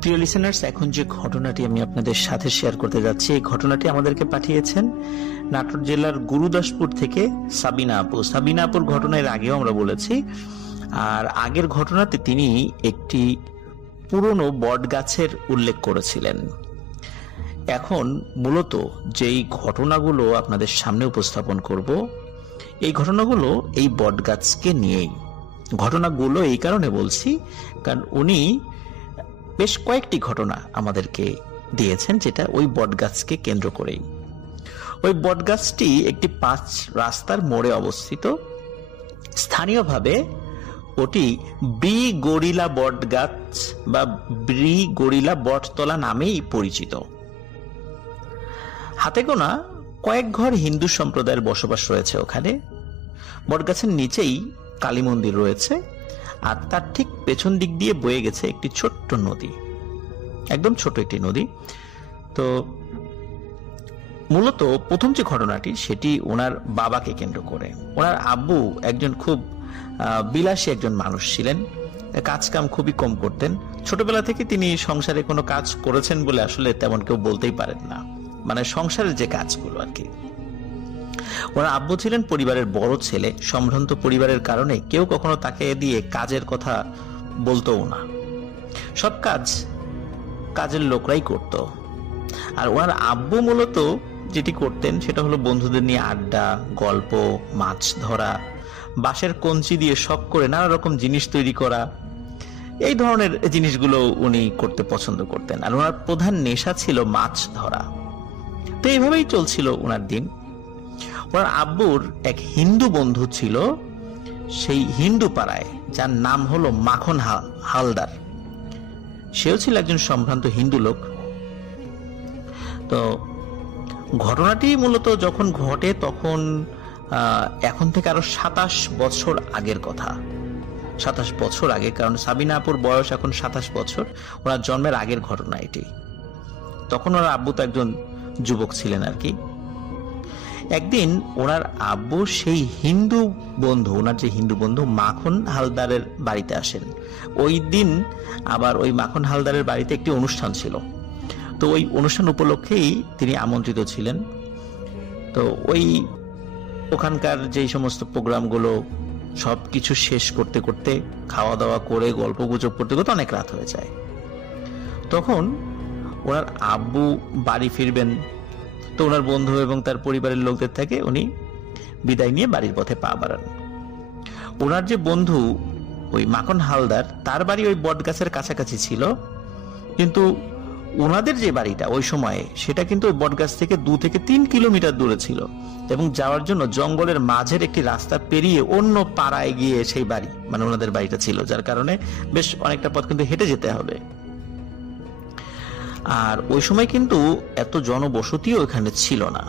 প্রিয় লিসেনার্স, এখন যে ঘটনাটি আমি আপনাদের সাথে শেয়ার করতে যাচ্ছি, এই ঘটনাটি আমাদেরকে পাঠিয়েছেন নাটোর জেলার গুরুদাসপুর থেকে সাবিনা আপু। সাবিনা আপুর ঘটনার আগেও আমরা বলেছি, আর আগের ঘটনাতে তিনি একটি পুরনো বট গাছের উল্লেখ করেছিলেন। এখন মূলত যেই ঘটনাগুলো আপনাদের সামনে উপস্থাপন করব, এই ঘটনাগুলো এই বট গাছকে নিয়েই। ঘটনাগুলো এই কারণে বলছি কারণ উনি বেশ কয়েকটি ঘটনা আমাদেরকে দিয়েছেন যেটা ওই বটগাছকে কেন্দ্র করেই। ওই বটগাছটি একটি 5 রাস্তার মোড়ে অবস্থিত। স্থানীয়ভাবে ওটি ব্রি গরিলা বটগাছ বা ব্রি গরিলা বটতলা নামেই পরিচিত। হাতে গোনা কয়েক ঘর হিন্দু সম্প্রদায়ের বসবাস রয়েছে ওখানে। বটগাছের নিচেই কালী মন্দির রয়েছে, আর তার ঠিক পেছন দিক দিয়ে বয়ে গেছে একটি ছোট্ট নদী, একদম ছোট একটি নদী। তো মূলত প্রথম যে ঘটনাটি সেটি ওনার বাবাকে কেন্দ্র করে। ওনার আব্বু একজন খুব বিলাসী একজন মানুষ ছিলেন, কাজ কাম খুবই কম করতেন। ছোটবেলা থেকে তিনি সংসারে কোনো কাজ করেছেন বলে আসলে তেমন কেউ বলতেই পারেন না, মানে সংসারের যে কাজগুলো আর কি। ওনার আব্বু ছিলেন পরিবারের বড় ছেলে, সম্ভ্রান্ত পরিবারের কারণে কেউ কখনো তাকে দিয়ে কাজের কথা বলতোও না। সব কাজের লোকরাই করত। আর ওনার আব্বু মূলত যেটি করতেন সেটা হলো বন্ধুদের নিয়ে আড্ডা, গল্প, মাছ ধরা, বাঁশের কঞ্চি দিয়ে শখ করে নানা রকম জিনিস তৈরি করা, এই ধরনের জিনিসগুলো উনি করতে পছন্দ করতেন। আর ওনার প্রধান নেশা ছিল মাছ ধরা। তো এইভাবেই চলছিল ওনার দিন। ওনার আব্বুর এক হিন্দু বন্ধু ছিল সেই হিন্দু পাড়ায়, যার নাম হলো মাখন হালদার। সেও ছিল একজন সম্ভ্রান্ত হিন্দু লোক। তো ঘটনাটি মূলত যখন ঘটে তখন এখন থেকে আরো 27 বছর আগের কথা। 27 বছর আগে, কারণ সাবিনা আপুর বয়স এখন 27 বছর, ওনার জন্মের আগের ঘটনা এটি। তখন ওনার আব্বু তো একজন যুবক ছিলেন আর কি। একদিন ওনার আব্বু সেই হিন্দু বন্ধু, ওনার যে হিন্দু বন্ধু মাখন হালদারের বাড়িতে আসেন। ওই দিন আবার ওই মাখন হালদারের বাড়িতে একটি অনুষ্ঠান ছিল। তো ওই অনুষ্ঠান উপলক্ষেই তিনি আমন্ত্রিত ছিলেন। তো ওখানকার যেই সমস্ত প্রোগ্রামগুলো সবকিছু শেষ করতে করতে, খাওয়া দাওয়া করে গল্প গুজব করতে করতে অনেক রাত হয়ে যায়। তখন ওনার আব্বু বাড়ি ফিরবেন। তো ওনার বন্ধু এবং তার পরিবারের লোকদের থেকে উনি বিদায় নিয়ে বাড়ির পথে পা বাড়ান। ওনার যে বন্ধু ওই মাখন হালদার, তার বাড়ি ওই বট গাছের কাছাকাছি ছিল, কিন্তু ওনাদের যে বাড়িটা ওই সময়ে সেটা কিন্তু ওই বট গাছ থেকে 2 থেকে 3 কিলোমিটার দূরে ছিল, এবং যাওয়ার জন্য জঙ্গলের মাঝের একটি রাস্তা পেরিয়ে অন্য পাড়ায় গিয়ে সেই বাড়ি, মানে ওনাদের বাড়িটা ছিল, যার কারণে বেশ অনেকটা পথ কিন্তু হেঁটে যেতে হবে। আর ওই সময় কিন্তু এত জনবসতিও এখানে ছিল না।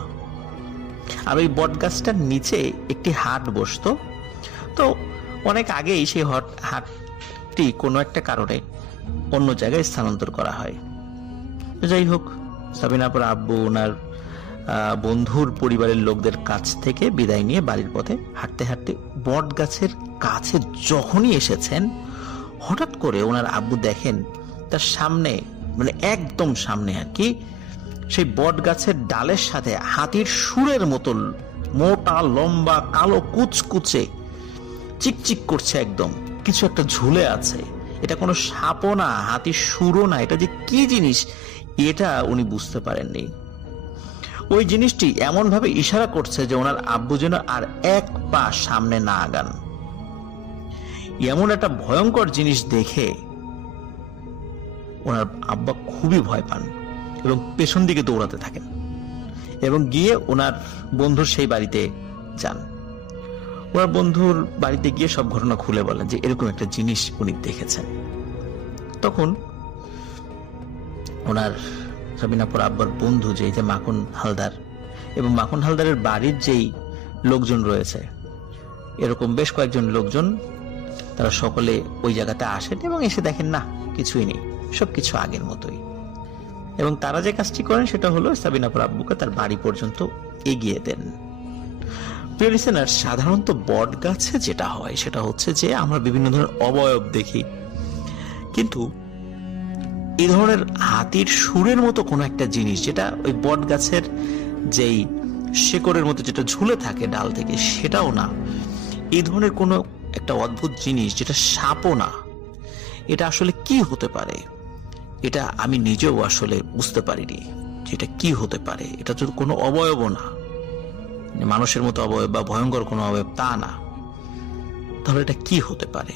আর ওই বট গাছটার নিচে একটি হাট বসতো। তো অনেক আগেই সেই হাটটি কোনো একটা কারণে অন্য জায়গায় স্থানান্তর করা হয়। যাই হোক, সাবিনাপুর আব্বু ওনার বন্ধুর পরিবারের লোকদের কাছ থেকে বিদায় নিয়ে বাড়ির পথে হাঁটতে হাঁটতে বট গাছের কাছে যখনই এসেছেন, হঠাৎ করে ওনার আব্বু দেখেন তার সামনে, মানে একদম সামনে আর কি, সেই বট গাছের ডালের সাথে হাতির সুরের মতো মোটা লম্বা কালো কুচকুচে চিকচিক করছে একদম কিছু একটা ঝুলে আছে। এটা কোনো সাপও না, হাতির সুরও না, এটা যে কি জিনিস এটা উনি বুঝতে পারেননি। ওই জিনিসটি এমন ভাবে ইশারা করছে যে ওনার আব্বু যেন আর এক পা সামনে না আগান। এমন একটা ভয়ঙ্কর জিনিস দেখে ওনার আব্বা খুবই ভয় পান এবং পেছন দিকে দৌড়াতে থাকেন এবং গিয়ে ওনার বন্ধুর সেই বাড়িতে যান। ওনার বন্ধুর বাড়িতে গিয়ে সব ঘটনা খুলে বলেন যে এরকম একটা জিনিস উনি দেখেছেন। তখন ওনার সাবিনাপুর আব্বার বন্ধু যে মাখন হালদার এবং মাখন হালদারের বাড়ির যেই লোকজন রয়েছে, এরকম বেশ কয়েকজন লোকজন, তারা সকলে ওই জায়গাতে আসেন এবং এসে দেখেন না, কিছুই নেই, সবকিছু আগের মতোই। এবং তারা যে কাজটি করেন সেটা হলো সাবিনাপুর আব্বুকে তার বাড়ি পর্যন্ত এগিয়ে দেন। প্রিয় লিসেনার, সাধারণত বট গাছে যেটা হয় সেটা হচ্ছে যে আমরা বিভিন্ন ধরনের অবয়ব দেখি, কিন্তু এই ধরনের হাতির সুরের মতো কোনো একটা জিনিস যেটা ওই বট গাছের যেই শেকড়ের মতো যেটা ঝুলে থাকে ডাল থেকে, সেটাও না। এই ধরনের কোনো একটা অদ্ভুত জিনিস যেটা সাপও না। এটা আসলে কি হতে পারে, এটা আমি নিজেও আসলে বুঝতে পারিনি যেটা কি হতে পারে। এটা তো কোনো অবয়বও না, মানুষের মতো অবয়ব বা ভয়ঙ্কর কোনো অবয়ব তা না। তাহলে এটা কি হতে পারে?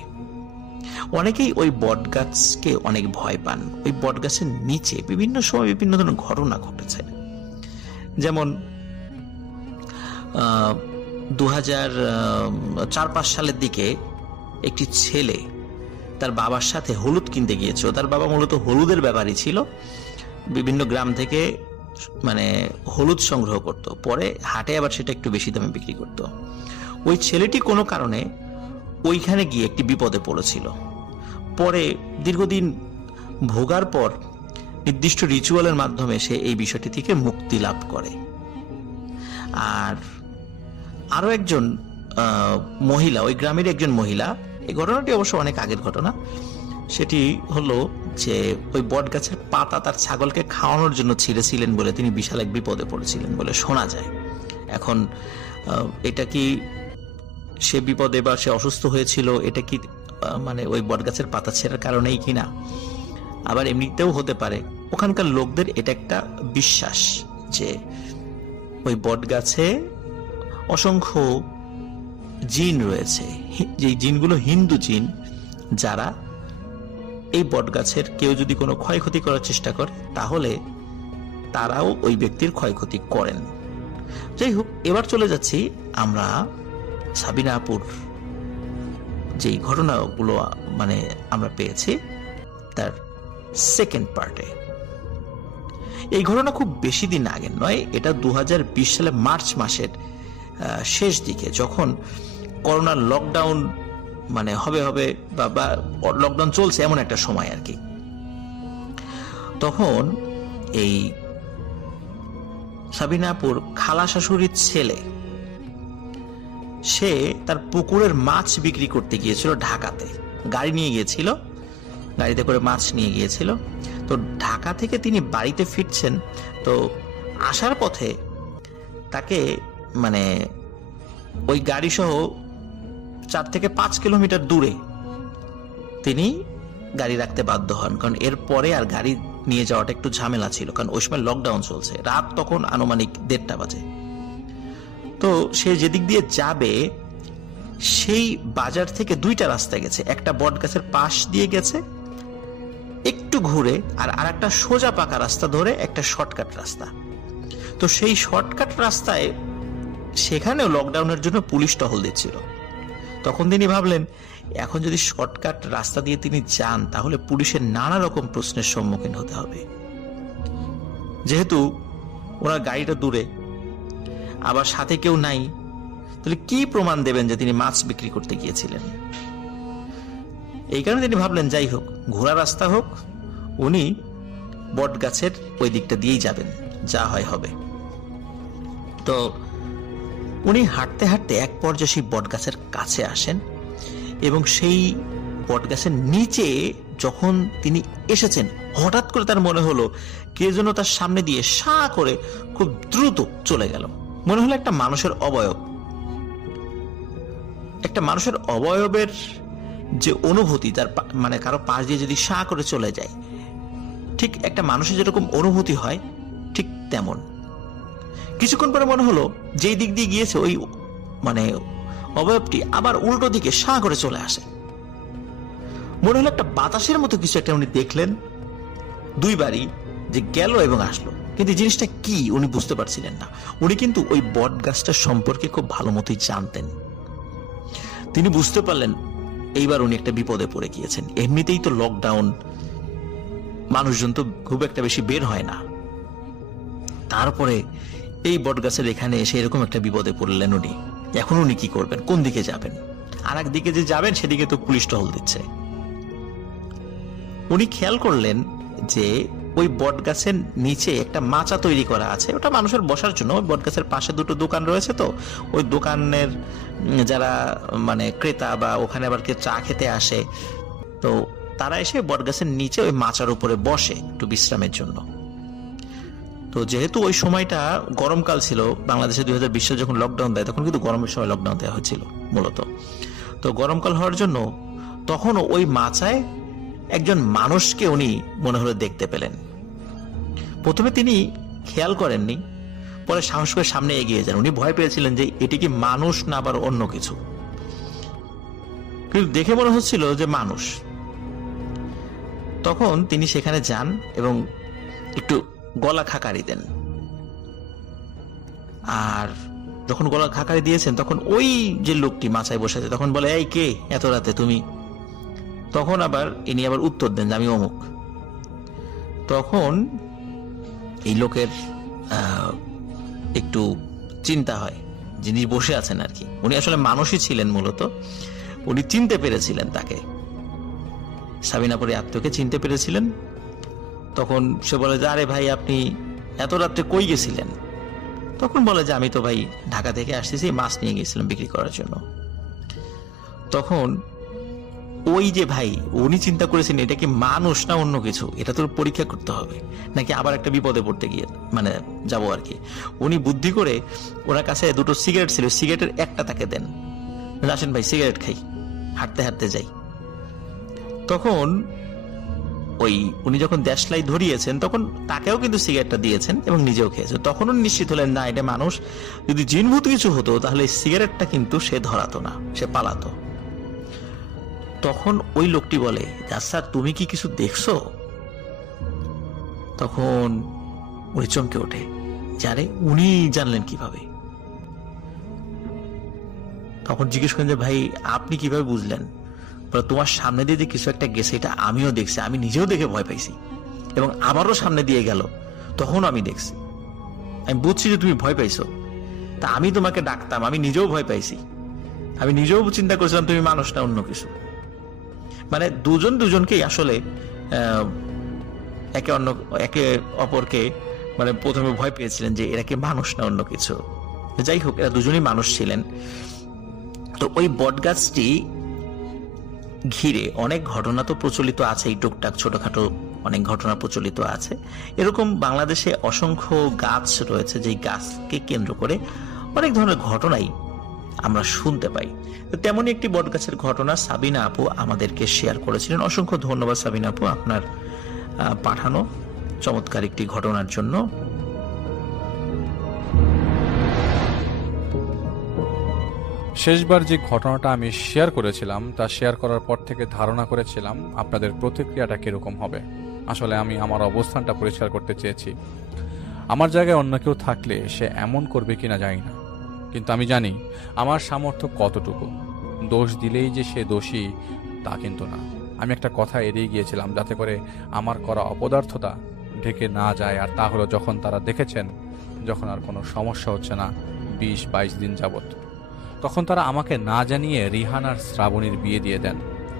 অনেকেই ওই বট গাছকে অনেক ভয় পান। ওই বট গাছের নিচে বিভিন্ন সময় বিভিন্ন ধরনের ঘটনা ঘটেছে। যেমন 2004-05 সালের দিকে একটি ছেলে তার বাবার সাথে হলুদ কিনতে গিয়েছিল। তার বাবা মূলত হলুদের ব্যাপারই ছিল, বিভিন্ন গ্রাম থেকে মানে হলুদ সংগ্রহ করত, পরে হাটে আবার সেটা একটু বেশি দামে বিক্রি করত। ওই ছেলেটি কোনো কারণে ওইখানে গিয়ে একটি বিপদে পড়েছিল। পরে দীর্ঘদিন ভোগার পর নির্দিষ্ট রিচুয়ালের মাধ্যমে সে এই বিষয়টি থেকে মুক্তি লাভ করে। আর আরো একজন মহিলা, ওই গ্রামের একজন মহিলা, এই ঘটনাটি অবশ্য অনেক আগের ঘটনা, সেটি হলো যে ওই বট গাছের পাতা তার ছাগলকে খাওয়ানোর জন্য ছিঁড়েছিলেন বলে তিনি বিশাল এক বিপদে পড়েছিলেন বলে শোনা যায়। এখন এটা কি সে বিপদে বা সে অসুস্থ হয়েছিল, এটা কি মানে ওই বট গাছের পাতা ছেঁড়ার কারণেই কিনা, আবার এমনিতেও হতে পারে। ওখানকার লোকদের এটা একটা বিশ্বাস যে ওই বট গাছে অসংখ্য জিন রয়েছে, যে জিনগুলো হিন্দু জিন, যারা এই বট গাছের কেউ যদি কোনো ক্ষয়ক্ষতি করার চেষ্টা করে তাহলে তারাও ওই ব্যক্তির ক্ষয়ক্ষতি করেন। যাই হোক, এবার চলে যাচ্ছি আমরা সাবিনা আপুর যেই ঘটনাগুলো মানে আমরা পেয়েছি তার সেকেন্ড পার্টে। এই ঘটনা খুব বেশি দিন আগের নয়, এটা 2020 সালে মার্চ মাসের শেষ দিকে, যখন করোনার লকডাউন মানে হবে বা লকডাউন চলছে এমন একটা সময় আর কি। তখন এই সাবিনাপুর খালা শাশুড়ির ছেলে, সে তার পুকুরের মাছ বিক্রি করতে গিয়েছিল ঢাকাতে। গাড়ি নিয়ে গিয়েছিল, গাড়িতে করে মাছ নিয়ে গিয়েছিল। তো ঢাকা থেকে তিনি বাড়িতে ফিরছেন, তো আসার পথে তাকে মানে ওই গাড়ি সহ 4 থেকে 5 কিলোমিটার দূরে তিনি গাড়ি রাখতে বাধ্য হন, কারণ এরপরে আর গাড়ি নিয়ে যাওয়াটা একটু ঝামেলা ছিল, কারণ ওই সময় লকডাউন চলছে, রাত তখন আনুমানিক 1:30 বাজে। তো সে যেদিক দিয়ে যাবে সেই বাজার থেকে 2টা রাস্তা গেছে, একটা বট গাছের পাশ দিয়ে গেছে একটু ঘুরে, আর আরেকটা সোজা পাকা রাস্তা ধরে একটা শর্টকাট রাস্তা। তো সেই শর্টকাট রাস্তায় সেখানেও লকডাউনের জন্য পুলিশ টহল দিচ্ছিল। তখন তিনি ভাবলেন, এখন যদি শর্টকাট রাস্তা দিয়ে তিনি যান তাহলে পুলিশের নানা রকম প্রশ্নের সম্মুখীন হতে হবে। যেহেতু ওনার গাড়িটা দূরে, আবার সাথে কেউ নাই, তাহলে কি প্রমাণ দেবেন যে তিনি মাছ বিক্রি করতে গিয়েছিলেন? এই কারণে তিনি ভাবলেন, যাই হোক, ঘোড়া রাস্তা হোক, উনি বট গাছের ওই দিকটা দিয়েই যাবেন, যা হয় হবে। তো উনি হাঁটতে হাঁটতে এক পর্যায়ে সেই বট গাছের কাছে আসেন, এবং সেই বট গাছের নিচে যখন তিনি এসেছেন, হঠাৎ করে তার মনে হলো কে যেন তার সামনে দিয়ে সা করে খুব দ্রুত চলে গেল। মনে হলো একটা মানুষের অবয়ব, একটা মানুষের অবয়বের যে অনুভূতি, তার মানে কারো পাশ দিয়ে যদি সা করে চলে যায়, ঠিক একটা মানুষের যেরকম অনুভূতি হয় ঠিক তেমন। কিছুক্ষণ পরে মনে হলো যেই দিক দিয়ে গিয়েছে ওই মানে অবয়বটি আবার উল্টো দিকে সা করে চলে আসে। মনে হলো একটা বাতাসের মতো কিছু একটা উনি দেখলেন, 2 বারই যে গেল এবং আসলো, কিন্তু জিনিসটা কি উনি বুঝতে পারছিলেন না। উনি কিন্তু ওই বট গাছটার সম্পর্কে খুব ভালো মতোই জানতেন। তিনি বুঝতে পারলেন এইবার উনি একটা বিপদে পড়ে গিয়েছেন। এমনিতেই তো লকডাউন, মানুষজন তো খুব একটা বেশি বের হয় না, তারপরে এই বট গাছের এখানে এসে এরকম একটা বিপদে পড়লেন উনি। এখন উনি কি করবেন, কোন দিকে যাবেন? আর একদিকে যে যাবেন সেদিকে তো পুলিশ টহল দিচ্ছে। উনি খেয়াল করলেন যে ওই বট গাছের নিচে একটা মাচা তৈরি করা আছে, ওটা মানুষের বসার জন্য। ওই বট গাছের পাশে দুটো দোকান রয়েছে, তো ওই দোকানের যারা মানে ক্রেতা বা ওখানে আবার কেউ চা খেতে আসে, তো তারা এসে বট গাছের নিচে ওই মাচার উপরে বসে একটু বিশ্রামের জন্য। তো যেহেতু ওই সময়টা গরমকাল ছিল, বাংলাদেশে 2020 সালে যখন লকডাউন দেয় তখন কিন্তু গরমের সময় লকডাউন দেওয়া হয়েছিল মূলত। তো গরমকাল হওয়ার জন্য তখন ওই মাচায় একজন মানুষকে উনি মনে হলো দেখতে পেলেন। প্রথমে তিনি খেয়াল করেননি, পরে সাহস করে সামনে এগিয়ে যান। উনি ভয় পেয়েছিলেন যে এটি কি মানুষ না আবার অন্য কিছু, কিন্তু দেখে মনে হচ্ছিল যে মানুষ। তখন তিনি সেখানে যান এবং একটু গলা খাকারি দেন। আর যখন গলা খাকারি দিয়েছেন তখন ওই যে লোকটি মাচায় বসে আছে তখন বলে, এই কে এত রাতে তুমি? তখন আবার ইনি আবার উত্তর দেন যে আমি অমুক। তখন এই লোকের একটু চিন্তা হয়, যিনি বসে আছেন আর কি, উনি আসলে মানুষই ছিলেন মূলত। উনি চিনতে পেরেছিলেন তাকে, সাবিনা পরি আত্মকে চিনতে পেরেছিলেন। তখন সে বলে যে আরে ভাই, আপনি এত রাত্রে কই গেছিলেন? তখন বলে যে আমি তো ভাই ঢাকা থেকে আসতেছি, মাছ নিয়ে গেছিলাম বিক্রি করার জন্য। তখন ওই যে ভাই, উনি চিন্তা করেছেন এটা কি মানুষ না অন্য কিছু, এটা তো পরীক্ষা করতে হবে, নাকি আবার একটা বিপদে পড়তে গিয়ে মানে যাবো আর কি। উনি বুদ্ধি করে ওনার কাছে দুটো সিগারেট ছিল, সিগারেটের একটা তাকে দেন, আসেন ভাই সিগারেট খাই, হাঁটতে হাঁটতে যাই। তখন ওই উনি যখন দেশলাই ধরিয়েছেন তখন তাকেও কিন্তু সিগারেটটা দিয়েছেন এবং নিজেও খেয়েছেন। তখনও নিশ্চিত হলেন না এটা মানুষ। যদি জিনভূত কিছু হতো তাহলে সিগারেটটা কিন্তু সে ধরাতো না, সে পালাতো। তখন ওই লোকটি বলে, স্যার তুমি কি কিছু দেখছো? তখন উনি চমকে ওঠে, জানে উনি জানলেন কিভাবে? তখন জিজ্ঞেস করেন যে ভাই আপনি কিভাবে বুঝলেন? তোমার সামনে দিয়ে যে কিছু একটা গেছে এটা আমিও দেখছি, আমি নিজেও দেখে ভয় পাইছি এবং আবারও সামনে দিয়ে গেল, তখন আমি দেখছি, আমি বুঝছি যে তুমি ভয় পাইছো। তা আমি তোমাকে ডাকতাম, আমি নিজেও ভয় পাইছি, আমি নিজেও চিন্তা করছিলাম তুমি মানুষ না অন্য কিছু। মানে দুজন দুজনকেই আসলে একে অপরকে মানে প্রথমে ভয় পেয়েছিলেন যে এরা কি মানুষ না অন্য কিছু। যাই হোক, এরা দুজনই মানুষ ছিলেন। তো ওই বটগাছটি ঘিরে অনেক ঘটনা তো প্রচলিত আছে, টুকটাক ছোটখাটো অনেক ঘটনা প্রচলিত আছে। এরকম বাংলাদেশে অসংখ্য গাছ রয়েছে, যেই গাছকে কেন্দ্র করে অনেক ধরনের ঘটনাই আমরা শুনতে পাই। তেমনই একটি বটগাছের ঘটনা সাবিনা আপু আমাদেরকে শেয়ার করেছিলেন। অসংখ্য ধন্যবাদ সাবিনা আপু আপনার পাঠানো চমৎকার একটি ঘটনার জন্য। শেষবার যে ঘটনাটা আমি শেয়ার করেছিলাম তা শেয়ার করার পর থেকে ধারণা করেছিলাম আপনাদের প্রতিক্রিয়াটা কিরকম হবে। আসলে আমি আমার অবস্থানটা পরিষ্কার করতে চেয়েছি। আমার জায়গায় অন্য কেউ থাকলে সে এমন করবে কিনা জানি না, কিন্তু আমি জানি আমার সামর্থ্য কতটুকু। দোষ দিলেই যে সে দোষী তা কিন্তু না। আমি একটা কথা এড়িয়ে গিয়েছিলাম যাতে করে আমার করা অপদার্থতা ঢেকে না যায়, আর তা হলো যখন তারা দেখেছেন যখন আর কোনো সমস্যা হচ্ছে না 20-22 দিন যাবত, তখন তারা আমাকে না জানিয়ে রিহান আর শ্রাবণীর বিয়ে দিয়ে দেন,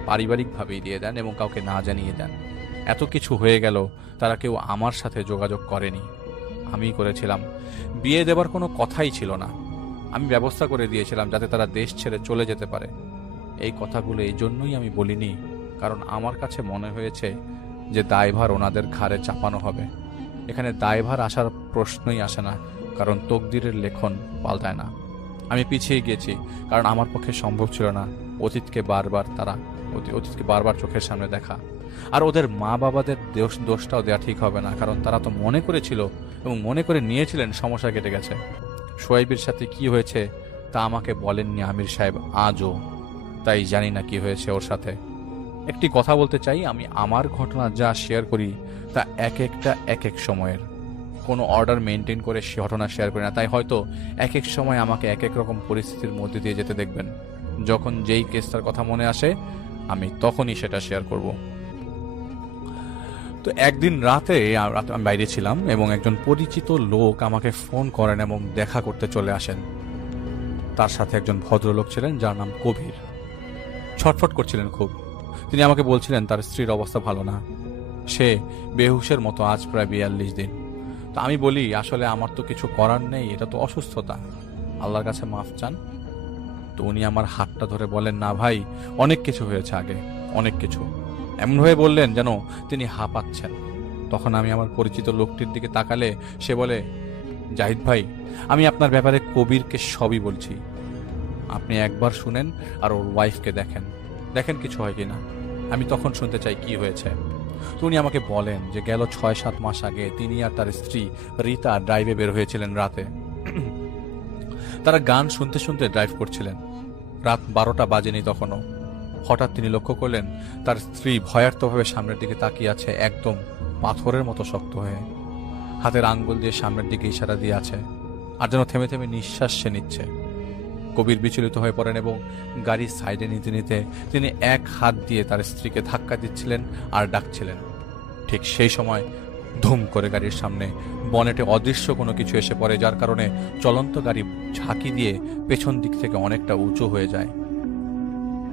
পারিবারিকভাবেই দিয়ে দেন এবং কাউকে না জানিয়ে দেন। এত কিছু হয়ে গেল, তারা কেউ আমার সাথে যোগাযোগ করেনি, আমিই করেছিলাম। বিয়ে দেবার কোনো কথাই ছিল না, আমি ব্যবস্থা করে দিয়েছিলাম যাতে তারা দেশ ছেড়ে চলে যেতে পারে। এই কথাগুলো এই জন্যই আমি বলিনি, কারণ আমার কাছে মনে হয়েছে যে দায়ভার ওনাদের ঘাড়ে চাপানো হবে। এখানে দায়ভার আসার প্রশ্নই আসে না, কারণ তকদিরের লেখন পাল্টায় না। আমি পিছিয়ে গিয়েছি কারণ আমার পক্ষে সম্ভব ছিল না অতীতকে বারবার চোখের সামনে দেখা। আর ওদের মা বাবাদের দোষটাও দেওয়া ঠিক হবে না, কারণ তারা তো মনে করেছিল এবং মনে করে নিয়েছিলেন সমস্যা কেটে গেছে। সোয়াইবের সাথে কি হয়েছে তা আমাকে বলেননি আমির সাহেব আজও, তাই জানি না কি হয়েছে ওর সাথে। একটি কথা বলতে চাই, আমি আমার ঘটনা যা শেয়ার করি তা এক এক সময়ের, কোনো অর্ডার মেনটেন করে ঘটনা শেয়ার করি না। তাই হয়তো এক এক সময় আমাকে এক এক রকম পরিস্থিতির মধ্যে দিয়ে যেতে দেখবেন। যখন যেই কেসটার কথা মনে আসে আমি তখনই সেটা শেয়ার করব। তো একদিন রাতে আমি বাইরে ছিলাম এবং একজন পরিচিত লোক আমাকে ফোন করেন এবং দেখা করতে চলে আসেন। তার সাথে একজন ভদ্রলোক ছিলেন যার নাম কবির। ছটফট করছিলেন খুব। তিনি আমাকে বলছিলেন তার স্ত্রীর অবস্থা ভালো না, সে বেহুশের মতো আজ প্রায় 42 দিন। তো আমি বলি, আসলে আমার তো কিছু করার নেই, এটা তো অসুস্থতা, আল্লাহর কাছে মাফ চান। তো উনি আমার হাতটা ধরে বলেন, না ভাই, অনেক কিছু হয়েছে আগে, অনেক কিছু। এমনভাবে বললেন যেন তিনি হাঁপাচ্ছেন। তখন আমি আমার পরিচিত লোকটির দিকে তাকালে সে বলে, জাহিদ ভাই, আমি আপনার ব্যাপারে কবিরকে সবই বলছি, আপনি একবার শুনেন আর ওর ওয়াইফকে দেখেন, দেখেন কিছু হয় কিনা। আমি তখন শুনতে চাই কি হয়েছে। তো উনি আমাকে বলেন যে গেল 6-7 মাস আগে তিনি আর তার স্ত্রী রীতা ড্রাইভে বের হয়েছিলেন রাতে। তারা গান শুনতে শুনতে ড্রাইভ করছিলেন। রাত 12টা বাজেনি তখনও। হঠাৎ তিনি লক্ষ্য করলেন তার স্ত্রী ভয়ার্তভাবে সামনের দিকে তাকিয়ে আছে, একদম পাথরের মতো শক্ত হয়ে। হাতের আঙ্গুল দিয়ে সামনের দিকে ইশারা দিয়ে আছে, আর যেন থেমে থেমে নিঃশ্বাস সে নিচ্ছে। কবির বিচলিত হয়ে পড়েন এবং গাড়ি সাইডে নিতে নিতে তিনি এক হাত দিয়ে তার স্ত্রীকে ধাক্কা দিচ্ছিলেন আর ডাকছিলেন। ঠিক সেই সময় ধুম করে গাড়ির সামনে বনেটে অদৃশ্য কোনো কিছু এসে পড়ে, যার কারণে চলন্ত গাড়ি ঝাঁকি দিয়ে পেছন দিক থেকে অনেকটা উঁচু হয়ে যায়।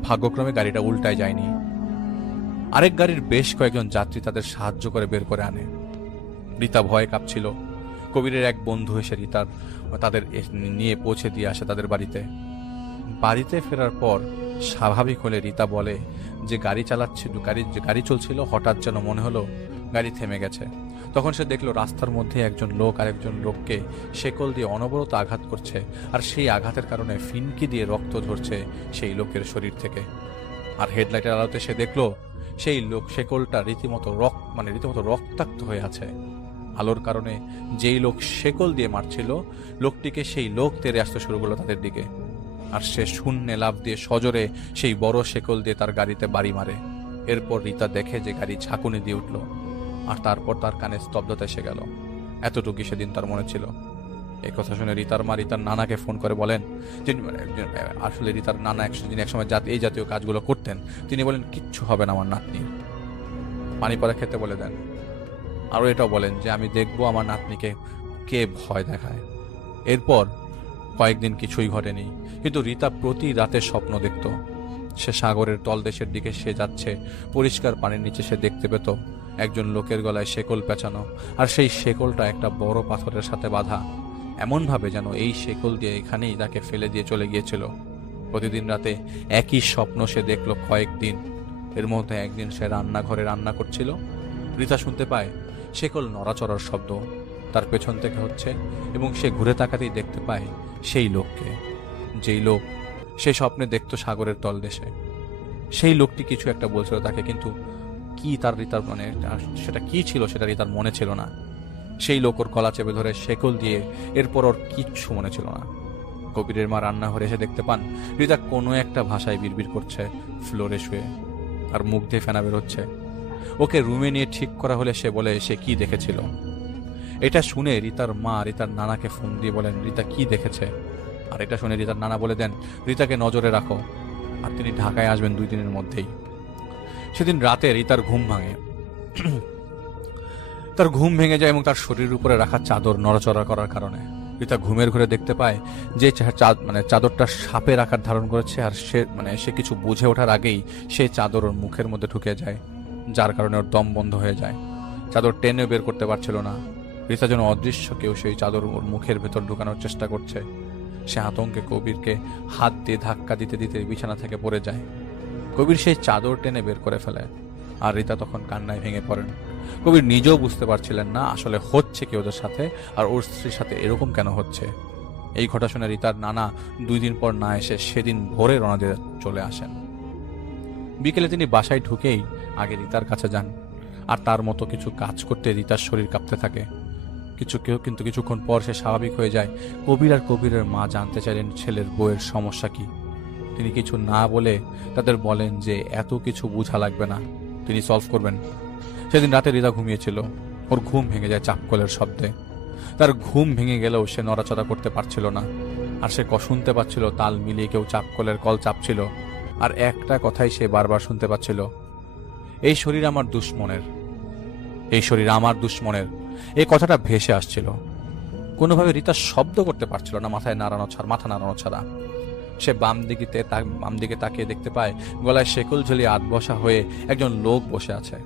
ভাগ্যক্রমে গাড়িটা উল্টায় যায়নি। আরেক গাড়ির বেশ কয়েকজন যাত্রী তাদের সাহায্য করে বের করে আনে। রীতা ভয়ে কাঁপছিল। কবিরের এক বন্ধু এসে তাদের নিয়ে পৌঁছে দিয়ে আসে তাদের বাড়িতে। বাড়িতে ফেরার পর স্বাভাবিক হলে রীতা বলে যে গাড়ি চলছিল, হঠাৎ যেন মনে হলো গাড়ি থেমে গেছে। তখন সে দেখলো রাস্তার মধ্যে একজন লোক আরেকজন লোককে শেকল দিয়ে অনবরত আঘাত করছে, আর সেই আঘাতের কারণে ফিনকি দিয়ে রক্ত ঝরছে সেই লোকের শরীর থেকে। আর হেডলাইটের আলোতে সে দেখলো সেই লোক শেকলটা রীতিমতো রক্তাক্ত হয়ে আছে। আলোর কারণে যেই লোক শেকল দিয়ে মারছিল লোকটিকে সেই লোক তেড়ে আসতে শুরু করলো তাদের দিকে, আর সে শূন্যে লাফ দিয়ে সজোরে সেই বড় শেকল দিয়ে তার গাড়িতে বাড়ি মারে। এরপর রীতা দেখে যে গাড়ি ঝাঁকুনি দিয়ে উঠল, আর তারপর তার কানে স্তব্ধতা এসে গেল। এতটুকু সেদিন তার মনে ছিল। এই কথা শুনে রীতার মা রীতার নানাকে ফোন করে বলেন, আসলে রীতার নানা একসময় এই জাতীয় কাজগুলো করতেন। তিনি বলেন, কিচ্ছু হবে না আমার নাতনির, পানি পড়া খেতে বলে দেন। আরও এটাও বলেন যে আমি দেখব আমার নাতনিকে কে ভয় দেখায়। এরপর কয়েকদিন কিছুই ঘটেনি, কিন্তু রীতা প্রতি রাতে স্বপ্ন দেখত। সে সাগরের তলদেশের দিকে সে যাচ্ছে, পরিষ্কার পানির নিচে সে দেখতে পেত একজন লোকের গলায় শেকল পেঁচানো, আর সেই শেকলটা একটা বড় পাথরের সাথে বাঁধা, এমনভাবে যেন এই শেকল দিয়ে এখানেই তাকে ফেলে দিয়ে চলে গিয়েছিল। প্রতিদিন রাতে একই স্বপ্ন সে দেখল কয়েকদিন। এর মধ্যে একদিন সে রান্নাঘরে রান্না করছিল। রীতা শুনতে পায় শেকল নড়াচড়ার শব্দ তার পেছন থেকে হচ্ছে, এবং সে ঘুরে তাকাতেই দেখতে পায় সেই লোককে, যেই লোক সে স্বপ্নে দেখত সাগরের তলদেশে। সেই লোকটি কিছু একটা বলছিল তাকে, কিন্তু কি রীতার সেটা কি ছিল সেটা রীতার মনে ছিল না। সেই লোক ওর গলা চেপে ধরে শেকল দিয়ে, এরপর ওর কিচ্ছু মনে ছিল না। কবিরের মা রান্নাঘরে এসে দেখতে পান রীতা কোনো একটা ভাষায় বিড়বিড় করছে ফ্লোরে শুয়ে, আর মুখ দিয়ে ফেনা বেরোচ্ছে। ওকে রুমে নিয়ে ঠিক করা হলে সে বলে সে কি দেখেছিল। এটা শুনে রীতার মা রীতার নানাকে ফোন দিয়ে বলেন রীতা কি দেখেছে। আর এটা শুনে রীতার নানা বলে দেন রীতাকে নজরে রাখো, আর তিনি ঢাকায় আসবেন 2 দিনের মধ্যেই। সেদিন রাতে রীতার ঘুম ভাঙে। তার ঘুম ভেঙে যায় এবং তার শরীরের উপরে রাখা চাদর নড়াচড়া করার কারণে রীতা ঘুমের ঘরে দেখতে পায় যে চাদরটা সাপের আকার ধারণ করেছে, আর সে কিছু বুঝে ওঠার আগেই সেই চাদর ওর মুখের মধ্যে ঢুকে যায়, যার কারণে ওর দম বন্ধ হয়ে যায়। চাদর টেনে বের করতে পারছিল না। রীতা যেন অদৃশ্য কেউ সেই চাদর ওর মুখের ভেতর ঢুকানোর চেষ্টা করছে। সে আতঙ্কে কবিরকে হাত দিয়ে ধাক্কা দিতে দিতে বিছানা থেকে পড়ে যায়। কবির সেই চাদর টেনে বের করে ফেলে, আর রীতা তখন কান্নায় ভেঙে পড়েন। কবির নিজেও বুঝতে পারছিলেন না আসলে হচ্ছে কি ওদের সাথে, আর ওর স্ত্রীর সাথে এরকম কেন হচ্ছে। এই ঘটনা শুনে রীতার নানা 2 দিন পর না এসে সেদিন ভোরে রওনা দিয়ে চলে আসেন। বিকেলে তিনি বাসায় ঢুকেই আগে রীতার কাছে যান, আর তার মতো কিছু কাজ করতে রীতার শরীর কাঁপতে থাকে। কিন্তু কিছুক্ষণ পর সে স্বাভাবিক হয়ে যায়। কবির আর কবিরের মা জানতে চাইলেন ছেলের বউয়ের সমস্যা কি। তিনি কিছু না বলে তাদের বলেন যে এত কিছু বোঝা লাগবে না, তিনি সলভ করবেন। সেদিন রাতে রীতা ঘুমিয়েছিল। ওর ঘুম ভেঙে যায় চাপকলের শব্দে। তার ঘুম ভেঙে গেলেও সে নড়াচড়া করতে পারছিল না, আর সে শুনতে পাচ্ছিল তাল মিলিয়ে কেউ চাপকলের কল চাপছিল, আর একটা কথাই সে বারবার শুনতে পাচ্ছিল, এই শরীর আমার দুশ্মনের, এই শরীর আমার দুশ্মনের। এই কথাটা ভেসে আসছিল। কোনোভাবে রীতা শব্দ করতে পারছিল না, মাথা নাড়ানো ছাড়া। সে বাম দিকে তাকিয়ে দেখতে পায় গলায় শেকল ঝুলিয়ে আধবসা হয়ে একজন লোক বসে আছে।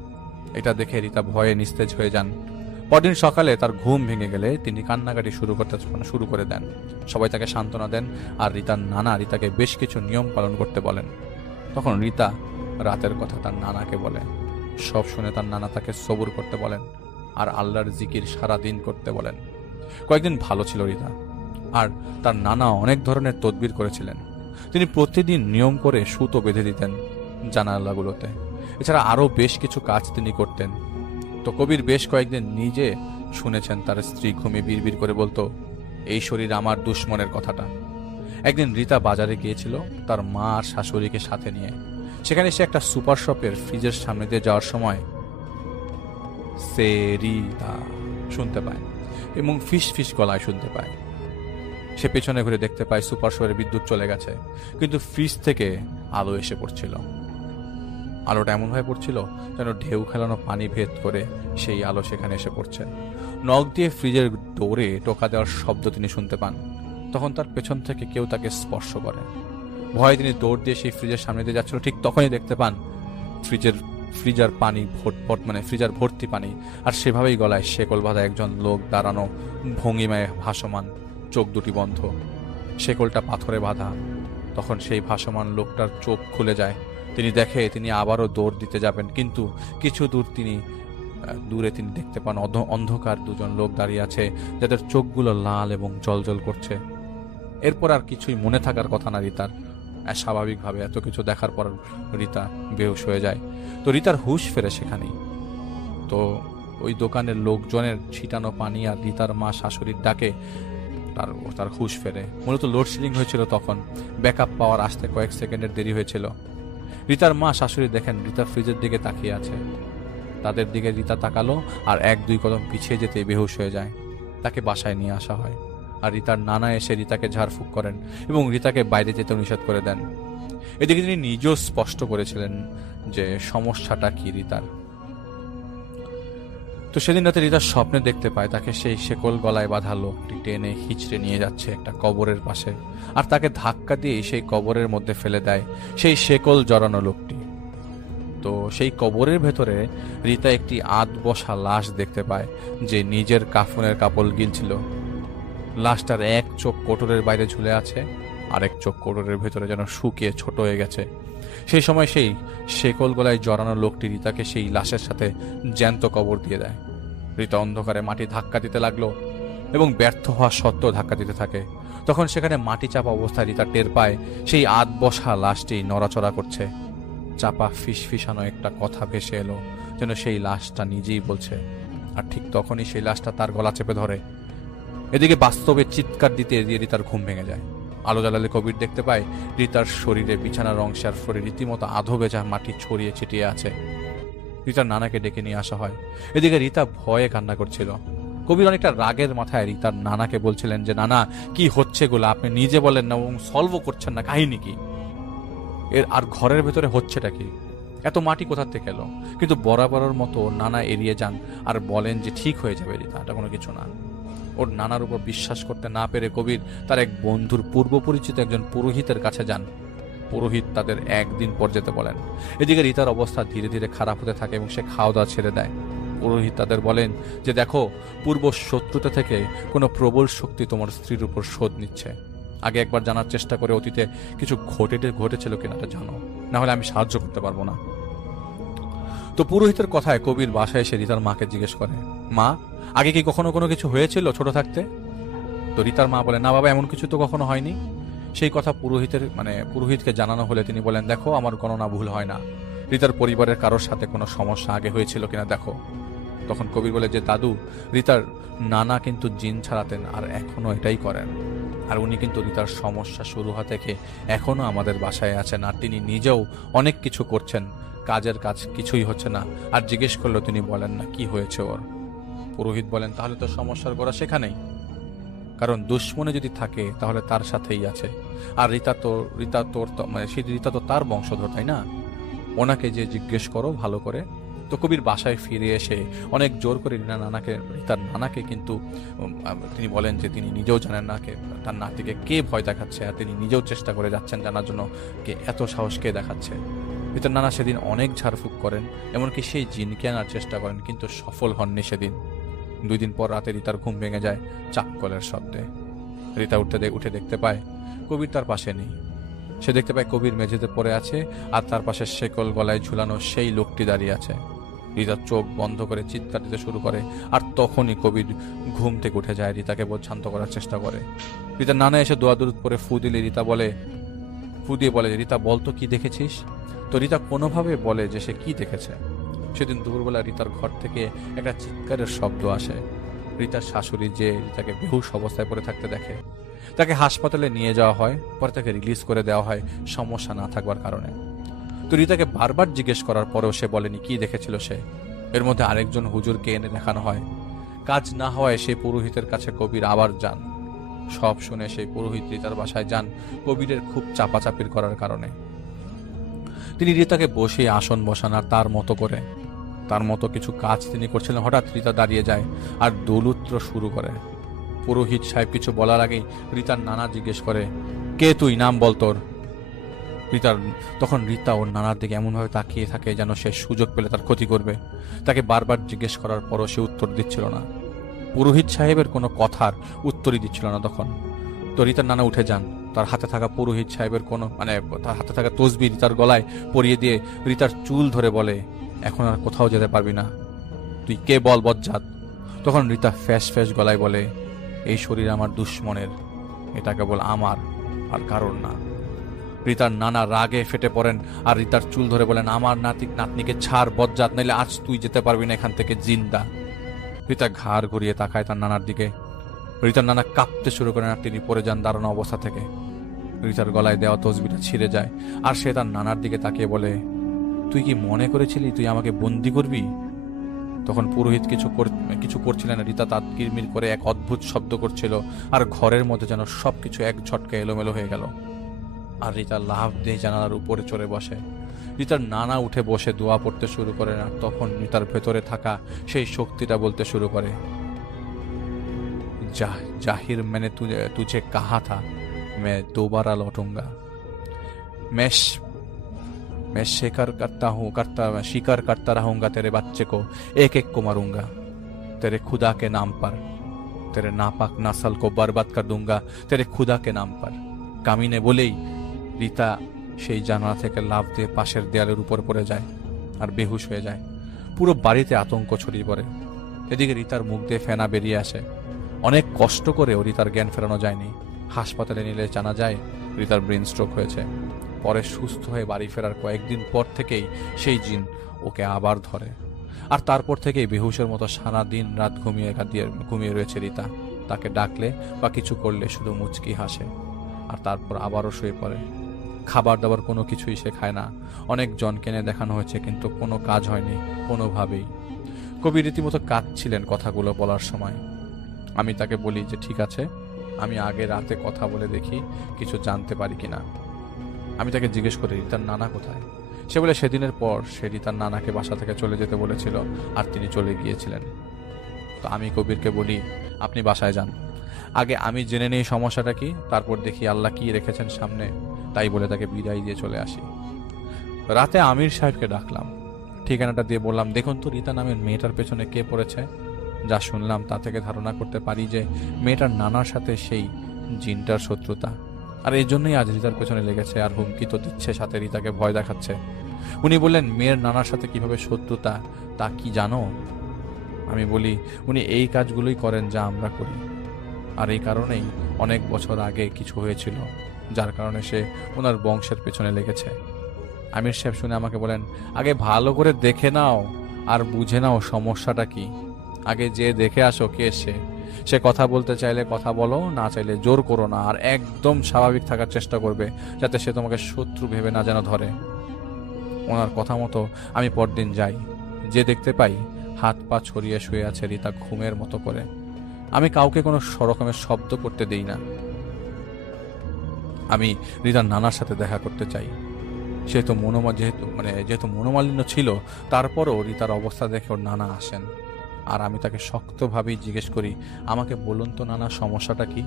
এটা দেখে রীতা ভয়ে নিস্তেজ হয়ে যান। পরদিন সকালে তার ঘুম ভেঙে গেলে তিনি কান্নাকাটি শুরু করে দেন। সবাই তাকে সান্ত্বনা দেন, আর রীতার নানা রীতাকে বেশ কিছু নিয়ম পালন করতে বলেন। তখন রীতা রাতের কথা তার নানাকে বলে। সব শুনে তার নানা তাকে সবুর করতে বলেন আর আল্লাহর জিকির সারা দিন করতে বলেন। কয়েকদিন ভালো ছিল রীতা, আর তার নানা অনেক ধরনের তদবির করেছিলেন। তিনি প্রতিদিন নিয়ম করে সুতো বেঁধে দিতেন জানালাগুলোতে। এছাড়া আরও বেশ কিছু কাজ তিনি করতেন। তো কবির বেশ কয়েকদিন নিজে শুনেছেন তার স্ত্রী ঘুমিয়ে বিড়বিড় করে বলতো, এই শরীর আমার দুশ্মনের কথাটা। একদিন রীতা বাজারে গিয়েছিল তার মা আর শাশুড়িকে সাথে নিয়ে। সেখানে সে একটা সুপার শপের ফ্রিজের সামনে দিয়ে যাওয়ার সময় সে রীতা শুনতে পায় এবং ফিস ফিস গলায় শুনতে পায়। সে পেছনে ঘুরে দেখতে পায় সুপার শপের বিদ্যুৎ চলে গেছে, কিন্তু ফ্রিজ থেকে আলো এসে পড়ছিল। আলোটা এমনভাবে পড়ছিল যেন ঢেউ খেলানো পানি ভেদ করে সেই আলো সেখানে এসে পড়ছে। নখ দিয়ে ফ্রিজের ডোরে টোকা দেওয়ার শব্দ তিনি শুনতে পান। তখন তার পেছন থেকে কেউ তাকে স্পর্শ করে। ভয়ে তিনি দৌড় দিয়ে সেই ফ্রিজের সামনে দিয়ে যাচ্ছিল। ঠিক তখনই দেখতে পান ফ্রিজার পানি ফ্রিজার ভর্তি পানি, আর সেভাবেই গলায় শেকল বাঁধা একজন লোক দাঁড়ানো, ভঙ্গিমায় ভাসমান, চোখ দুটি বন্ধ, শেকলটা পাথরে বাঁধা। তখন সেই ভাসমান লোকটার চোখ খুলে যায়। তিনি তিনি আবারও দৌড় দিতে যাবেন, কিন্তু কিছু দূরে তিনি দেখতে পান অন্ধকার দুজন লোক দাঁড়িয়ে আছে, যাদের চোখগুলো লাল এবং জলজল করছে। এরপর আর কিছুই মনে থাকার কথা না রীতার। স্বাভাবিকভাবে এত কিছু দেখার পর রীতা বেহুশ হয়ে যায়। তো রীতার হুঁশ ফেরে সেখানেই। তো ওই দোকানের লোকজনের ছিটানো পানি আর রীতার মা শাশুড়ির ডাকে তার হুঁশ ফেরে। মূলত লোডশেডিং হয়েছিল তখন, ব্যাকআপ পাওয়ার আসতে কয়েক সেকেন্ডের দেরি হয়েছিল। রীতার মা শাশুড়ি দেখেন রীতা ফ্রিজের দিকে তাকিয়ে আছে। তাদের দিকে রীতা তাকালো আর 1-2 কদম পিছিয়ে যেতে বেহুশ হয়ে যায়। তাকে বাসায় নিয়ে আসা হয়, আর রীতার নানা এসে রীতাকে ঝাড়ফুঁক করেন এবং রীতাকে বাইরে যেতে নিষেধ করে দেন। এদিকে তিনি নিজেও স্পষ্ট করেছিলেন যে সমস্যাটা কি রীতার। তো সেদিন রাতে রীতার স্বপ্নে দেখতে পায় তাকে সেই শেকল গলায় বাঁধা লোকটি টেনে হিচড়ে নিয়ে যাচ্ছে একটা কবরের পাশে, আর তাকে ধাক্কা দিয়ে সেই কবরের মধ্যে ফেলে দেয় সেই শেকল জড়ানো লোকটি। তো সেই কবরের ভেতরে রীতা একটি আধ বসা লাশ দেখতে পায়, যে নিজের কাফনের কাপড় গিলছিল। লাশটার এক চোখ কোটরের বাইরে ঝুলে আছে, আরেক চোখ কোটরের ভেতরে যেন শুকিয়ে ছোট হয়ে গেছে। সেই সময় সেই শেকল গলায় জড়ানো লোকটি রীতাকে সেই লাশের সাথে জ্যান্ত কবর দিয়ে দেয়। রীতা অন্ধকারে মাটি ধাক্কা দিতে লাগলো এবং ব্যর্থ হওয়া সত্ত্বেও ধাক্কা দিতে থাকে। তখন সেখানে মাটি চাপা অবস্থায় রীতা টের পায় সেই আধ বসা লাশটি নড়াচড়া করছে। চাপা ফিসফিসানো একটা কথা ভেসে এলো, যেন সেই লাশটা নিজেই বলছে। আর ঠিক তখনই সেই লাশটা তার গলা চেপে ধরে। এদিকে বাস্তবে চিৎকার দিতে দিয়ে রীতার ঘুম ভেঙে যায়। আলো জ্বালালে কবির দেখতে পায় রীতার শরীরে বিছানার অংশে আর ফলে রীতিমতো আধো ভেজা মাটি ছড়িয়ে ছিটিয়ে আছে। রীতার নানাকে ডেকে নিয়ে আসা হয়। এদিকে রীতা ভয়ে কান্না করছিল। কবির অনেকটা রাগের মাথায় রীতার নানাকে বলছিলেন যে, নানা কি হচ্ছে এগুলো, আপনি নিজে বলেন না এবং সলভও করছেন না, কাহিনী কি এর, আর ঘরের ভেতরে হচ্ছেটা কি, এত মাটি কোথা থেকে এলো? কিন্তু বরাবরের মতো নানা এড়িয়ে যান আর বলেন যে ঠিক হয়ে যাবে রীতা, এটা কোনো কিছু না। ওর নানার উপর বিশ্বাস করতে না পেরে কবির তার এক বন্ধুর পূর্ব পরিচিত একজন পুরোহিতের কাছে যান। পুরোহিত তাদের একদিন পর যেতে বলেন। এদিকে রীতার অবস্থা ধীরে ধীরে খারাপ হতে থাকে এবং সে খাওয়া দাওয়া ছেড়ে দেয়। পুরোহিত তাদের বলেন যে, দেখো, পূর্ব শত্রুতা থেকে কোনো প্রবল শক্তি তোমার স্ত্রীর উপর শোধ নিচ্ছে। আগে একবার জানার চেষ্টা করে অতীতে কিছু ঘটেছিল কিনা জানো, না হলে আমি সাহায্য করতে পারবো না। তো পুরোহিতের কথায় কবির বাসায় এসে রীতার মাকে জিজ্ঞেস করে, মা, আগে কি কখনো কোনো কিছু হয়েছিল ছোট থাকতে? তো রীতার মা বলে, না বাবা, এমন কিছু তো কখনো হয়নি। সেই কথা পুরোহিতকে জানানো হলে তিনি বলেন, দেখো, আমার গণনা ভুল হয় না। রীতার পরিবারের কারোর সাথে কোনো সমস্যা আগে হয়েছিল কিনা দেখো। তখন কবির বলে যে, দাদু, রীতার নানা কিন্তু জিন ছাড়াতেন আর এখনো এটাই করেন। আর উনি কিন্তু রীতার সমস্যা শুরু হওয়া থেকে এখনো আমাদের বাসায় আছেন, আর তিনি নিজেও অনেক কিছু করছেন, কাজের কাজ কিছুই হচ্ছে না। আর জিজ্ঞেস করলেও তিনি বলেন না কি হয়েছে ওর। পুরোহিত বলেন, তাহলে তো সমস্যার গোড়া সেখানেই, কারণ দুশ্মনে যদি থাকে তাহলে তার সাথেই আছে। আর রীতা তো তার বংশধর, তাই না? ওনাকে যে জিজ্ঞেস করো ভালো করে। তো কবির বাসায় ফিরে এসে অনেক জোর করে রীতার নানাকে কিন্তু তিনি বলেন যে তিনি নিজেও জানেন না তার নাতিকে কে ভয় দেখাচ্ছে, আর তিনি নিজেও চেষ্টা করে যাচ্ছেন জানার জন্য কে এত সাহস কে দেখাচ্ছে। রিতার নানা সেদিন অনেক ঝাড়ফুঁক করেন, এমনকি সেই জিনকে আনার চেষ্টা করেন, কিন্তু সফল হননি সেদিন। 2 দিন পর রাতে রিতার ঘুম ভেঙে যায় চাপকলের শব্দে। রিতা উঠে দেখতে পায় কবির তার পাশে নেই। সে দেখতে পায় কবির মেঝেতে পড়ে আছে, আর তার পাশে শেকল গলায় ঝুলানো সেই লোকটি দাঁড়িয়ে আছে। রিতা চোখ বন্ধ করে চিৎকার দিতে শুরু করে, আর তখনই কবির ঘুম থেকে উঠে যায়, রিতাকে শান্ত করার চেষ্টা করে। রিতার নানা এসে দোয়া দরুদ পরে ফু দিয়ে বলে, রিতা বলতো কি দেখেছিস? তো রিতা কোনোভাবে বলে যে সে কি দেখেছে। সেদিন দুপুরবেলা রিতার ঘর থেকে একটা চিৎকারের শব্দ আসে। রিতার শাশুড়ি যে রিতাকে বেহুশ অবস্থায় পড়ে থাকতে দেখে, তাকে হাসপাতালে নিয়ে যাওয়া হয়, পরে তাকে রিলিজ করে দেওয়া হয় সমস্যা না থাকবার কারণে। তো রিতাকে বারবার জিজ্ঞেস করার পরেও সে বলেনি কি দেখেছিল সে। এর মধ্যে আরেকজন হুজুরকে এনে দেখানো হয়। কাজ না হওয়ায় সেই পুরোহিতের কাছে কবির আবার যান। সব শুনে সেই পুরোহিত রিতার বাসায় যান কবিরের খুব চাপাচাপির করার কারণে। তিনি রিতাকে বসে আসন বসান, আর তার মতো কিছু কাজ তিনি করছিলেন। হঠাৎ রিতা দাঁড়িয়ে যায় আর দোলুত্র শুরু করে। পুরোহিত সাহেব কিছু বলার আগেই রিতার নানা জিজ্ঞেস করে, কে তুই, নাম বল তোর। তখন রিতা ওর নানার দিকে এমনভাবে তাকিয়ে থাকে যেন সে সুযোগ পেলে তার ক্ষতি করবে। তাকে বারবার জিজ্ঞেস করার পরও সে উত্তর দিচ্ছিল না। পুরোহিত সাহেবের কোনো কথার উত্তরই দিচ্ছিল না তখন। তো রিতার নানা উঠে যান। তার হাতে থাকা পুরোহিত সাহেবের তার হাতে থাকা তসবি রিতার গলায় পরিয়ে দিয়ে রিতার চুল ধরে বলে, এখন আর কোথাও যেতে পারবি না, তুই কে বল বজ্জাত। তখন রিতা ফ্যাস ফ্যাস গলায় বলে, এই শরীর আমার দুশ্মনের, এটা কেবল আমার আর কারণ না। রিতার নানা রাগে ফেটে পড়েন আর রিতার চুল ধরে বলেন, আমার নাতনিকে ছাড় বজ্জাত, নাইলে আজ তুই যেতে পারবি না এখান থেকে জিন্দা। রিতা ঘাড় ঘুরিয়ে তাকায় তার নানার দিকে। রিতার নানা কাঁপতে শুরু করেন আর তিনি পড়ে যান দাঁড়ানো অবস্থা থেকে। রিতার গলায় দেওয়া তসবিটা ছিঁড়ে যায় আর সে তার নানার দিকে তাকিয়ে বলে, তুই কি মনে করেছিলি তুই আমাকে বন্দি করবি? তখন পুরোহিত কিছু করছিলেন না। রিতা তার কিরমির করে এক অদ্ভুত শব্দ করছিল, আর ঘরের মধ্যে যেন সবকিছু এক ঝটকা এলোমেলো হয়ে গেল। আর রিতা লাফ দিয়ে জানালার উপরে চড়ে বসে। রিতার নানা উঠে বসে দোয়া পড়তে শুরু করে, না তখন রিতার ভেতরে থাকা সেই শক্তিটা বলতে শুরু করে, जाहिर मैंने तुझे कहा था मैं दोबारा लौटूंगा। मैं शिकार करता रहूंगा तेरे बच्चे को, एक एक को मारूंगा तेरे खुदा के नाम पर, तेरे नापाक नस्ल को बर्बाद कर दूंगा तेरे खुदा के नाम पर। কামিনে বলেই রিতা সেই জানালা থেকে লাফ দিয়ে পাশের দেয়ালের উপর পড়ে যায় আর বেহুশ হয়ে যায়। পুরো বাড়িতে আতঙ্ক ছড়িয়ে পড়ে। এদিকে রিতার মুখ দিয়ে ফেনা বেরিয়ে আসে। অনেক কষ্ট করেও রিতার জ্ঞান ফেরানো যায়নি। হাসপাতালে নিলে জানা যায় রিতার ব্রেন স্ট্রোক হয়েছে। পরে সুস্থ হয়ে বাড়ি ফেরার কয়েকদিন পর থেকেই সেই জিন ওকে আবার ধরে, আর তারপর থেকেই বেহুশের মতো সারা দিন রাত ঘুমিয়ে রয়েছে রিতা। তাকে ডাকলে বা কিছু করলে শুধু মুচকি হাসে, আর তারপর আবারও শুয়ে পড়ে। খাবার দাবার কোনো কিছুই সে খায় না। অনেক জন কেনে দেখানো হয়েছে, কিন্তু কোনো কাজ হয়নি কোনোভাবেই। কবি রীতিমতো কাঁদছিলেন কথাগুলো বলার সময়। আমি তাকে বলি যে ঠিক আছে, আমি আগে রাতে কথা বলে দেখি কিছু জানতে পারি কিনা। আমি তাকে জিজ্ঞেস করি রিতার নানা কোথায়। সে বলে সেদিনের পর সে রিতার নানাকে বাসা থেকে চলে যেতে বলেছিল, আর তিনি চলে গিয়েছিলেন। তো আমি কবিরকে বলি, আপনি বাসায় যান, আগে আমি জেনে নেই সমস্যাটা কি, তারপর দেখি আল্লাহ কি রেখেছেন সামনে। তাই বলে তাকে বিদায় দিয়ে চলে আসি। রাতে আমির সাহেবকে ডাকলাম, ঠিকানাটা দিয়ে বললাম, দেখুন তো রিতা নামের মেয়েটার পেছনে কে পড়েছে। যা শুনলাম তা থেকে ধারণা করতে পারি যে মেয়েটার নানার সাথে সেই জিনটার শত্রুতা, আর এই জন্যই আজ রিতার পেছনে লেগেছে, আর হুমকি তো দিচ্ছে, সাথে রিতাকে ভয় দেখাচ্ছে। উনি বললেন, মেয়ের নানার সাথে কিভাবে শত্রুতা তা কি জানো? আমি বলি, উনি এই কাজগুলোই করেন যা আমরা করি, আর এই কারণেই অনেক বছর আগে কিছু হয়েছিল যার কারণে সে ওনার বংশের পেছনে লেগেছে। আমির সাহেব শুনে আমাকে বলেন, আগে ভালো করে দেখে নাও আর বুঝে নাও সমস্যাটা কি। আগে যে দেখে আসো কে সে কথা বলতে চাইলে কথা বলো, না চাইলে জোর করো না, আর একদম স্বাভাবিক থাকার চেষ্টা করবে যাতে সে তোমাকে শত্রু ভেবে না যেন ধরে। ওনার কথা মতো আমি পরদিন যাই, যে দেখতে পাই হাত পা ছড়িয়ে শুয়ে আছে রিতা ঘুমের মতো করে। আমি কাউকে কোনো রকমের শব্দ করতে দেই না। আমি রিতার নানার সাথে দেখা করতে চাই। যেহেতু মনোমালিন্য ছিল, তারপরও রিতার অবস্থা দেখে ওর নানা আসেন, আর আমি তাকে শক্তভাবেই জিজ্ঞেস করি, আমাকে বলুন তো নানা, সমস্যাটা কি?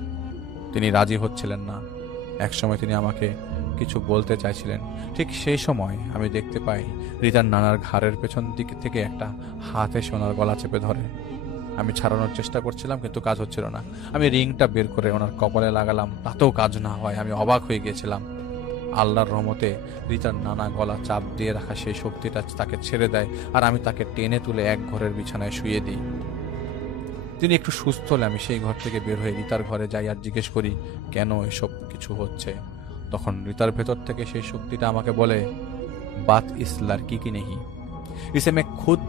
তিনি রাজি হচ্ছিলেন না। একসময় তিনি আমাকে কিছু বলতে চাইছিলেন। ঠিক সেই সময় আমি দেখতে পাই রিতার নানার ঘাড়ের পেছন দিক থেকে একটা হাতে সোনার গলা চেপে ধরে। আমি ছাড়ানোর চেষ্টা করছিলাম, কিন্তু কাজ হচ্ছিল না। আমি রিংটা বের করে ওনার কপালে লাগালাম, তাতেও কাজ না হয় আমি অবাক হয়ে গিয়েছিলাম। আল্লাহর রহমতে রিতার নানা গলা চাপ দিয়ে রাখা সেই শক্তিটা তাকে ছেড়ে দেয়, আর আমি তাকে টেনে তুলে এক ঘরের বিছানায় শুয়ে দিই। তিনি একটু সুস্থ হলে আমি সেই ঘর থেকে বের হয়ে রিতার ঘরে যাই আর জিজ্ঞেস করি কেন এসব কিছু হচ্ছে। তখন রিতার ভেতর থেকে সেই শক্তিটা আমাকে বলে, বাত ইস লড়কি কি নেহি, ইসে মে খুদ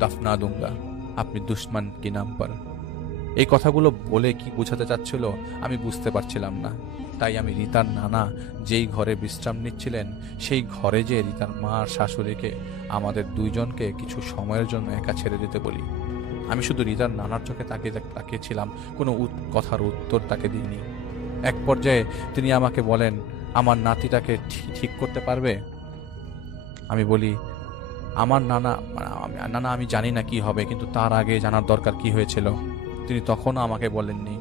দফনা দুঙ্গা আপনি দুশ্মন কি নাম পর। এই কথাগুলো বলে কি বোঝাতে চাচ্ছিল আমি বুঝতে পারছিলাম না। তাই আমি রিতার নানা যেই ঘরে বিশ্রাম নিচ্ছিলেন সেই ঘরে যে রিতার মা আর শাশুড়িকে আমাদের দুইজনকে কিছু সময়ের জন্য একা ছেড়ে দিতে বলি। আমি শুধু রিতার নানার চোখে তাকিয়েছিলাম, কোনো কথার উত্তর তাকে দিইনি। এক পর্যায়ে তিনি আমাকে বলেন, আমার নাতিটাকে ঠিক করতে পারবে? আমি বলি, আমার নানা আমি জানি না কি হবে, কিন্তু তার আগে জানার দরকার কি হয়েছিল। তিনি তখনও আমাকে বলেননি।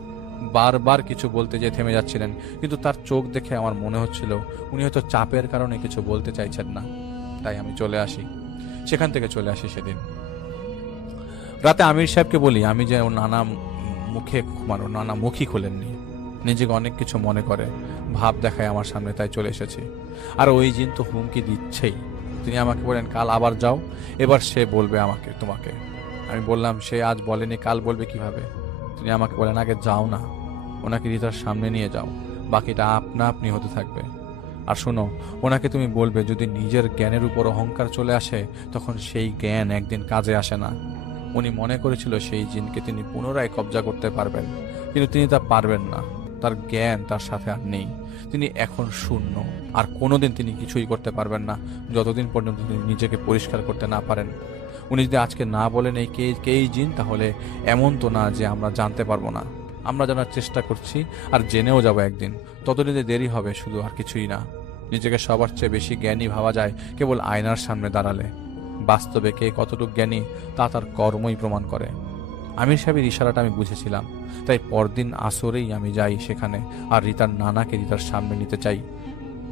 বারবার কিছু বলতে যেয়ে থেমে যাচ্ছিলেন, কিন্তু তার চোখ দেখে আমার মনে হচ্ছিল উনি হয়তো চাপের কারণে কিছু বলতে চাইছেন না। তাই আমি সেখান থেকে চলে আসি। সেদিন রাতে আমির সাহেবকে বলি আমি যে ওর নানা মুখই খোলেননি, নিজেকে অনেক কিছু মনে করে, ভাব দেখায় আমার সামনে, তাই চলে এসেছি। আর ওই জিন তো হুমকি দিচ্ছেই। তিনি আমাকে বলেন, কাল আবার যাও, এবার সে বলবে তোমাকে। আমি বললাম, সে আজ বলেনি, কাল বলবে কিভাবে? তিনি আমাকে বলেন, আগে যাও না, ওনাকে রিতার সামনে নিয়ে যাও, বাকিটা আপনা আপনি হতে থাকবে। আর শোনো, ওনাকে তুমি বলবে যদি নিজের জ্ঞানের উপর অহংকার চলে আসে তখন সেই জ্ঞান একদিন কাজে আসে না। উনি মনে করেছিল সেই জিনকে তিনি পুনরায় কবজা করতে পারবেন, কিন্তু তিনি তা পারবেন না। তার জ্ঞান তার সাথে আর নেই, তিনি এখন শূন্য। আর কোনোদিন তিনি কিছুই করতে পারবেন না যতদিন পর্যন্ত তিনি নিজেকে পরিষ্কার করতে না পারেন। উনি যদি আজকে না বলেন এই কে জিন, তাহলে এমন তো না যে আমরা জানতে পারবো না। আমরা জানার চেষ্টা করছি আর জেনেও যাব একদিন, ততদিনে দেরি হবে শুধু, আর কিছুই না। নিজেকে সবার চেয়ে বেশি জ্ঞানী ভাবা যায় কেবল আয়নার সামনে দাঁড়ালে। বাস্তবে কে কতটুকু জ্ঞানী তা তার কর্মই প্রমাণ করে। আমির সাহেবের ইশারাটা আমি বুঝেছিলাম, তাই পরদিন আসরেই আমি যাই সেখানে আর রিতার নানাকে রিতার সামনে নিতে চাই,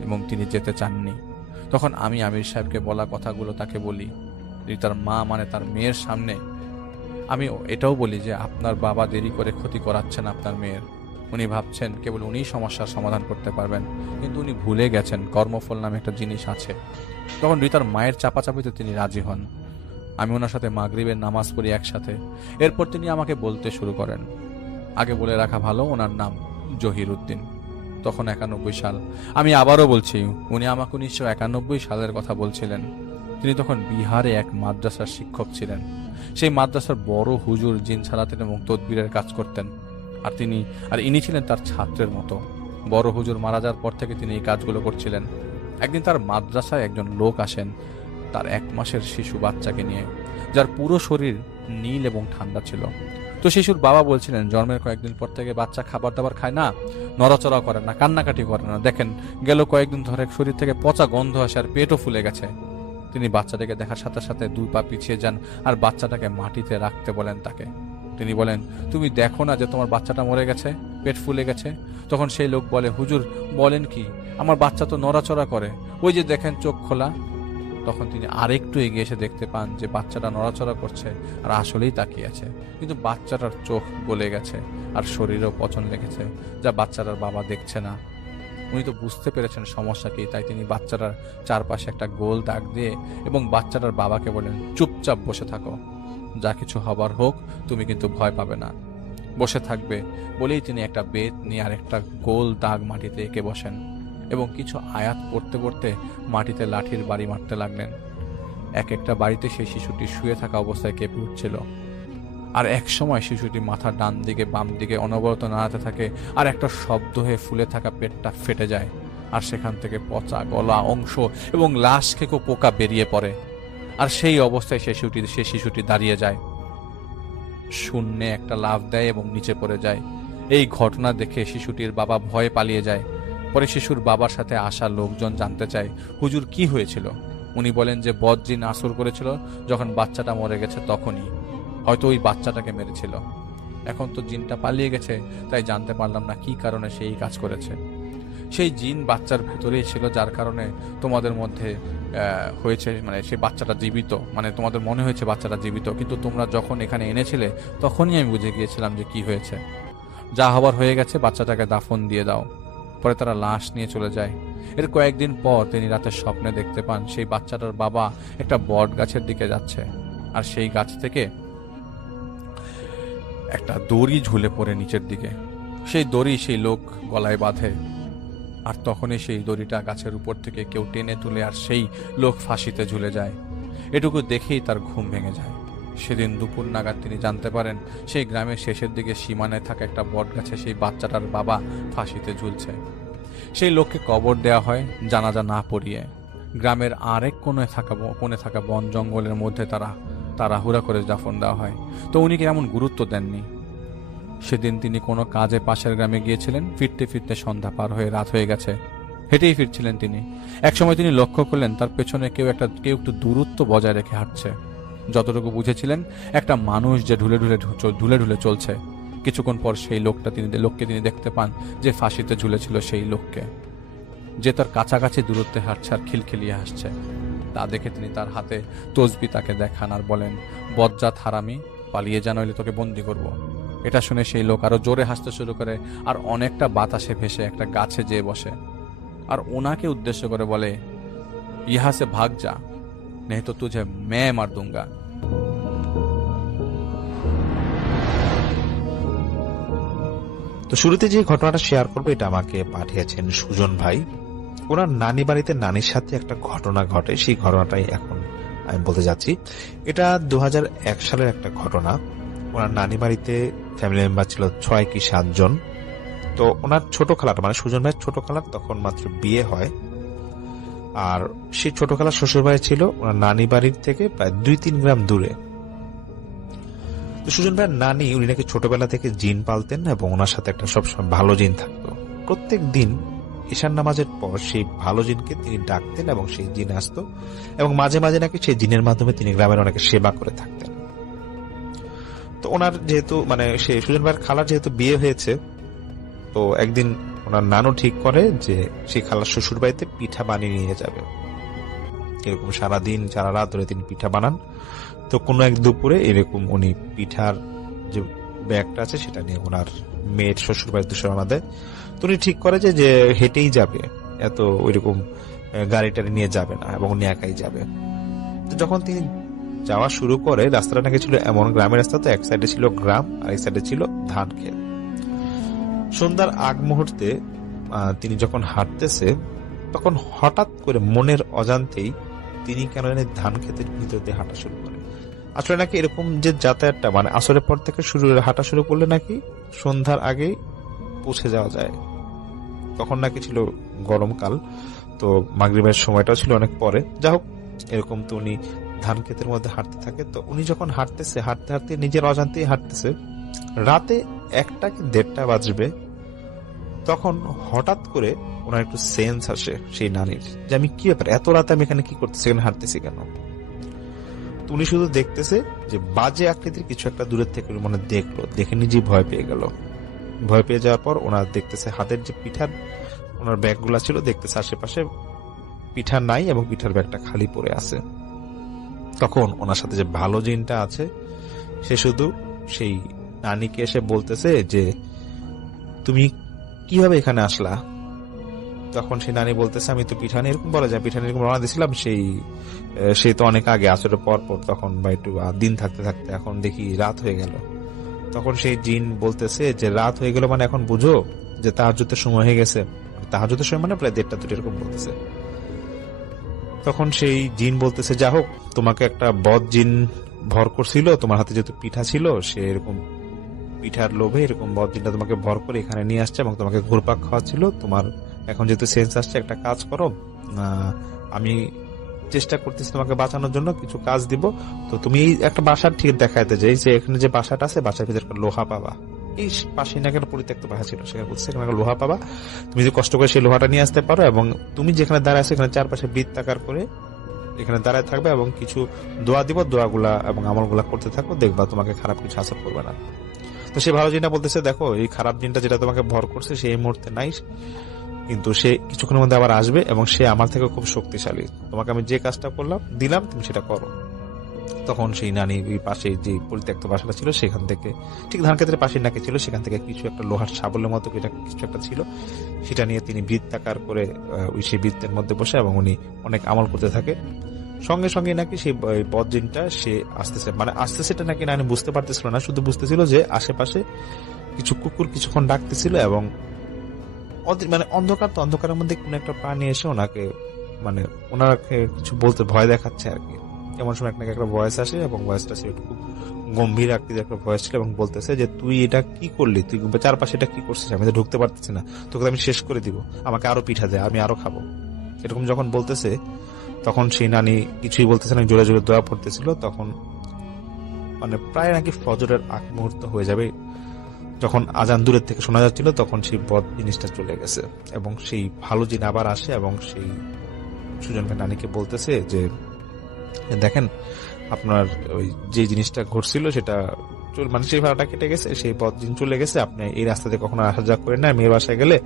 এবং তিনি যেতে চাননি। তখন আমি আমির সাহেবকে বলা কথাগুলো তাকে বলি, রিতার মা মানে তার মেয়ের সামনে। আমি এটাও বলি যে আপনার বাবা দেরি করে ক্ষতি করাচ্ছেন আপনার মেয়ের। উনি ভাবছেন কেবল উনিই সমস্যার সমাধান করতে পারবেন, কিন্তু উনি ভুলে গেছেন কর্মফল নামে একটা জিনিস আছে। তখন রিতার মায়ের চাপাচাপিতে তিনি রাজি হন। আমি ওনার সাথে মাগরিবের নামাজ পড়ি একসাথে। এরপর তিনি আমাকে বলতে শুরু করেন। আগে বলে রাখা ভালো, ওনার নাম জহির উদ্দিন। তখন 91 সাল। আমি আবারও বলছি, উনি আমাকে 1991 সালের কথা বলছিলেন। তিনি তখন বিহারে এক মাদ্রাসার শিক্ষক ছিলেন। সেই মাদ্রাসার বড় হুজুর জিন ছাড়াতেন এবং তদবিরের কাজ করতেন, আর ইনি ছিলেন তার ছাত্রের মতো। বড় হুজুর মারা যাওয়ার পর থেকে তিনি এই কাজগুলো করছিলেন। একদিন তার মাদ্রাসায় একজন লোক আসেন তার 1 মাসের শিশু বাচ্চাকে নিয়ে, যার পুরো শরীর নীল এবং ঠান্ডা ছিল। তো শিশুর বাবা বলছিলেন, জন্মের কয়েকদিন পর থেকে বাচ্চা খাবার দাবার খায় না, নড়াচড়া করে না, কান্নাকাটি করে না। দেখেন, গেল কয়েকদিন ধরে শরীর থেকে পচা গন্ধ আসে আর পেটও ফুলে গেছে। তিনি বাচ্চাটাকে দেখার সাথে সাথে 2 পা পিছিয়ে যান আর বাচ্চাটাকে মাটিতে রাখতে বলেন তাকে। তিনি বলেন, তুমি দেখো না যে তোমার বাচ্চাটা মরে গেছে, পেট ফুলে গেছে? তখন সেই লোক বলে, হুজুর বলেন কি, আমার বাচ্চা তো নড়াচড়া করে, ওই যে দেখেন চোখ খোলা। তখন তিনি আরেকটু এগিয়ে এসে দেখতে পান যে বাচ্চাটা নড়াচড়া করছে আর আসলেই তাকিয়ে আছে, কিন্তু বাচ্চাটার চোখ গলে গেছে আর শরীরেও পচন লেগেছে, যা বাচ্চাটার বাবা দেখছে না। উনি তো বুঝতে পেরেছেন সমস্যা কি, তাই তিনি বাচ্চাটার চারপাশে একটা গোল দাগ দিয়ে এবং বাচ্চাটার বাবাকে বলেন, চুপচাপ বসে থাকো, যা কিছু হবার হোক, তুমি কিন্তু ভয় পাবে না, বসে থাকবে। বলেই তিনি একটা বেত নিয়ে আর একটা গোল দাগ মাটিতে এঁকে বসেন এবং কিছু আয়াত পড়তে পড়তে মাটিতে লাঠির বাড়ি মারতে লাগলেন। এক একটা বাড়িতে সেই শিশুটি শুয়ে থাকা অবস্থায় কেঁপে উঠছিল, আর এক সময় শিশুটি মাথা ডান দিকে বাম দিকে অনবরত নাড়াতে থাকে, আর একটা শব্দ হয়ে ফুলে থাকা পেটটা ফেটে যায়, আর সেখান থেকে পচা গলা অংশ এবং লাশ খেকো পোকা বেরিয়ে পড়ে। আর সেই অবস্থায় সে শিশুটি দাঁড়িয়ে যায়, শূন্যে একটা লাফ দেয় এবং নিচে পড়ে যায়। এই ঘটনা দেখে শিশুটির বাবা ভয়ে পালিয়ে যায়। পরে শিশুর বাবার সাথে আসা লোকজন জানতে চায়, হুজুর কি হয়েছিল? উনি বলেন যে বদজিন আসর করেছিল, যখন বাচ্চাটা মরে গেছে তখনই, হয়তো ওই বাচ্চাটাকে মেরেছিল। এখন তো জিনটা পালিয়ে গেছে, তাই জানতে পারলাম না কি কারণে সেই কাজ করেছে। সেই জিন বাচ্চার ভেতরেই ছিল, যার কারণে তোমাদের মধ্যে হয়েছে, মানে সেই বাচ্চাটা জীবিত, মানে তোমাদের মনে হয়েছে বাচ্চাটা জীবিত, কিন্তু তোমরা যখন এখানে এনেছিলে তখনই আমি বুঝে গিয়েছিলাম যে কি হয়েছে। যা হবার হয়ে গেছে, বাচ্চাটাকে দাফন দিয়ে দাও। পরে তারা লাশ নিয়ে চলে যায়। এর কয়েকদিন পর তিনি রাতের স্বপ্নে দেখতে পান সেই বাচ্চাটার বাবা একটা বট গাছের দিকে যাচ্ছে, আর সেই গাছ থেকে একটা দড়ি ঝুলে পড়ে নিচের দিকে। সেই দড়ি সেই লোক গলায় বাঁধে, আর তখনই সেই দড়িটা গাছের উপর থেকে কেউ টেনে তুলে আর সেই লোক ফাঁসিতে ঝুলে যায়। এটুকু দেখেই তার ঘুম ভেঙে যায়। সেদিন দুপুর নাগাদ তিনি জানতে পারেন সেই গ্রামের শেষের দিকে সীমানায় থাকা একটা বট গাছে সেই বাচ্চাটার বাবা ফাঁসিতে ঝুলছে। সেই লোককে কবর দেওয়া হয় জানাজা না পড়িয়ে। গ্রামের আরেক কোণে থাকা বন জঙ্গলের মধ্যে তাড়াহুড়া করে দাফন দেওয়া হয়। তো উনি কি এমন গুরুত্ব দেননি। সেদিন তিনি কোনো কাজে পাশের গ্রামে গিয়েছিলেন। ফিরতে ফিরতে সন্ধ্যা পার হয়ে রাত হয়ে গেছে। হেঁটেই ফিরছিলেন তিনি। একসময় তিনি লক্ষ্য করলেন তার পেছনে কেউ একটু দূরত্ব বজায় রেখে হাঁটছে। যতটুকু বুঝেছিলেন একটা মানুষ যে ঢুলে ঢুলে চলছে। কিছুক্ষণ পর সেই লোককে তিনি দেখতে পান যে ফাঁসিতে ঝুলেছিল সেই লোককে, যে তার কাছাকাছি দূরত্বে হাঁটছে আর খিলখিলিয়ে হাসছে। তা দেখে তিনি তার হাতে তসবি তাকে দেখান আর বলেন, বজ্জাত হারামি, পালিয়ে যা, নইলে তোকে বন্দি করব। এটা শুনে সেই লোক আরো জোরে হাসতে শুরু করে আর অনেকটা বাতাসে ভেসে একটা গাছে যেয়ে বসে আর ওনাকে উদ্দেশ্য করে বলে, ইহা সে ভাগ যা, নেই তো তুঝে मैं মার दूंगा। তো শুরুতে যে ঘটনাটা শেয়ার করবো এটা আমাকে পাঠিয়েছেন সুজন ভাই। ওনার নানি বাড়িতে নানির সাথে একটা ঘটনা ঘটে, সেই ঘটনাটাই এখন আমি বলতে যাচ্ছি। এটা 2001 সালের একটা ঘটনা। ওনার নানি বাড়িতে ফ্যামিলি মেম্বার ছিল 6 কি 7 জন। তো ওনার ছোট খালাটা, মানে সুজন ভাইয়ের ছোট খালার তখন মাত্র বিয়ে হয়। আর সেই ছোট খালার শ্বশুর বাড়ি ছিল ওনার নানি বাড়ির থেকে প্রায় 2-3 গ্রাম দূরে। তো সুজন ভাইয়ের নানি, উনি নাকি ছোটবেলা থেকে জিন পালতেন এবং ওনার সাথে একটা সবসময় ভালো জিন থাকতো। প্রত্যেক দিন ঈশান নামাজের পর সেই ভালো জিনকে তিনি ডাকতেন এবং সেই জিন আসতো এবং মাঝে মাঝে নাকি সেই জিনের মাধ্যমে তিনি গ্রামের অনেকে সেবা করে থাকতেন। তো ওনার যেহেতু, মানে সেই সুজন ভাইয়ের খালার যেহেতু বিয়ে হয়েছে, তো একদিন ওনার নানু ঠিক করে যে সেই খালার শ্বশুর বাড়িতে পিঠা বানিয়ে নিয়ে যাবে। এরকম সারাদিন সারা রাত ধরে তিনি পিঠা বানান। তো কোনো এক দুপুরে এরকম উনি পিঠার যে ব্যাগটা আছে সেটা নিয়ে ওনার মেয়ের শ্বশুর বাড়িতে রওনা দেয়। তো উনি ঠিক করে যে হেঁটেই যাবে, এত ওইরকম গাড়ি টাড়ি নিয়ে যাবে না এবং উনি একাই যাবে। তো যখন তিনি যাওয়া শুরু করে, রাস্তাটা নাকি ছিল এমন গ্রামের রাস্তা, তো এক সাইডে ছিল গ্রাম আর এক সাইডে ছিল ধান ক্ষেত। সন্ধ্যার আগ মুহূর্তে তিনি যখন হাঁটতেছে, তখন হঠাৎ করে মনের অজান্তেই তিনি কেন জানি ধান ক্ষেতের ভিতর দিয়ে হাঁটা শুরু করে। আসলে নাকি এরকম যে যাতায়াতটা, মানে আসরের পর থেকে হাঁটা শুরু করলে নাকি সন্ধ্যার আগেই পৌঁছে যাওয়া যায়। তখন নাকি ছিল গরমকাল, তো মাগরিবের সময়টাও ছিল অনেক পরে। যা হোক, এরকম তো উনি ধান ক্ষেতের মধ্যে হাঁটতে থাকে। তো উনি যখন হাঁটতে হাঁটতে নিজের অজান্তেই হাঁটতেছে, রাতে 1টা কি 1:30 বাজবে, তখন হঠাৎ করে ওনার একটু সেন্স আসে সেই নানির, যে আমি কি ব্যাপার, এত রাতে আমি এখানে কি করতেছি, এখানে হাঁটতেছি কেন। উনি শুধু দেখতেছে যে বাজে আকৃতির কিছু একটা দূরের থেকে মনে দেখলো, দেখে নিজেই ভয় পেয়ে গেল। ভয় পেয়ে যাওয়ার পর ওনার দেখতেছে হাতের যে পিঠার ওনার ব্যাগগুলা ছিল, দেখতেছে আশেপাশে পিঠা নাই এবং পিঠার ব্যাগটা খালি পড়ে আছে। তখন ওনার সাথে যে ভালো জিনটা আছে সে শুধু সেই নানিকে এসে বলতেছে যে তুমি কিভাবে এখানে আসলা। তখন সেই নানি বলতেছে, আমি তো পিঠা নিয়ে, এরকম বলা যায়, পিঠা নিয়ে রওনা দিয়েছিলাম সেই তো অনেক আগে, আসরের পর তখন বা একটু দিন থাকতে থাকতে এখন দেখি রাত হয়ে গেল। তখন সেই জিন বলতেছে যে রাত হয়ে গেল মানে এখন বুঝো যে তাহাজ্জুদের সময় হয়ে গেছে। তাহাজ্জুদের সময় মানে প্রায় 1:30-2টা এরকম বলতেছে। তখন সেই জিন বলতেছে, যা হোক, তোমাকে একটা বদ জিন ভর করছিল, তোমার হাতে যেহেতু পিঠা ছিল, সে এরকম পিঠার লোভে এরকম বদ জিনটা তোমাকে ভর করে এখানে নিয়ে আসছে এবং তোমাকে ঘুরপাক খাওয়াচ্ছিল। তোমার এখন যেহেতু সেন্স আসছে, একটা কাজ করো, আমি চেষ্টা করতেছি তোমাকে বাঁচানোর জন্য, কিছু কাজ দিব। তো তুমি একটা বাসার ঠিক দেখাইতে যাই, যে এখানে যে বাসাটা আছে, বাসার ভিতরে একটা লোহা পাবা। এই পাশে নাকি একটা পরিত্যক্ত বাসা ছিল, সেখানে বলছে এখানে একটা লোহা পাবা, তুমি যদি কষ্ট করে সেই লোহাটা নিয়ে আসতে পারো এবং তুমি যেখানে দাঁড়ায় আছো এখানে চারপাশে বৃত্তাকার করে এখানে দাঁড়ায় থাকবে এবং কিছু দোয়া দিব, দোয়াগুলা এবং আমলগুলা করতে থাকো, দেখবা তোমাকে খারাপ কিছু আসর করবে না। তো সেই ভালো জিনটা বলতেছে, দেখো এই খারাপ জিনটা যেটা তোমাকে ভর করছে সেই মুহূর্তে নাই, কিন্তু সে কিছুক্ষণের মধ্যে আবার আসবে এবং সে আমার থেকে খুব শক্তিশালী, তোমাকে আমি যে কাজটা দিলাম তুমি সেটা করো। তখন সেই নানি ওই পাশে যে পরিত্যক্ত বাসাটা ছিল সেখান থেকে, ঠিক ধান ক্ষেত্রের পাশে নাকি ছিল, সেখান থেকে কিছু একটা লোহার শাবলের মতো কিছু একটা ছিল, সেটা নিয়ে তিনি বৃত্তাকার করে ওই সেই বৃত্তের মধ্যে বসে এবং উনি অনেক আমল করতে থাকে। সঙ্গে সঙ্গে নাকি সেই বদজিনটা সে আসতেছে, মানে আসতেছেটা নাকি নানি বুঝতে পারতেছিল না, শুধু বুঝতেছিল যে আশেপাশে কিছু কুকুর কিছুক্ষণ ডাকতেছিল এবং মানে অন্ধকার, তো অন্ধকারের মধ্যে কোন একটা প্রাণী এসে ওনাকে মানে ওনাকে কিছু বলতে ভয় দেখাচ্ছে আর কি। এমন সময় নাকি একটা ভয়েস আসে এবং ভয়েসটা ছিল খুব গম্ভীর আকৃতির একটা ভয়েস ছিল এবং বলতেছে যে তুই এটা কি করলি, তুই চারপাশে এটা কি করছিস, আমি তো ঢুকতে পারতেছি না, তোকে আমি শেষ করে দিব, আমাকে আরো পিঠা দে, আমি আরো খাবো। এরকম যখন বলতেছে তখন সেই নানি কিছুই বলতেছে না, জোরে জোরে দোয়া পড়তেছিল। তখন মানে প্রায় নাকি ফজরের আগ মুহূর্ত হয়ে যাবে, যখন আজান দূরের থেকে শোনা যাচ্ছিল তখন সেই বদ জিনিসটা চলে গেছে এবং সেই ভালো জিন আবার আসে এবং সেই সুজন ভাই নানিকে বলতেছে যে দেখেন আপনার ওই যে জিনিসটা ঘটছিল সেটা মানে সেই ভাড়াটা কেটে গেছে, সেই বদ জিন চলে গেছে, আপনি এই রাস্তা দিয়ে কখনো আসা যাওয়া করেন না, মেয়ের বাসায় গেলে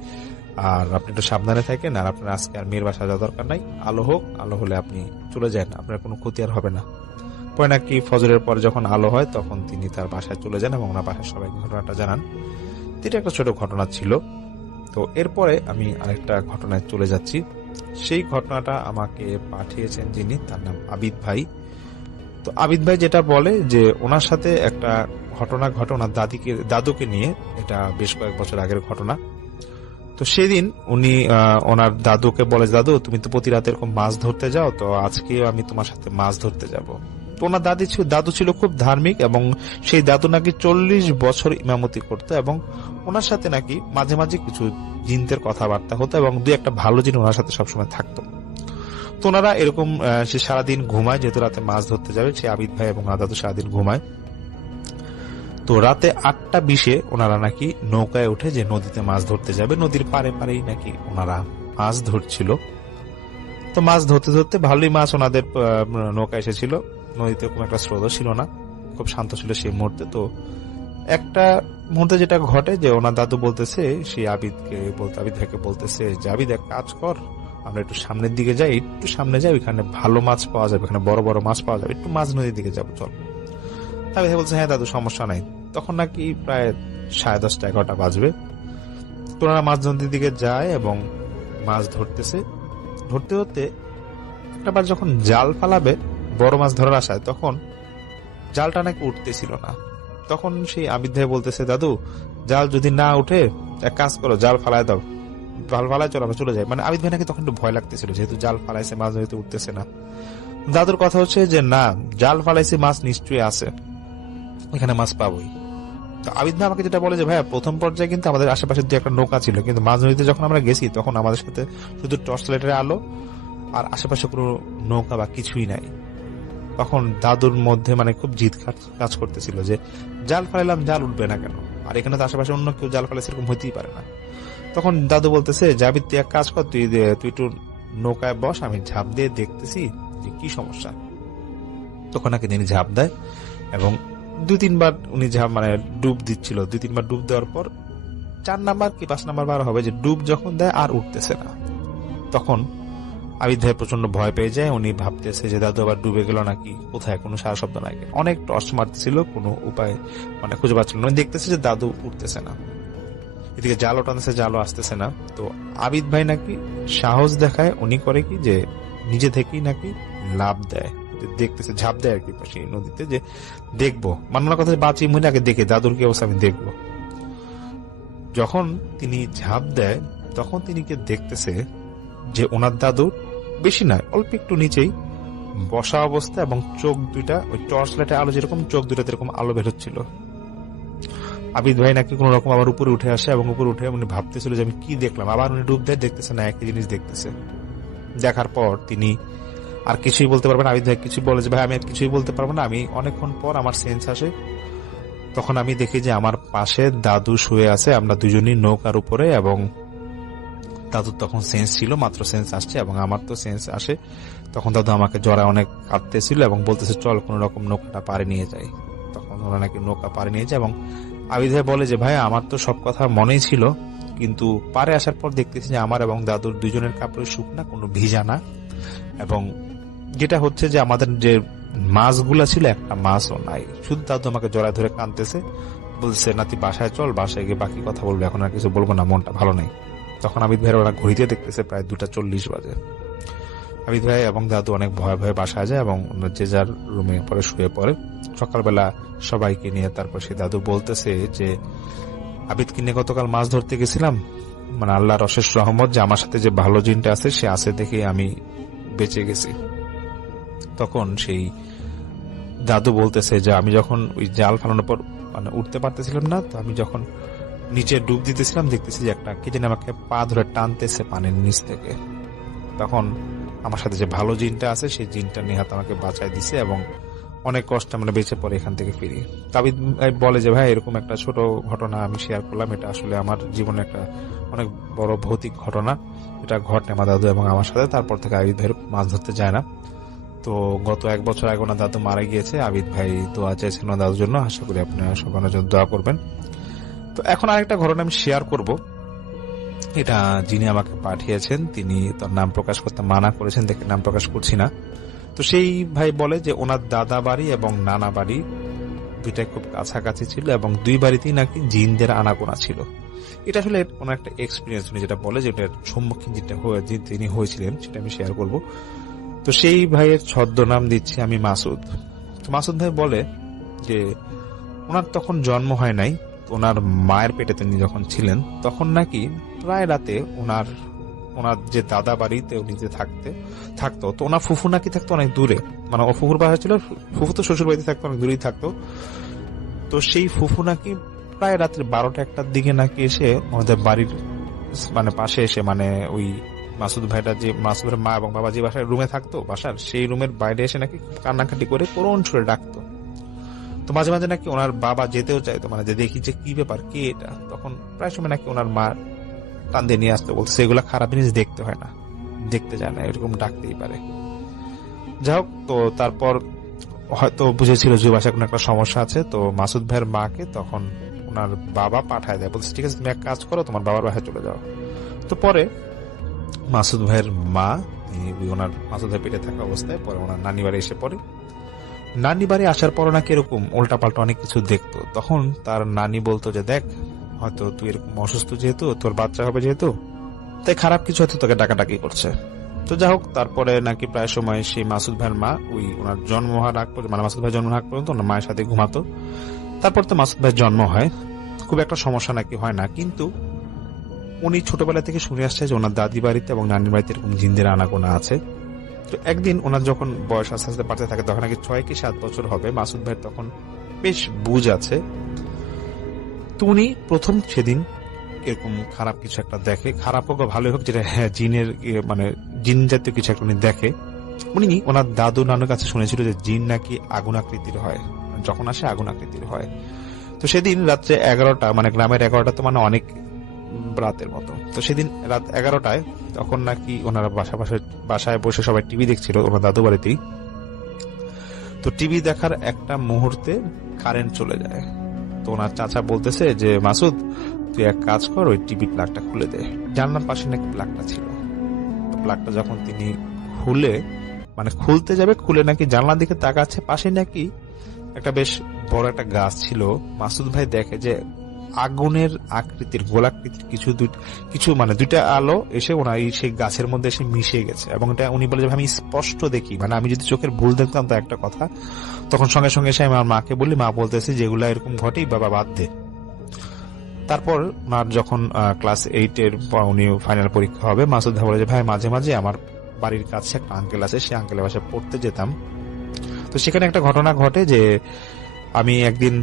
আর আপনি একটু সাবধানে থাকেন, আর আপনার আজকে আর মেয়ের বাসায় যাওয়া দরকার নাই, আলো হোক, আলো হলে আপনি চলে যান, আপনার কোনো ক্ষতি আর হবে না। পরে নাকি ফজরের পরে যখন আলো হয় তখন তিনি তার বাসায় চলে যান এবং ওনার বাসায় সবাই ঘটনাটা জানান। এটা একটা ছোট ঘটনা ছিল। তো এরপরে আমি আরেকটা ঘটনায় চলে যাচ্ছি। সেই ঘটনাটা আমাকে পাঠিয়েছেন যিনি, তার নাম আবিদ ভাই। তো আবিদ ভাই যেটা বলে যে ওনার সাথে একটা ঘটনা ঘটে ওনার দাদুকে নিয়ে, এটা বেশ কয়েক বছর আগের ঘটনা। তো সেদিন উনি ওনার দাদুকে বলে, দাদু তুমি তো প্রতি রাতে এরকম মাছ ধরতে যাও, তো আজকে আমি তোমার সাথে মাছ ধরতে যাব। তো ওনার দাদু ছিল খুব ধার্মিক এবং সেই দাদু নাকি 40 বছর ইমামতি করতো এবং ওনার সাথে নাকি মাঝে মাঝে কিছু জিনদের কথাবার্তা হতো এবং দুই একটা ভালো জিন ওনার সাথে সবসময় থাকতো। তো ওনারা এরকম সে সারাদিন ঘুমায়, যেহেতু রাতে মাছ ধরতে যাবে, সে আবিদ ভাই এবং ওনার দাদু সারাদিন ঘুমায়। তো রাতে 8:20 ওনারা নাকি নৌকায় উঠে যে নদীতে মাছ ধরতে যাবে, নদীর পারে পারেই নাকি ওনারা মাছ ধরছিল। তো মাছ ধরতে ধরতে ভালোই মাছ ওনাদের নৌকা এসেছিল, নদীতে কোনো একটা স্রোত ছিল না, খুব শান্ত ছিল সেই মুহূর্তে। তো একটা মুহূর্তে যেটা ঘটে যে ওনার দাদু বলতেছে সেই আবিদ ভাইকে বলতেছে যে আবিদ এক কাজ কর, আমরা একটু সামনের দিকে যাই, একটু সামনে যাই, ওইখানে ভালো মাছ পাওয়া যাবে, ওখানে বড় বড় মাছ পাওয়া যাবে, একটু মাছ নদীর দিকে যাবো চল। আবিদ ভাই বলছে হ্যাঁ দাদু সমস্যা নাই। তখন নাকি প্রায় 10:30 11টা বাজবে। তো ওনারা মাছ নদীর দিকে যায় এবং মাছ ধরতেছে। ধরতে ধরতে একটাবার যখন জাল ফালাবে বড় মাছ ধরার আশায়, তখন জালটা নাকি উঠতেছিল না। তখন সেই আবিদ ভাই বলতেছে দাদু জাল যদি না উঠে এক কাজ করো, জাল ফালায় দাও, জাল ফালায় চলো আমরা চলে যাই। মানে আবিদ ভাই নাকি তখন একটু ভয় লাগতেছিল, যেহেতু জাল ফালাইছে মাছ নদীতে উঠতেছে না। দাদুর কথা হচ্ছে যে না, জাল ফালাইছে মাছ নিশ্চয়ই আছে, এখানে মাছ পাবোই। তো আবিদ ভাই আমাকে যেটা বলে যে ভাইয়া প্রথম পর্যায়ে কিন্তু আমাদের আশেপাশে দু একটা নৌকা ছিল, কিন্তু মাঝ নদীতে যখন আমরা গেছি তখন আমাদের সাথে শুধু টর্চ লাইটের আলো আর আশেপাশে কোনো নৌকা বা কিছুই নাই। তখন দাদুর মধ্যে মানে খুব জিদ কাজ করতেছিল যে জাল ফালাইলাম, জাল উঠবে না কেন, আর এখানে তো আশেপাশে অন্য কেউ জাল ফালাইছে এরকম হইতেই পারে না। তখন দাদু বলতেছে জাবিদ তুই এক কাজ কর, তুই একটু নৌকায় বস, আমি ঝাঁপ দিয়ে দেখতেছি যে কি সমস্যা। তখন নাকি তিনি ঝাঁপ দেয় এবং 2-3 বার উনি মানে ডুব দিচ্ছিল। 2-3 বার ডুব দেওয়ার পর 4 নাম্বার কি 5 নাম্বার বার হবে যে ডুব যখন দেয় আর উঠতেছে না। তখন আবিদ ভাই প্রচন্ড ভয় পেয়ে যায়, উনি ভাবতেছে যে দাদু আবার ডুবে গেল নাকি, কোথায় কোনো সারা শব্দ নাই। অনেক টর্চ মারতেছিল, কোনো উপায় মানে খুঁজে পাচ্ছিল না। দেখতেছে যে দাদু উঠতেছে না, এদিকে জালও টানতেছে, জালও আসতেছে না। তো আবিদ ভাই নাকি সাহস দেখায়, উনি করে কি যে নিজে থেকেই নাকি লাভ দেয়, দেখতেছে ঝাঁপ দেয় আর কি সেই নদীতে, যে দেখবো মানার কথা বাঁচি মনে আগে দেখে দাদুর কি অবস্থা আমি দেখবো। যখন তিনি ঝাঁপ দেয় তখন তিনি কে দেখতেছে যে ওনার দাদু বেশি নয় অল্প একটু নিচেই বসা অবস্থা এবং চোখ দুইটা ওই টর্চ লাইটের আলো যেরকম চোখ দুইটা এরকম আলো বেরোচ্ছিল। আবিদ ভাই নাকি কোন রকম আবার উপরে উঠে আসে এবং উপরে উঠে উনি ভাবতেছিল যে আমি কি দেখলাম, আবার উনি ডুব দেয়, দেখতেছে না একই জিনিস দেখতেছে। দেখার পর তিনি আর কিছুই বলতে পারবেন, আবিদ ভাই কিছু বলে যে ভাই আমি আর কিছুই বলতে পারবো না। আমি অনেকক্ষণ পর আমার সেন্স আসে, তখন আমি দেখি যে আমার পাশে দাদু শুয়ে আছে, আমরা দুজনই নৌকার উপরে এবং দাদুর তখন সেন্স ছিল, মাত্র সেন্স আসছে এবং আমার তো সেন্স আসে। তখন দাদু আমাকে জড়ায় অনেক কাঁদতেছিল এবং বলতেছে চল কোন রকম নৌকাটা পারে নিয়ে যাই। তখন ওরা নাকি নৌকা পারে নিয়ে যায় এবং আবিদ ভাই বলে যে ভাই আমার তো সব কথা মনেই ছিল, কিন্তু পারে আসার পর দেখতেছি যে আমার এবং দাদুর দুজনের কাপড় শুকনা, কোনো ভিজা না। এবং যেটা হচ্ছে যে আমাদের যে মাছগুলা ছিল একটা মাছও নাই। শুধু দাদু আমাকে জড়ায় ধরে কাঁদতেছে, বলছে নাতি বাসায় চল, বাসায় গিয়ে বাকি কথা বলবো, এখন আর কিছু বলবো না, মনটা ভালো নেই। তখন আবিদ ভাইয়ের ওরা ঘড়িতে দেখতেছে প্রায় 2:40 বাজে। আবিদ ভাই এবং দাদু অনেক ভয়ে ভয়ে বাসায় যায় এবং যে যার রুমে পরে শুয়ে পড়ে। সকালবেলা সবাইকে নিয়ে তারপর সে দাদু বলতেছে যে আবিদকে নিয়ে গতকাল মাছ ধরতে গেছিলাম, মানে আল্লাহর অশেষ রহমত যে আমার সাথে যে ভালো জিনটা আছে সে আছে দেখে আমি বেঁচে গেছি। তখন সেই দাদু বলতেছে যে আমি যখন ওই জাল ফালানোর পর মানে উঠতে পারতেছিলাম না, তো আমি যখন নিচে ডুব দিতেছিলাম দেখতেছি যে একটা কে যেন আমাকে পা ধরে টানতেছে পানির নিচ থেকে। তখন আমার সাথে যে ভালো জিনটা আছে সেই জিনটা নেহাত আমাকে বাঁচায় দিছে এবং অনেক কষ্টে আমরা বেঁচে পড়ে এখান থেকে ফিরি। আবিদ বলে যে ভাই এরকম একটা ছোট ঘটনা আমি শেয়ার করলাম, এটা আসলে আমার জীবনে একটা অনেক বড় ভৌতিক ঘটনা, এটা ঘটে আমার দাদু এবং আমার সাথে। তারপর থেকে আবিদ ভাই মাছ ধরতে যায় না। তো গত 1 বছর আগে ওনার দাদু মারা গিয়েছে। আবিদ ভাই দোয়া চাইছেন ওনার দাদুর জন্য, আশা করি আপনারা সবাই ওনার জন্য দোয়া করবেন। তো এখন আরেকটা ঘটনা আমি শেয়ার করব, এটা যিনি আমাকে পাঠিয়েছেন তিনি তার নাম প্রকাশ করতে মানা করেছেন, দেখে নাম প্রকাশ করছি না। তো সেই ভাই বলে যে ওনার দাদা বাড়ি এবং নানা বাড়ি দুইটাই খুব কাছাকাছি ছিল এবং দুই বাড়িতেই নাকি জিনদের আনাগোনা ছিল। এটা আসলে ওনার একটা এক্সপিরিয়েন্স, উনি যেটা বলে যেটার সম্মুখীন যেটা তিনি হয়েছিলেন সেটা আমি শেয়ার করব। তো সেই ভাইয়ের ছদ্মনাম দিচ্ছি আমি মাসুদ। তো মাসুদ ভাই বলে যে ওনার তখন জন্ম হয় নাই, ওনার মায়ের পেটে তিনি যখন ছিলেন তখন নাকি প্রায় রাতে ওনার যে দাদা বাড়িতে উনি যে থাকতো, তো ওনার ফুফু নাকি থাকতো অনেক দূরে, মানে ও ফুফুর বাসা ছিল, ফুফু তো শ্বশুর বাড়িতে থাকতো, অনেক দূরেই থাকতো। তো সেই ফুফু নাকি প্রায় রাত্রে 12টা-1টার দিকে নাকি এসে আমাদের বাড়ির মানে পাশে এসে, মানে ওই মাসুদ ভাইটা যে মাসুদের মা এবং বাবা যে বাসায় রুমে থাকতো বাসার, সেই রুমের বাইরে এসে নাকি কান্নাকাটি করে করুণ সুরে ডাকতো। তো মাঝে মাঝে নাকি ওনার বাবা যেতেও চাইতো, মানে যে দেখি যে কি ব্যাপার, কে এটা, তখন প্রায় সময় নাকি ওনার মা টান দিয়ে নিয়ে আসতে বলছে এগুলা খারাপ জিনিস দেখতে হয় না, দেখতে যায় না, এরকম ডাকতেই পারে। যাই হোক, তো তারপর হয়তো বুঝেছিল যে বাসায় কোনো একটা সমস্যা আছে। তো মাসুদ ভাইয়ের মাকে তখন ওনার বাবা পাঠায় দেয়, বলছে ঠিক আছে তুমি এক কাজ করো, তোমার বাবার বাসায় চলে যাও। তো পরে মাসুদ ভাইয়ের মা ওনার মাসুদ ভাই পেটে থাকা অবস্থায় পরে ওনার নানি বাড়ি এসে পড়ে। নানি বাড়ি আসার পর নাকি এরকম উল্টা পাল্টা অনেক কিছু দেখতো। তখন তার নানি বলতো যে দেখ হয়তো তুই এরকম অসুস্থ, যেহেতু তোর বাচ্চা হবে যেহেতু, তাই খারাপ কিছু হয়তো তোকে ডাকাডাকি করছে। তো যাই হোক, তারপরে নাকি প্রায় সময় সেই মাসুদ ভাইয়ের মা ওই ওনার জন্ম হওয়ার আগ পর্যন্ত, মানে মাসুদ ভাই জন্ম আগ পর্যন্ত ওনার মায়ের সাথে ঘুমাতো। তারপর তো মাসুদ ভাইয়ের জন্ম হয়, খুব একটা সমস্যা নাকি হয় না। কিন্তু উনি ছোটবেলা থেকে শুনে আসছে যে ওনার দাদি বাড়িতে এবং নানির বাড়িতে এরকম জিনদের আনাগোনা আছে। তো একদিন ওনার যখন বয়স আস্তে আস্তে বাড়তে থাকে, তখন নাকি 6 কি 7 বছর হবে, মাসুদ ভাইয়ের তখন বেশ বুঝ আছে। তো উনি প্রথম সেদিন এরকম খারাপ কিছু একটা দেখে, খারাপ হোক বা ভালো হোক, যেটা জিনের মানে জিন জাতীয় কিছু একটা উনি দেখে। উনি ওনার দাদু নানুর কাছে শুনেছিল যে জিন নাকি আগুন আকৃতির হয়, যখন আসে আগুন আকৃতির হয়। তো সেদিন রাত্রে 11টা, মানে গ্রামের 11টা তো মানে অনেক রাতের মতো। তো সেদিন রাত 11টায় তখন নাকি ওনারা বাসায় বসে সবাই টিভি দেখছিল ওনার দাদু বাড়িতেই। তো টিভি দেখার একটা মুহূর্তে কারেন্ট চলে যায়। তো ওনার চাচা বলতেছে যে মাসুদ তুই এক কাজ কর, ওই টিভি প্লাগটা খুলে দে। জানলার পাশে নাকি প্লাগটা ছিল। তো প্লাগটা যখন তিনি খুলতে যাবে, খুলে নাকি জানলার দিকে তাকাচ্ছে, পাশে নাকি একটা বেশ বড় একটা গাছ ছিল। মাসুদ ভাই দেখে যে আগুনের আকৃতির, গোলাকৃতির কিছু মানে দুইটা আলো এসে ওনার সেই গাছের মধ্যে এসে মিশে গেছে। এবং এটা উনি বলে যে আমি স্পষ্ট দেখি, মানে আমি যদি চোখের ভুল দেখতাম তো একটা কথা। তখন সঙ্গে সঙ্গে এসে আমার মাকে বলি, মা বলতেছে যেগুলা এরকম ঘটেই বাবা বাদ দে। তারপর ওনার যখন ক্লাস 8-এর উনি ফাইনাল পরীক্ষা হবে, মাসুদ ভাই বলে যে ভাই মাঝে মাঝে আমার বাড়ির কাছে একটা আঙ্কেল আছে, সেই আঙ্কেলের বাসায় পড়তে যেতাম। তো সেখানে একটা ঘটনা ঘটে যে আমি একদিন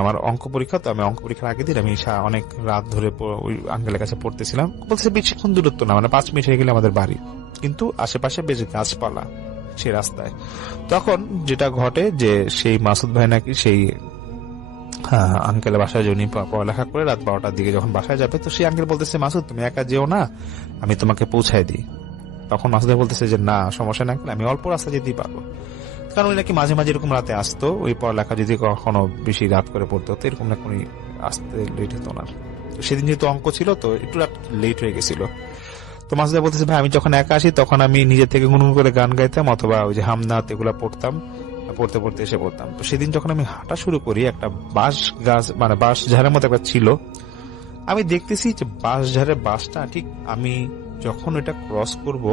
আমার অঙ্ক পরীক্ষা, তো আমি অঙ্ক পরীক্ষার আগের দিন আমি অনেক রাত ধরে ওই আঙ্কেলের কাছে পড়তেছিলাম। বলছে বেশিক্ষণ দূরত্ব না, মানে 5 মিনিট হয়ে গেলে আমাদের বাড়ি, কিন্তু আশেপাশে বেশ গাছপালা সেই রাস্তায়। তখন যেটা ঘটে যে সেই মাসুদ ভাই নাকি সেই আঙ্কেলের বাসায় যিনি পড়ালেখা করে রাত 12টার দিকে যখন বাসায় যাবে, তো সেই আঙ্কেল বলতেছে মাসুদ তুমি একা যেও না, আমি তোমাকে পৌঁছায় দিই। তখন মাসুদ ভাই বলতেছে যে না সমস্যা না, আমি অল্প রাস্তা যেতেই পারবো। কারণ উনি নাকি মাঝে মাঝে এরকম রাতে আসতো, ওই পড়ালেখা যদি কখনো বেশি রাত করে পড়তে হতো, এরকম নাকি উনি আসতে লেট হতো না। তো সেদিন যেহেতু অঙ্ক ছিল তো একটু লেট হয়ে গেছিল। তো মাসুদ ভাই বলতেছে ভাই আমি যখন একা আসি তখন আমি নিজে থেকে গুনগুন করে গান গাইতাম অথবা ওই যে হামনাত এগুলা পড়তাম, পড়তে পড়তে এসে পড়তাম। তো সেদিন যখন আমি হাঁটা শুরু করি একটা বাঁশ গাছ মানে বাঁশ ঝাড়ের মতো একটা ছিল, আমি দেখতেছি যে বাঁশ ঝাড়ের বাঁশটা ঠিক আমি যখন এটা ক্রস করব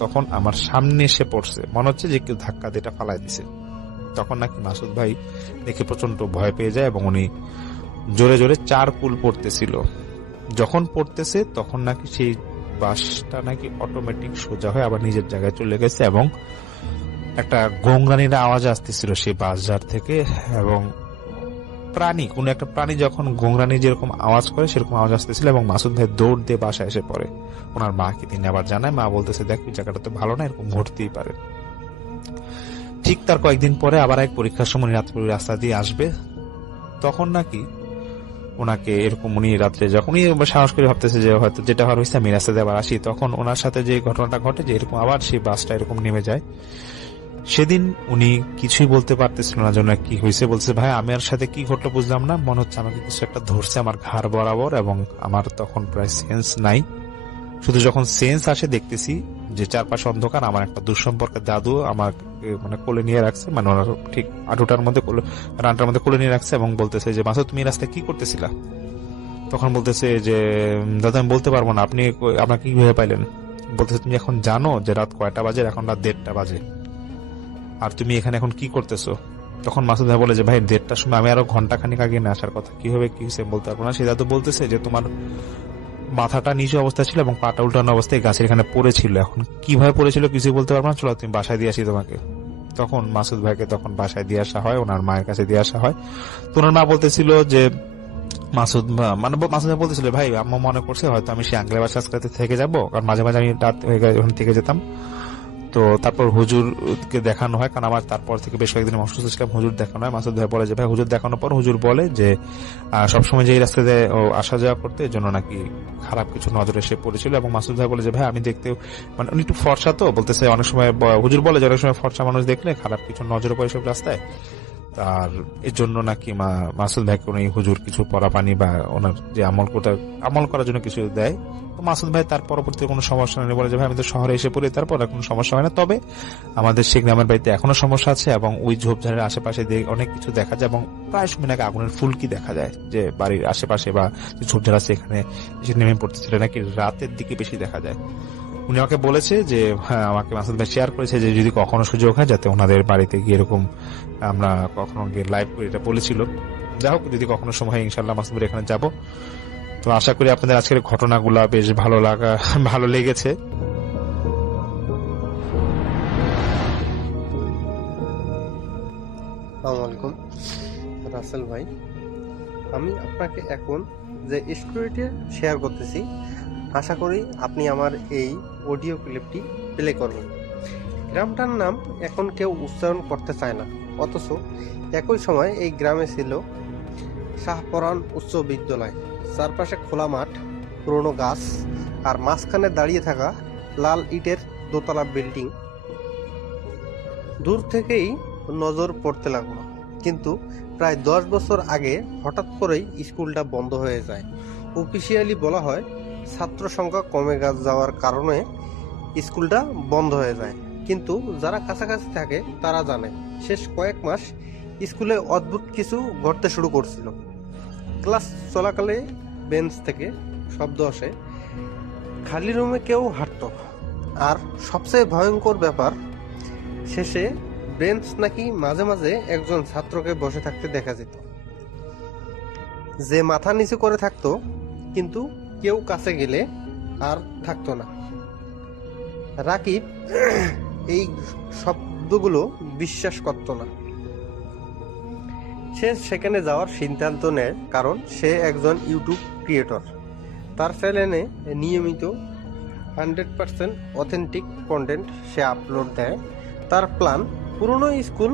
তখন আমার সামনে এসে পড়ছে, মনে হচ্ছে যে কেউ ধাক্কা দিয়ে এটা ফালাই দিছে। তখন নাকি মাসুদ ভাই দেখে প্রচন্ড ভয় পেয়ে যায় এবং উনি জোরে জোরে 4 কুল পড়তেছিল। যখন পড়তেছে তখন নাকি সেই বাসটা নাকি অটোমেটিক সোজা হয়ে আবার নিজের জায়গায় চলে গেছে এবং একটা গোংরানির আওয়াজ আসতেছিল সেই বাসঝাড় থেকে। এবং কোনো একটা প্রাণী যখন গোংরানি যেরকম আওয়াজ করে সেরকম আওয়াজ আসতেছিল এবং মাসুদ ভাই দৌড় দিয়ে বাসায় এসে পড়ে। ওনার মাকে তিনি আবার জানায়, মা বলতেছে দেখ ওই জায়গাটা তো ভালো না, এরকম ঘটতেই পারে। ঠিক তার কয়েকদিন পরে আবার এক পরীক্ষার সময় রাত্রে রাস্তা দিয়ে আসবে, তখন নাকি ওনাকে এরকম উনি রাত্রে যখন সাহস করে ভাবতেছে যে হয়তো যেটা হওয়ার হয়েছে আমি রাস্তা দিয়ে আবার আসি, তখন ওনার সাথে যে ঘটনাটা ঘটে যে এরকম আবার সেই বাসটা এরকম নেমে যায়। সেদিন উনি কিছুই বলতে পারতেছিল না জন্য কি হয়েছে, বলছে ভাই আমার সাথে কি ঘটলো বুঝলাম না, মনে হচ্ছে আমাকে কিছু একটা ধরছে আমার ঘাড় বরাবর এবং আমার তখন প্রায় সেন্স নাই। শুধু যখন সেন্স আসে দেখতেছি যে চারপাশে অন্ধকার, আমার একটা দুঃসম্পর্কের দাদু আমার মানে কোলে নিয়ে রাখছে, মানে ওনার ঠিক আটুটার মধ্যে রানটার মধ্যে কোলে নিয়ে রাখছে এবং বলতেছে যে মাসুদ তুমি রাস্তায় কি করতেছিলা? তখন বলতেছে যে দাদা আমি বলতে পারবো না, আপনি আপনাকে কিভাবে পাইলেন? বলতেছে তুমি এখন জানো যে রাত কয়টা বাজে? এখন রাত 1:30 বাজে, আর তুমি এখানে এখন কি করতেছো? তখন মাসুদ ভাই বলে যে ভাই 1:30টার সময় আমি আরো ঘন্টাখানিক আগে না আসার কথা, কিভাবে কি হয়েছে বলতে পারবো না। সে দাদু বলতেছে যে তোমার মাথাটা নিচু অবস্থায় ছিল এবং পাটা উল্টানো অবস্থায় গাছের এখানে পড়েছিল, এখন কিভাবে পড়েছিল কিছু বলতে পারবো না, চলো তুমি বাসায় দিয়ে আসি তোমাকে। তখন মাসুদ ভাইকে তখন বাসায় দিয়ে আসা হয়, ওনার মায়ের কাছে দিয়ে আসা হয়। তো ওনার মা বলতেছিল যে মাসুদ ভাই বলতেছিল ভাই আম্মা মনে করছে হয়তো আমি সেই আঙ্গলের বাসা আজকে থেকে যাবো, কারণ মাঝে মাঝে আমি রাত হয়ে গেলে ওখান থেকে যেতাম। তো তারপর হুজুরকে দেখানো হয়, কারণ আমার তারপর থেকে বেশ কয়েকদিন অসুস্থ ছিলাম, হুজুর দেখানো হয়। মাসুদ ভাই বলে যে ভাই হুজুর দেখানোর পর হুজুর বলে যে সবসময় যে এই রাস্তাতে আসা যাওয়া করতে এর জন্য নাকি খারাপ কিছু নজরে এসে পড়েছিল। এবং মাসুদ ভাই বলে যে ভাই আমি দেখতে মানে উনি একটু ফর্সা, তো বলতেছে অনেক সময় হুজুর বলে যে অনেক সময় ফর্সা মানুষ দেখলে খারাপ কিছু নজরে পড়ে সব রাস্তায়, আর এর জন্য নাকি মাসুদ ভাইকে উনি হুজুর কিছু পরা পানি বা ওনার যে আমল করার জন্য কিছু দেয়। তো মাসুদ ভাই তার পরবর্তী কোনো সমস্যা নেই, বলে যে ভাই আমি তো শহরে এসে পড়ি, তারপর কোনো সমস্যা হয় না, তবে আমাদের সেই গ্রামের বাড়িতে এখনো সমস্যা আছে এবং ওই ঝোপঝাড়ের আশেপাশে অনেক কিছু দেখা যায় এবং প্রায় সময় নাকি আগুনের ফুলকি দেখা যায়, যে বাড়ির আশেপাশে বা যে ঝোপঝাড় আছে এখানে এসে নেমে পড়তেছিল নাকি রাতের দিকে বেশি দেখা যায়। উনি আমাকে বলেছে যে হ্যাঁ আমাকে মাসুদ ভাই শেয়ার করেছে যে যদি কখনো সুযোগ হয় যাতে ওনাদের বাড়িতে গিয়ে এরকম আমরা কখনো গিয়ে লাইভ করি, এটা বলেছিল। যাই হোক যদি কখনো সময় হয় ইনশাল্লাহ মাসুদ ভাই এখানে যাব। তো আশা করি আপনাদের আজকের ঘটনাগুলা বেশ ভালো লেগেছে। আসসালামু আলাইকুম রাসেল ভাই, আমি আপনাকে এখন যে স্টোরিটি শেয়ার করতেছি আশা করি আপনি আমার এই অডিও ক্লিপটি প্লে করবেন। গ্রামটার নাম এখন কেউ উচ্চারণ করতে চায় না, অথচ একই সময় এই গ্রামে ছিল শাহপরান উচ্চ বিদ্যালয়। চারপাশে খোলা মাঠ, পুরনো গাছ আর মাঝখানে দাঁড়িয়ে থাকা লাল ইটের দোতলা বিল্ডিং দূর থেকেই নজর পড়তে লাগলো। কিন্তু প্রায় 10 বছর আগে হঠাৎ করেই স্কুলটা বন্ধ হয়ে যায়। অফিসিয়ালি বলা হয় ছাত্র সংখ্যা কমে যাওয়ার কারণে স্কুলটা বন্ধ হয়ে যায়, কিন্তু যারা কাছাকাছি থাকে তারা জানে শেষ কয়েক মাস স্কুলে অদ্ভুত কিছু ঘটতে শুরু করছিল। ক্লাস চলাকালে বেঞ্চ থেকে শব্দ আসে, খালি রুমে কেউ হাঁটতো, আর সবচেয়ে ভয়ঙ্কর ব্যাপার শেষে বেঞ্চ নাকি মাঝে মাঝে একজন ছাত্রকে বসে থাকতে দেখা যেত, যে মাথা নিচু করে থাকতো, কিন্তু কেউ কাছে গেলে আর থাকতো না। রাকিব এই শব্দগুলো বিশ্বাস করতো না। সে সেখানে যাওয়ার সিদ্ধান্ত নেয়, কারণ সে একজন ইউটিউব ক্রিয়েটর। তার চ্যানেলে নিয়মিত 100% অথেন্টিক কন্টেন্ট সে আপলোড দেয়। তার প্ল্যান পুরনো স্কুল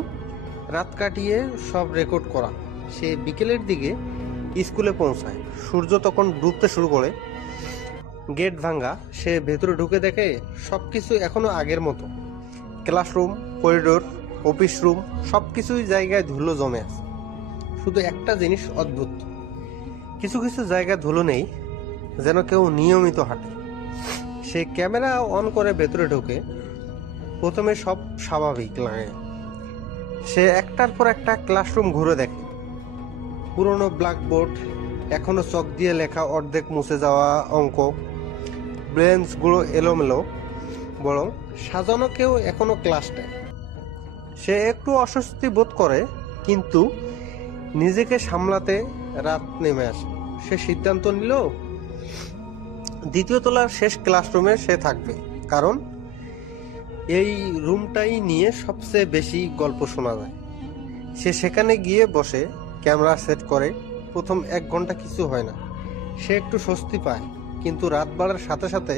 রাত কাটিয়ে সব রেকর্ড করা। সে বিকেলের দিকে স্কুলে পৌঁছায়, সূর্য তখন ডুবতে শুরু করে। গেট ভাঙা, সে ভেতরে ঢুকে দেখে সবকিছু এখনো আগের মতো। ক্লাসরুম, করিডোর, অফিস রুম সবকিছুই জায়গায় ধুলো জমে আছে। শুধু একটা জিনিস অদ্ভুত, কিছু কিছু জায়গা ধুলো নেই, যেন কেউ নিয়মিত হাঁটে। সে ক্যামেরা অন করে ভেতরে ঢোকে। প্রথমে সব স্বাভাবিক লাগে। সে একটার পর একটা ক্লাসরুম ঘুরে দেখে। পুরনো ব্ল্যাকবোর্ড, এখনো চক দিয়ে লেখা অর্ধেক মুছে যাওয়া অঙ্ক, ব্রেঞ্চগুলো এলোমেলো, বরং সাজানো কেউ এখনো ক্লাস নেয়। সে একটু অস্বস্তি বোধ করে, কিন্তু নিজেকে সামলাতে রাত নেমে আসে। সে সিদ্ধান্ত নিল দ্বিতীয় তলার শেষ ক্লাসরুমে সে থাকবে, কারণ এই রুমটাই নিয়ে সবচেয়ে বেশি গল্প শোনা যায়। সে সেখানে গিয়ে বসে ক্যামেরা সেট করে। প্রথম 1 ঘন্টা কিছু হয় না। সে একটু স্বস্তি পায়, কিন্তু রাত বাড়ার সাথে সাথে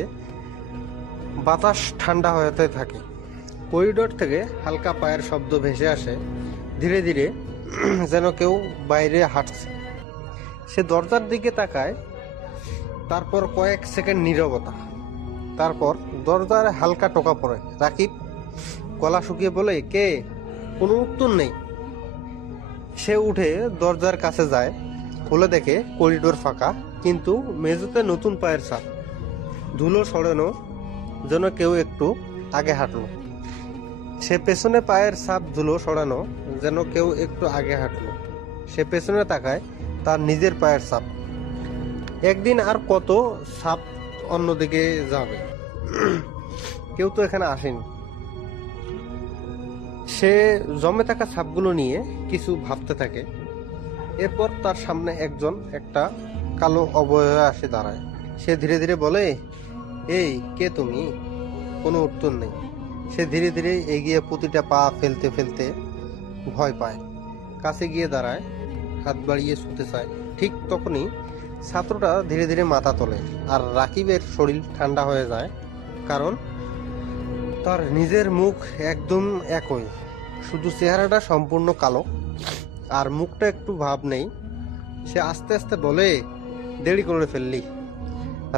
বাতাস ঠান্ডা হতে থাকে। করিডোর থেকে হালকা পায়ের শব্দ ভেসে আসে, ধীরে ধীরে, যেন কেউ বাইরে হাঁটছে। সে দরজার দিকে তাকায়। তারপর কয়েক সেকেন্ড নীরবতা। তারপর দরজার হালকা টোকা পড়ে। রাকিব গলা শুকিয়ে বলে, কে? কোনো উত্তর নেই। সে উঠে দরজার কাছে যায়, খুলে দেখে করিডোর ফাঁকা, কিন্তু মেঝেতে নতুন পায়ের ছাপ, ধুলো সরানো, যেন কেউ একটু আগে হাঁটলো। সে পেছনে পায়ের ছাপ, ধুলো সরানো, যেন কেউ একটু আগে হাঁটলো। সে পেছনে তাকায়, তার নিজের পায়ের ছাপ। একদিন আর কত ছাপ অন্যদিকে যাবে, কেউ তো এখানে আসেনি। সে জমে থাকা ছাপগুলো নিয়ে কিছু ভাবতে থাকে। এরপর তার সামনে একজন একটা কালো অবয়ব আসে দাঁড়ায়। সে ধীরে ধীরে বলে, এই কে তুমি? কোনো উত্তর নেই। সে ধীরে ধীরে এগিয়ে প্রতিটা পা ফেলতে ফেলতে ভয় পায়। কাছে গিয়ে দাঁড়ায়, হাত বাড়িয়ে ছুঁতে চায়। ঠিক তখনই ছাত্রটা ধীরে ধীরে মাথা তোলে, আর রাকিবের শরীর ঠান্ডা হয়ে যায়, কারণ তার নিজের মুখ একদম একই, শুধু চেহারাটা সম্পূর্ণ কালো আর মুখটা একটু ভাব নেই। সে আস্তে আস্তে বলে, দেরি করে ফেললি।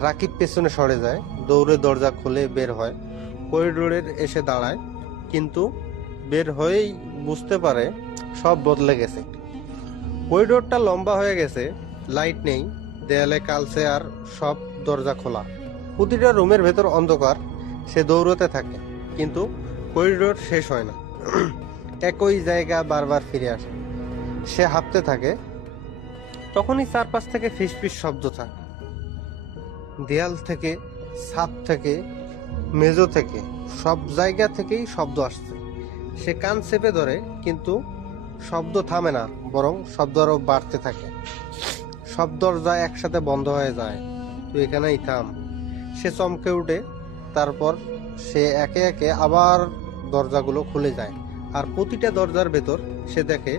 রাকিব পেছনে সরে যায়, দৌড়ে দরজা খুলে বের হয়, করিডোরের এসে দাঁড়ায়, কিন্তু বের হয়েই বুঝতে পারে সব বদলে গেছে। করিডোরটা লম্বা হয়ে গেছে, লাইট নেই, দেয়ালে কালচে, আর সব দরজা খোলা। প্রতিটা রুমের ভেতর অন্ধকার। সে দৌড়তে থাকে, কিন্তু করিডোর শেষ হয় না। একই জায়গা বারবার ফিরে আসে। সে হাঁপতে থাকে। তখনই চারপাশ থেকে ফিসফিস শব্দ থাকে, দেয়াল থেকে, ছাদ থেকে, মেঝো থেকে, সব জায়গা থেকেই শব্দ আসছে। সে কান চেপে ধরে, কিন্তু শব্দ থামে না, বরং শব্দ আরো বাড়তে থাকে। সব দরজা একসাথে বন্ধ হয়ে যায়। তুই এখানেই থাম। সে চমকে উঠে। তারপর সে একে একে আবার দরজাগুলো খুলে যায়, আর প্রতিটা দরজার ভেতর সে দেখে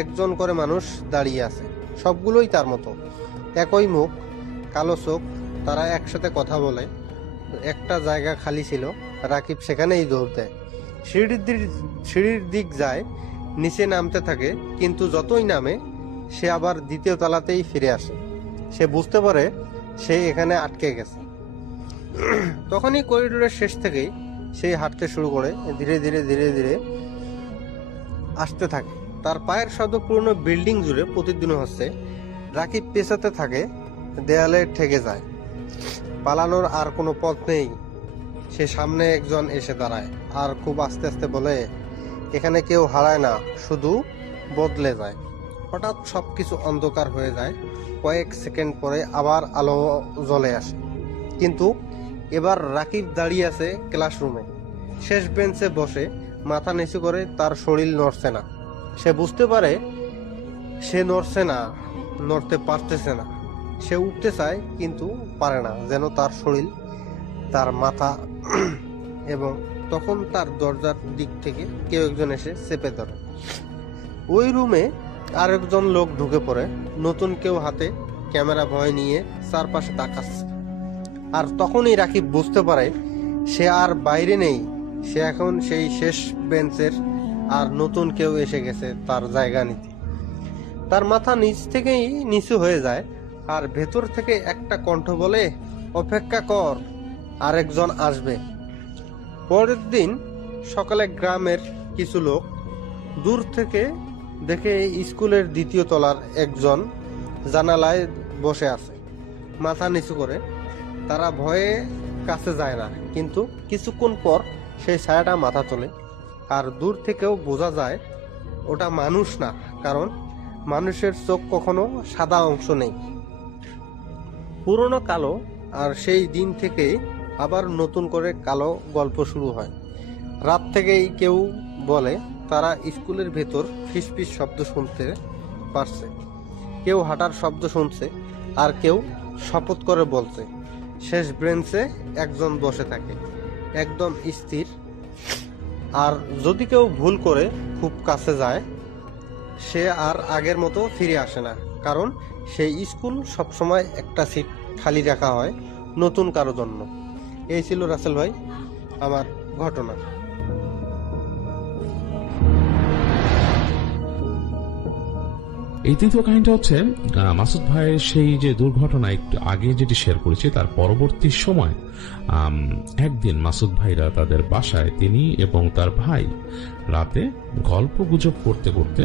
একজন করে মানুষ দাঁড়িয়ে আছে। সবগুলোই তার মতো, একই মুখ, কালো চোখ। তারা একসাথে কথা বলে। একটা জায়গা খালি ছিল, রাকিব সেখানেই দৌড় দেয়। সিঁড়ির দিক যায়, নিচে নামতে থাকে, কিন্তু যতই নামে সে আবার দ্বিতীয় তলাতেই ফিরে আসে। সে বুঝতে পারে সে এখানে আটকে গেছে। তখনই করিডোরের শেষ থেকেই সে হাঁটতে শুরু করে, ধীরে ধীরে ধীরে ধীরে আসতে থাকে। তার পায়ের শব্দ পুরনো বিল্ডিং জুড়ে প্রতিদিন হচ্ছে। রাকিব পেছাতে থাকে, দেয়ালে ঠেকে যায়। পালানোর আর কোনো পথ নেই। সে সামনে একজন এসে দাঁড়ায়, আর খুব আস্তে আস্তে বলে, এখানে কেউ হারায় না, শুধু বদলে যায়। হঠাৎ সবকিছু অন্ধকার হয়ে যায়। কয়েক সেকেন্ড পরে আবার আলো জ্বলে আসে, কিন্তু এবার রাকিব দাঁড়িয়ে আছে ক্লাসরুমে, শেষ বেঞ্চে বসে, মাথা নিচু করে। তার শরীর নড়ছে না। সে বুঝতে পারে সে নড়ছে না, নড়তে পারতেছে না। সে উঠতে চায়, কিন্তু পারে না, যেন তার শরীর, তার মাথা। এবং তখন তার দরজার দিক থেকে কেউ একজন এসে চেপে ধরে। ওই রুমে আরেকজন লোক ঢুকে পড়ে, নতুন কেউ, হাতে ক্যামেরা, ভয় নিয়ে চারপাশে তাকাচ্ছে। আর তখনই রাকিব বুঝতে পারে সে আর বাইরে নেই, সে এখন সেই শেষ বেঞ্চের, আর নতুন কেউ এসে গেছে তার জায়গা নিতে। তার মাথা নিচ থেকেই নিচু হয়ে যায়, আর ভেতর থেকে একটা কণ্ঠ বলে, অপেক্ষা কর, আরেকজন আসবে। পরের দিন সকালে গ্রামের কিছু লোক দূর থেকে দেখে স্কুলের দ্বিতীয় তলার একজন জানালায় বসে আছে মাথা নিচু করে। তারা ভয়ে কাছে যায় না, কিন্তু কিছুক্ষণ পর সেই ছায়াটা মাথা তোলে। আর দূর থেকেও বোঝা যায় ওটা মানুষ না, কারণ মানুষের চোখ কখনো সাদা অংশ নেই। পুরনো কালো, আর সেই দিন থেকেই আবার নতুন করে কালো গল্প শুরু হয়। রাত থেকেই কেউ বলে তারা স্কুলের ভেতর ফিসফিস শব্দ শুনতে পারছে, কেউ হাঁটার শব্দ শুনছে, আর কেউ শপথ করে বলছে। শেষ বেঞ্চে একজন বসে থাকে, একদম স্থির। আর যদি কেউ ভুল করে খুব কাছে যায়, সে আর আগের মতো ফিরে আসে না, কারণ সেই স্কুল সবসময় একটা সিট খালি রাখা হয় নতুন কারো জন্য। এই ছিল রাসেল ভাই আমার ঘটনা। এই তৃতীয় কাহিনীটা হচ্ছে মাসুদ ভাইয়ের সেই যে দুর্ঘটনা একটু আগে যেটি শেয়ার করেছি তার পরবর্তী সময় একদিন মাসুদ ভাইরা তাদের বাসায় তিনি এবং তার ভাই রাতে গল্প গুজব করতে করতে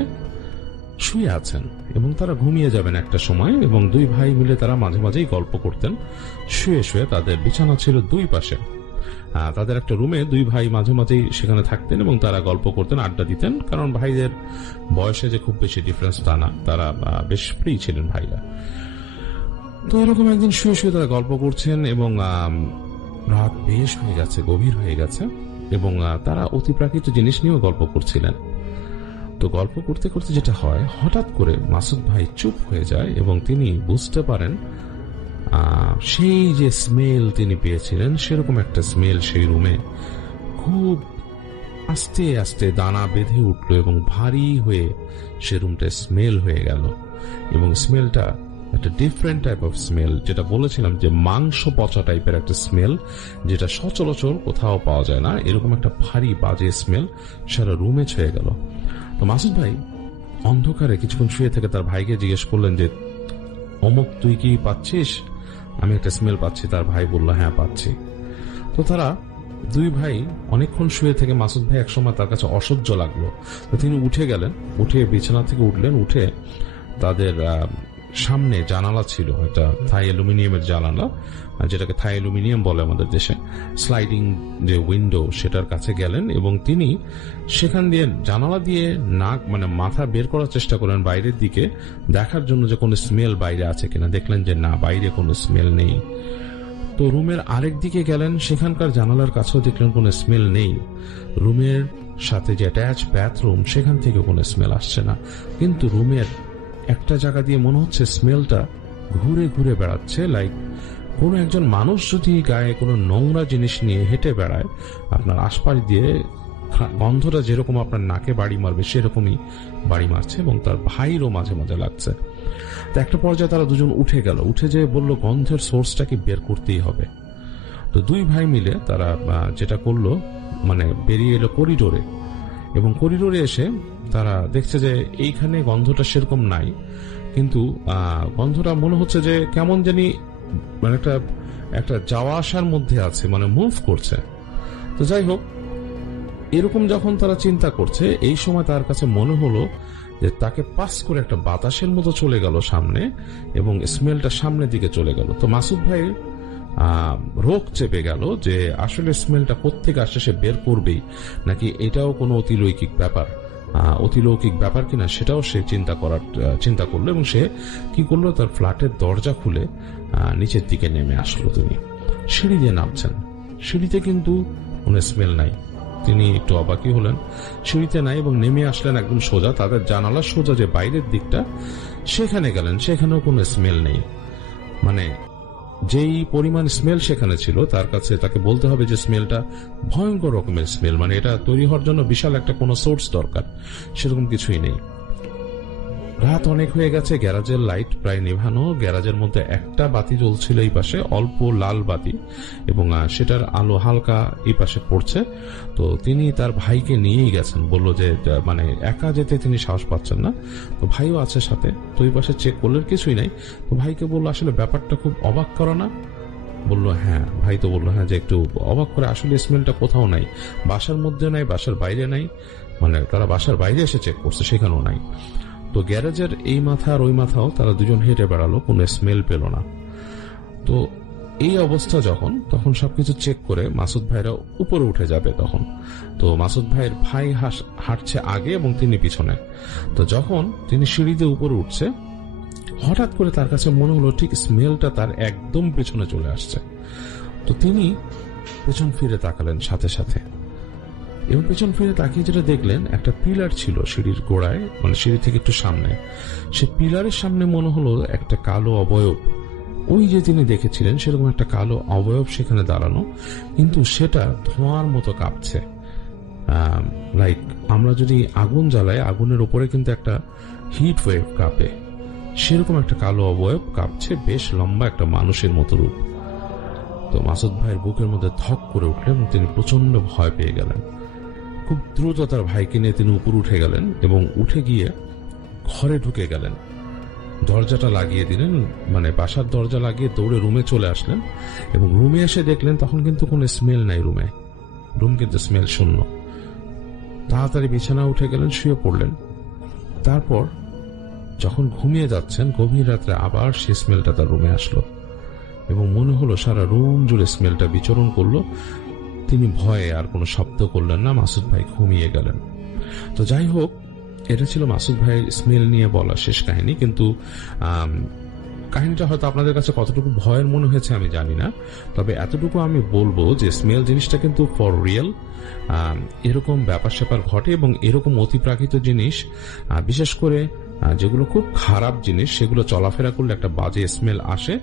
শুয়ে আছেন এবং তারা ঘুমিয়ে যাবেন একটা সময়, এবং দুই ভাই মিলে তারা মাঝে মাঝেই গল্প করতেন শুয়ে শুয়ে। তাদের বিছানা ছিল দুই পাশে, তাদের একটা রুমে দুই ভাই মাঝে মাঝেই সেখানে থাকতেন এবং তারা গল্প করতেন, আড্ডা দিতেন। কারণ ভাইদের বয়সে যে খুব বেশি ডিফারেন্স তা না, তারা বেশ ফ্রি ছিলেন ভাইরা। তো এরকম একদিন শুয়ে শুয়ে তারা গল্প করছেন এবং রাত বেশ হয়ে গেছে, গভীর হয়ে গেছে, এবং তারা অতিপ্রাকৃত জিনিস নিয়েও গল্প করছিলেন। তো গল্প করতে করতে যেটা হয়, হঠাৎ করে মাসুদ ভাই চুপ হয়ে যায় এবং তিনি বুঝতে পারেন সেই যে স্মেল তিনি পেয়েছিলেন সেরকম একটা স্মেল সেই রুমে খুব আস্তে আস্তে দানা বেঁধে উঠল এবং ভারী হয়ে সে রুমটা স্মেল হয়ে গেল। এবং স্মেলটা একটা ডিফারেন্ট টাইপ অফ স্মেল, যেটা বলেছিলাম যে মাংস পচা টাইপের একটা স্মেল, যেটা সচরাচর কোথাও পাওয়া যায় না। এরকম একটা ভারী বাজে স্মেল সারা রুমে ছয়ে গেল। তো মাসুদ ভাই অন্ধকারে কিছুক্ষণ শুয়ে থেকে তার ভাইকে জিজ্ঞেস করলেন যে অমুক তুই কি পাচ্ছিস? আমি একটা স্মেল পাচ্ছি। তার ভাই বলল হ্যাঁ পাচ্ছি। তো তারা দুই ভাই অনেকক্ষণ শুয়ে থেকে মাসুদ ভাই একসময় তার কাছে অসহ্য লাগলো, তো তিনি উঠে গেলেন, উঠে বিছানা থেকে উঠলেন, উঠে তাদের সামনে জানালা ছিল, এটা থাই অ্যালুমিনিয়ামের জানালা, যেটাকে থাই অ্যালুমিনিয়াম বলে আমাদের দেশে, স্লাইডিং যে উইন্ডো সেটার কাছে গেলেন এবং তিনি সেখান দিয়ে জানালা দিয়ে নাক মানে মাথা বের করার চেষ্টা করলেন বাইরের দিকে, দেখার জন্য যে কোনো স্মেল বাইরে আছে কিনা। দেখলেন যে না, বাইরে কোনো স্মেল নেই। তো রুমের আরেক দিকে গেলেন, সেখানকার জানালার কাছেও দেখলেন কোনো স্মেল নেই। রুমের সাথে যে অ্যাটাচ বাথরুম সেখান থেকে কোনো স্মেল আসছে না, কিন্তু রুমের একটা জায়গা দিয়ে মনে হচ্ছে স্মেলটা ঘুরে ঘুরে বেড়াচ্ছে, লাইক কোনো একজন মানুষ যদি গায়ে কোনো নোংরা জিনিস নিয়ে হেঁটে বেড়ায়, আপনার আশপাশ দিয়ে গন্ধটা যেরকম আপনার নাকে বাড়ি মারবে সেরকমই বাড়ি মারছে, এবং তার ভাইরও মাঝে মাঝে লাগছে। তো একটা পর্যায়ে তারা দুজন উঠে গেল, উঠে যেয়ে বলল গন্ধের সোর্সটাকে বের করতেই হবে। তো দুই ভাই মিলে তারা যেটা করলো, মানে বেরিয়ে এলো করিডোরে, এবং করিডোরে এসে তারা দেখছে যে এইখানে গন্ধটা সেরকম নাই, কিন্তু গন্ধটা মনে হচ্ছে যে কেমন জানি মানে একটা যাওয়া আসার মধ্যে আছে, মানে মুভ করছে। তো যাই হোক, এরকম যখন তারা চিন্তা করছে, এই সময় তার কাছে মনে হলো যে তাকে পাস করে একটা বাতাসের মতো চলে গেল সামনে, এবং স্মেলটা সামনের দিকে চলে গেল। তো মাসুদ ভাই রোগ চেপে গেল যে আসলে স্মেলটা কোত্থেকে আসছে, সে বের করবেই নাকি এটাও কোনো অতিলৌকিক ব্যাপার, অতিলৌকিক ব্যাপার কিনা সেটাও সে চিন্তা করলো, এবং সে কি করলো, তার ফ্ল্যাটের দরজা খুলে নিচের দিকে নেমে আসলো। তিনি সিঁড়ি দিয়ে নামছেন, সিঁড়িতে কিন্তু কোনো স্মেল নাই। তিনি একটু অবাকই হলেন, সিঁড়িতে নাই, এবং নেমে আসলেন একদম সোজা তাদের জানালা সোজা যে বাইরের দিকটা সেখানে গেলেন, সেখানেও কোনো স্মেল নেই। মানে যেই পরিমাণ স্মেল সেখানে ছিল, তার কাছে তাকে বলতে হবে যে স্মেলটা ভয়ঙ্কর রকমের স্মেল, মানে এটা তৈরি হওয়ার জন্য বিশাল একটা কোনো সোর্স দরকার, সেরকম কিছুই নেই। রাত অনেক হয়ে গেছে, গ্যারাজের লাইট প্রায় নেভানো, গ্যারাজের মধ্যে একটা বাতি জ্বলছিল এই পাশে, অল্প লাল বাতি, এবং সেটার আলো হালকা এই পাশে পড়ছে। তো তিনি তার ভাইকে নিয়েই গেছেন, বলল যে মানে একা যেতে তিনি সাহস পাচ্ছেন না, তো ভাইও আছে সাথে। তো এই পাশে চেক করলেন, কিছুই নাই। তো ভাইকে বললো আসলে ব্যাপারটা খুব অবাক করা না? বললো হ্যাঁ। ভাই তো বললো হ্যাঁ, যে একটু অবাক করে, আসলে স্মেলটা কোথাও নাই, বাসার মধ্যে নাই, বাসার বাইরে নাই, মানে তারা বাসার বাইরে এসে চেক করছে সেখানেও নাই। তো গ্যারেজের এই মাথা আর ওই মাথাও তারা দুজন হেঁটে বেড়ালো, কোনো স্মেল পেল না। তো এই অবস্থা তখন সবকিছু চেক করে মাসুদ ভাইরা উপরে উঠে যাবে তখন। তো মাসুদ ভাইয়ের ভাই হাঁটছে আগে এবং তিনি পিছনে। তো যখন তিনি সিঁড়িতে উপরে উঠছে, হঠাৎ করে তার কাছে মনে হলো ঠিক স্মেলটা তার একদম পেছনে চলে আসছে। তো তিনি পেছন ফিরে তাকালেন সাথে সাথে, এবং পেছন ফিরে তাকিয়ে যেটা দেখলেন, একটা পিলার ছিল সিঁড়ির গোড়ায়, মানে সিঁড়ি থেকে একটু সামনে। সে পিলারের সামনে মনে হলো একটা কালো অবয়ব, ওই যে তিনি দেখেছিলেন সেরকম একটা কালো অবয়ব সেখানে দাঁড়ানো, কিন্তু সেটা ধোঁয়ার মতো কাঁপছে। লাইক আমরা যদি আগুন জ্বালাই, আগুনের উপরে কিন্তু একটা হিট ওয়েভ কাঁপে, সেরকম একটা কালো অবয়ব কাঁপছে, বেশ লম্বা একটা মানুষের মতো রূপ। তো মাসুদ ভাইয়ের বুকের মধ্যে ধক করে উঠলেন এবং তিনি প্রচন্ড ভয় পেয়ে গেলেন। খুব দ্রুত তার ভাইকে নিয়ে তিনি উপর উঠে গেলেন এবং উঠে গিয়ে ঘরে ঢুকে গেলেন, দরজাটা লাগিয়ে দিলেন, মানে বাসার দরজা লাগিয়ে দৌড়ে রুমে চলে আসলেন। এবং রুমে এসে দেখলেন তখন কিন্তু কোনো স্মেল নাই রুমে, রুম কিন্তু স্মেল শূন্য। তাড়াতাড়ি বিছানা উঠে গেলেন, শুয়ে পড়লেন। তারপর যখন ঘুমিয়ে যাচ্ছেন, গভীর রাত্রে আবার সেই স্মেলটা তার রুমে আসলো এবং মনে হলো সারা রুম জুড়ে স্মেলটা বিচরণ করলো। তিনি ভয়ে আর কোনো শব্দ করলেন না, মাসুদ ভাই ঘুমিয়ে গেলেন। তো যাই হোক, এটা ছিল মাসুদ ভাইয়ের স্মেল নিয়ে বলা শেষ কাহিনী। কিন্তু কাহিনীটা হয়তো আপনাদের কাছে কতটুকু ভয়ের মনে হয়েছে আমি জানি না, তবে এতটুকু আমি বলবো যে স্মেল জিনিসটা কিন্তু ফর রিয়েল। এরকম ব্যাপার স্যাপার ঘটে এবং এরকম অতিপ্রাকৃত জিনিস, বিশেষ করে যেগুলো খুব খারাপ জিনিস, সেগুলো চলাফেরা করলে একটা বাজে স্মেল আসে।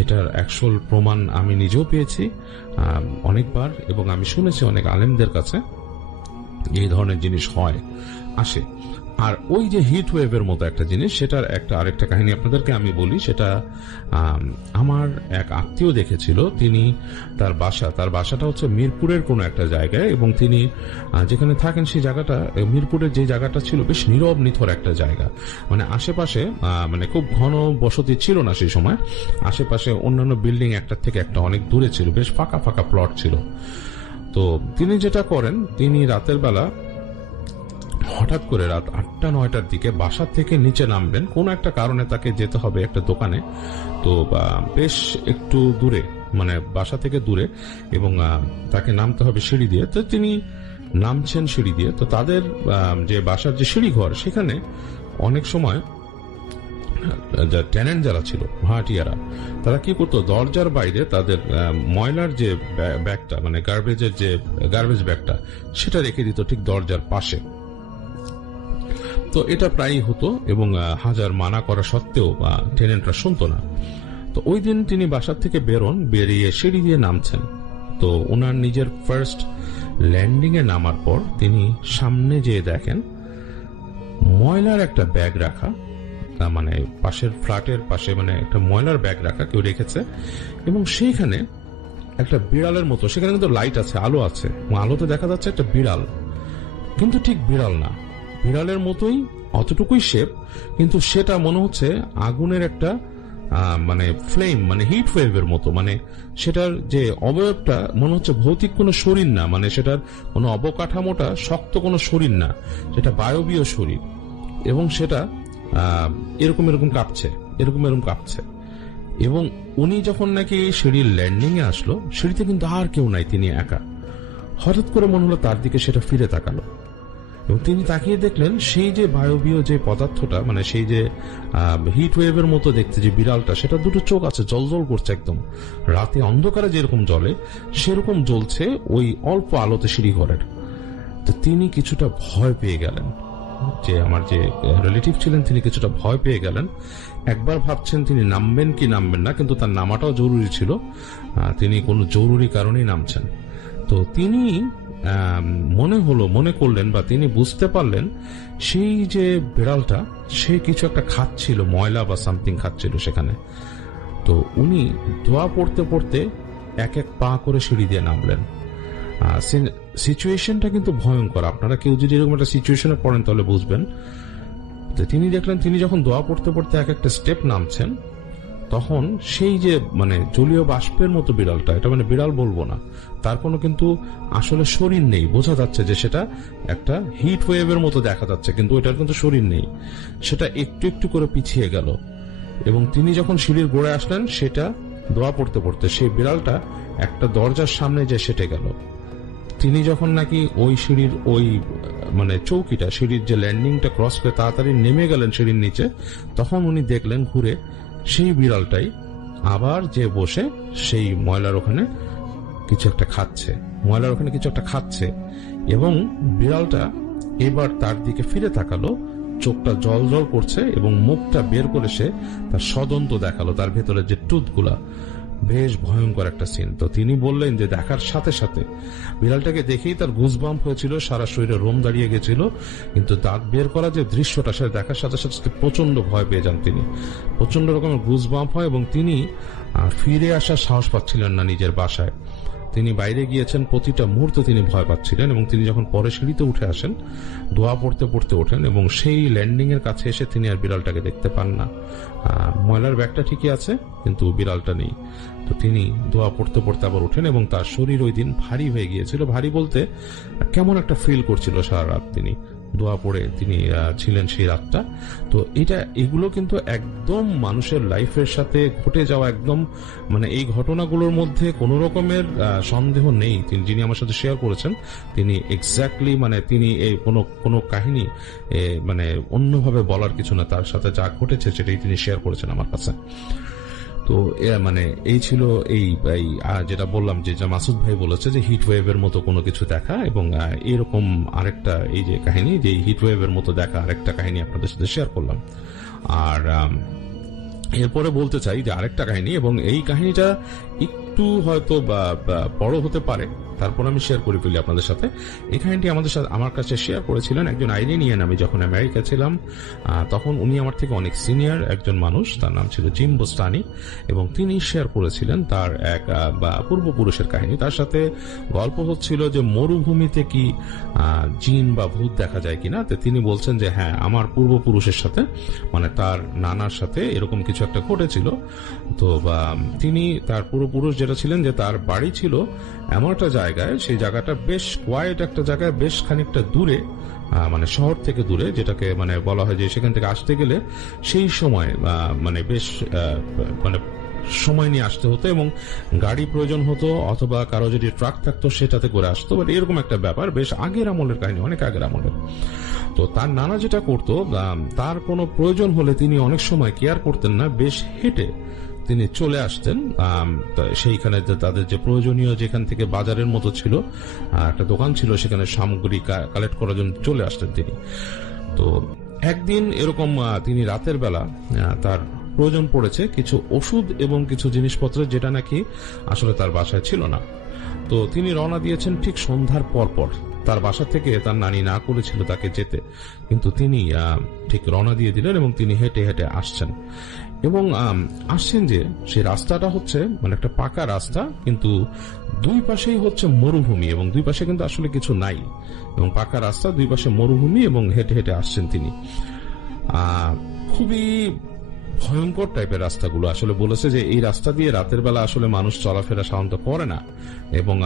এটার অ্যাকচুয়াল প্রমাণ আমি নিজেও পেয়েছি অনেকবার, এবং আমি শুনেছি অনেক আলেমদের কাছে এই ধরনের জিনিস আসে। আর ওই যে হিট ওয়েভের মতো একটা জিনিস, সেটার আরেকটা কাহিনী আপনাদেরকে আমি বলি। সেটা আমার এক আত্মীয় দেখেছিল। তিনি তার বাসাটা হচ্ছে মিরপুরের কোনো একটা জায়গায়, এবং তিনি যেখানে থাকেন সেই জায়গাটা, মিরপুরের যে জায়গাটা ছিল বেশ নীরব নিথর একটা জায়গা, মানে আশেপাশে মানে খুব ঘন বসতি ছিল না সেই সময়। আশেপাশে অন্যান্য বিল্ডিং একটার থেকে একটা অনেক দূরে ছিল, বেশ ফাঁকা ফাঁকা প্লট ছিল। তো তিনি যেটা করেন, তিনি রাতের বেলা হঠাৎ করে রাত 8টা-9টার দিকে বাসার থেকে নিচে নামবেন, কোন একটা কারণে তাকে যেতে হবে একটা দোকানে। তো বেশ একটু দূরে, মানে বাসা থেকে দূরে, এবং তাকে নামতে হবে সিঁড়ি দিয়ে। তো তিনি নামছেন সিঁড়ি দিয়ে। তো তাদের যে বাসার যে সিঁড়ি ঘর, সেখানে অনেক সময় টেনেন্ট যারা ছিল, ভাড়াটিয়ারা, তারা কি করতো, দরজার বাইরে তাদের ময়লার যে ব্যাগটা, মানে গার্বেজ ব্যাগটা, সেটা রেখে দিত ঠিক দরজার পাশে। তো এটা প্রায়ই হতো, এবং হাজার মানা করা সত্ত্বেও টেনেন্টরা শুনতো না। তো ওই দিন তিনি বাসার থেকে বেরিয়ে সিঁড়ি দিয়ে নামছেন। তো ওনার নিজের ফার্স্ট ল্যান্ডিং এ নামার পর তিনি সামনে যেয়ে দেখেন ময়লার একটা ব্যাগ রাখা, মানে পাশের ফ্ল্যাটের পাশে মানে একটা ময়লার ব্যাগ রাখা কেউ রেখেছে, এবং সেইখানে একটা বিড়ালের মতো, সেখানে কিন্তু লাইট আছে, আলো আছে, আলোতে দেখা যাচ্ছে একটা বিড়াল, কিন্তু ঠিক বিড়াল না, বিড়ালের মতোই অতটুকুই শেপ, কিন্তু সেটা মনে হচ্ছে আগুনের একটা মানে ফ্লেম, মানে হিট ওয়েভের মতো, মানে সেটার যে অবয়বটা মনে হচ্ছে ভৌতিক কোনো শরীর না, মানে সেটার কোনো অবকাঠামোটা শক্ত কোনো শরীর না, সেটা বায়বীয় শরীর, এবং সেটা এরকম কাঁপছে। এবং উনি যখন নাকি সিঁড়ির ল্যান্ডিং এ আসলো, সিঁড়িতে কিন্তু আর কেউ নাই, তিনি একা। হঠাৎ করে মনে হলো তার দিকে, সেটা ফিরে তাকালো, এবং তিনি তাকিয়ে দেখলেন সেই যে বায়বীয় যে পদার্থটা, মানে সেই যে হিট ওয়েভের মতো দেখতে যে বিড়ালটা, সেটা দুটো চোখ আছে, জলজল করছে, একদম রাতে অন্ধকারে যেরকম জ্বলে সেরকম জ্বলছে ওই অল্প আলোতে সিঁড়ি ঘরের। তো তিনি কিছুটা ভয় পেয়ে গেলেন, যে আমার যে রিলেটিভ ছিলেন তিনি কিছুটা ভয় পেয়ে গেলেন। একবার ভাবছেন তিনি নামবেন কি নামবেন না, কিন্তু তার নামাটাও জরুরি ছিল, তিনি কোনো জরুরি কারণেই নামছেন। তো তিনি মনে করলেন বা তিনি বুঝতে পারলেন সেই যে বিড়ালটা, সে কিছু একটা খাচ্ছিল, ময়লা বা সামথিং খাচ্ছিল সেখানে। তো উনি দোয়া পড়তে পড়তে এক এক পা করে সিঁড়ি দিয়ে নামলেন। সিচুয়েশনটা কিন্তু ভয়ঙ্কর, আপনারা কেউ যদি এরকম একটা সিচুয়েশনে পড়েন তাহলে বুঝবেন। তো তিনি দেখলেন তিনি যখন দোয়া পড়তে পড়তে এক একটা স্টেপ নামছেন, তখন সেই যে মানে জলীয় বাষ্পের মতো বিড়ালটা, এটা মানে বিড়াল বলবো না, তার কোনো কিন্তু আসলে শরীর নেই। বোঝা যাচ্ছে যে সেটা একটা হিট ওয়েভের মতো দেখা যাচ্ছে, কিন্তু ওইটার কিন্তু শরীর নেই। সেটা একটু একটু করে পিছিয়ে গেল এবং তিনি যখন সিঁড়ির গোড়ায় আসলেন, সেটা দোয়া পড়তে পড়তে সেই বিড়ালটা একটা দরজার সামনে যে সেটে গেল। তিনি যখন নাকি ওই সিঁড়ির ওই মানে চৌকিটা, সিঁড়ির যে ল্যান্ডিংটা ক্রস করে তাড়াতাড়ি নেমে গেলেন সিঁড়ির নিচে, তখন উনি দেখলেন ঘুরে সেই বিড়ালটাই আবার যে বসে সেই ময়লার ওখানে কিছু একটা খাচ্ছে এবং বিড়ালটা এবার তার দিকে ফিরে তাকালো, চোখটা জল জল করছে এবং মুখটা বের করে সে তার সদন্ত দেখালো, তার ভেতরে যে টুথগুলা। বেশ ভয়ঙ্কর একটা সিন। তো তিনি বললেন যে দেখার সাথে সাথে বিড়ালটাকে দেখেই তার গুজবাম্প হয়েছিল, সারা শরীরে রোম দাঁড়িয়ে গেছিল, কিন্তু দাঁত বের করা যে দৃশ্যটা সেটা দেখার সাথে সাথে প্রচন্ড ভয় পেয়ে যান তিনি। প্রচন্ড রকমের গুজবাম্প হয় এবং তিনি ফিরে আসার সাহস পাচ্ছিলেন না নিজের বাসায়। তিনি বাইরে গিয়েছেন, প্রতিটা মুহূর্তে তিনি ভয় পাচ্ছিলেন এবং তিনি যখন পরে সিঁড়িতে উঠে আসেন, দোয়া পড়তে পড়তে ওঠেন এবং সেই ল্যান্ডিং এর কাছে এসে তিনি আর বিড়ালটাকে দেখতে পান না। ময়লার ব্যাগটা ঠিকই আছে কিন্তু বিড়ালটা নেই। তো তিনি দোয়া পড়তে পড়তে আবার ওঠেন এবং তার শরীর ওই দিন ভারী হয়ে গিয়েছিল। ভারী বলতে কেমন একটা ফিল করছিল সারা রাত তিনি দোয়া পড়ে তিনি ছিলেন সেই রাতটা। তো এগুলো কিন্তু একদম মানুষের লাইফের সাথে ঘটে যাওয়া, একদম মানে এই ঘটনাগুলোর মধ্যে কোনো রকমের সন্দেহ নেই। যিনি আমার সাথে শেয়ার করেছেন তিনি এক্স্যাক্টলি মানে তিনি এই কোনো কাহিনী মানে অন্যভাবে বলার কিছু না, তার সাথে যা ঘটেছে সেটাই তিনি শেয়ার করেছেন আমার কাছে। তো মানে এই ছিল এই যেটা বললাম যে মাসুদ ভাই বলেছে যে হিট ওয়েভের মতো কোনো কিছু দেখা, এবং এরকম আরেকটা এই যে কাহিনী, যে হিট ওয়েভের মতো দেখা আরেকটা কাহিনী আপনাদের সাথে শেয়ার করলাম। আর এরপরে বলতে চাই যে আরেকটা কাহিনী, এবং এই কাহিনীটা একটু হয়তো বড় হতে পারে, তারপর আমি শেয়ার করে ফেলি আপনাদের সাথে। এই কাহিনীটি আমার কাছে শেয়ার করেছিলেন একজন আইরিনিয়ান। আমি যখন আমেরিকা ছিলাম তখন উনি আমার থেকে অনেক সিনিয়র একজন মানুষ, তার নাম ছিল জিম বোস্টানি, এবং তিনি শেয়ার করেছিলেন তার এক পূর্বপুরুষের কাহিনী। তার সাথে গল্প হচ্ছিল যে মরুভূমিতে কি জিন বা ভূত দেখা যায় কিনা। তো তিনি বলছেন যে হ্যাঁ, আমার পূর্বপুরুষের সাথে মানে তার নানার সাথে এরকম কিছু একটা ঘটেছিল। তো তিনি তার পূর্বপুরুষ যেটা ছিলেন যে তার বাড়ি ছিল এমন একটা জায়গায়, সেই জায়গাটা বেশ কোয়াইট একটা জায়গায়, বেশ খানিকটা দূরে, মানে শহর থেকে দূরে, যেটাকে মানে বলা হয় যে সেখান থেকে আসতে গেলে সেই সময় মানে বেশ মানে সময় নিয়ে আসতে হতো এবং গাড়ি প্রয়োজন হতো, অথবা কারো যদি ট্রাক থাকতো সেটাতে করে আসতো। বাট এরকম একটা ব্যাপার, বেশ আগের আমলের কাহিনী, অনেক আগের আমলের। তো তার নানা যেটা করতো, তার কোনো প্রয়োজন হলে তিনি অনেক সময় কেয়ার করতেন না, বেশ হেঁটে তিনি চলে আসতেন সেইখানে তাদের যে প্রয়োজনীয়, যেখান থেকে বাজারের মতো ছিল একটা দোকান ছিল, সেখানে সামগ্রী কালেক্ট করার জন্য চলে আসতেন তিনি। তো একদিন এরকম তিনি রাতের বেলা তার প্রয়োজন পড়েছে কিছু ওষুধ এবং কিছু জিনিসপত্র, যেটা নাকি আসলে তার বাসায় ছিল না। তো তিনি রওনা দিয়েছেন ঠিক সন্ধ্যার পর। তার বাসা থেকে তার নানি না করেছিল তাকে যেতে, কিন্তু তিনি ঠিক রওনা দিয়ে দিলেন এবং তিনি হেঁটে হেঁটে আসছেন। এবং আসছেন যে সেই রাস্তাটা হচ্ছে মানে একটা পাকা রাস্তা, কিন্তু দুই পাশেই হচ্ছে মরুভূমি এবং দুই পাশে কিন্তু আসলে কিছু নাই, এবং পাকা রাস্তা, দুই পাশে মরুভূমি, এবং হেঁটে হেঁটে আসছেন তিনি। খুবই ভয়ঙ্কর টাইপের রাস্তাগুলো। আসলে বলেছে যে এই রাস্তা দিয়ে রাতের বেলা আসলে মানুষ চলাফেরা সাধারণত করে না, এবং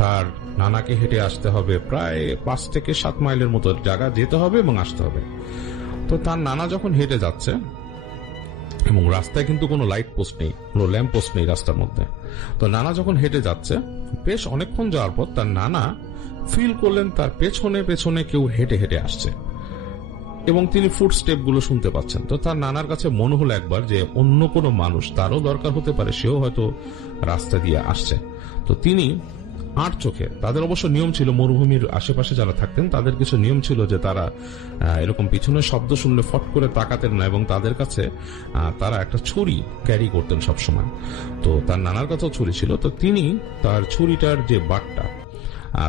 তার নানাকে হেঁটে আসতে হবে প্রায় 5 থেকে 7 মাইলের মতো জায়গা যেতে হবে এবং আসতে হবে। তো তার নানা যখন হেঁটে যাচ্ছে, এবং রাস্তায় কিন্তু কোনো লাইট পোস্ট নেই, কোনো ল্যাম্প পোস্ট নেই রাস্তার মধ্যে, তো নানা যখন হেঁটে যাচ্ছে, বেশ অনেকক্ষণ যাওয়ার পর তার নানা ফিল করলেন তার পেছনে পেছনে কেউ হেঁটে হেঁটে আসছে, এবং তিনি ফুট স্টেপ গুলো শুনতে পাচ্ছেন। তো তার নানার কাছে মনে হলো একবার যে অন্য কোনো মানুষ, তারও দরকার হতে পারে, সেও হয়তো রাস্তা দিয়ে আসছে। তো তিনি আট চোখে, তাদের অবশ্য নিয়ম ছিল, মরুভূমির আশেপাশে যারা থাকতেন তাদের কিছু নিয়ম ছিল যে তারা এরকম পিছনের শব্দ শুনলে ফট করে তাকাতেন না, এবং তাদের কাছে তারা একটা ছুরি ক্যারি করতেন সবসময়। তো তার নানার কাছেও ছুরি ছিল। তো তিনি তার ছুরিটার যে বাটটা,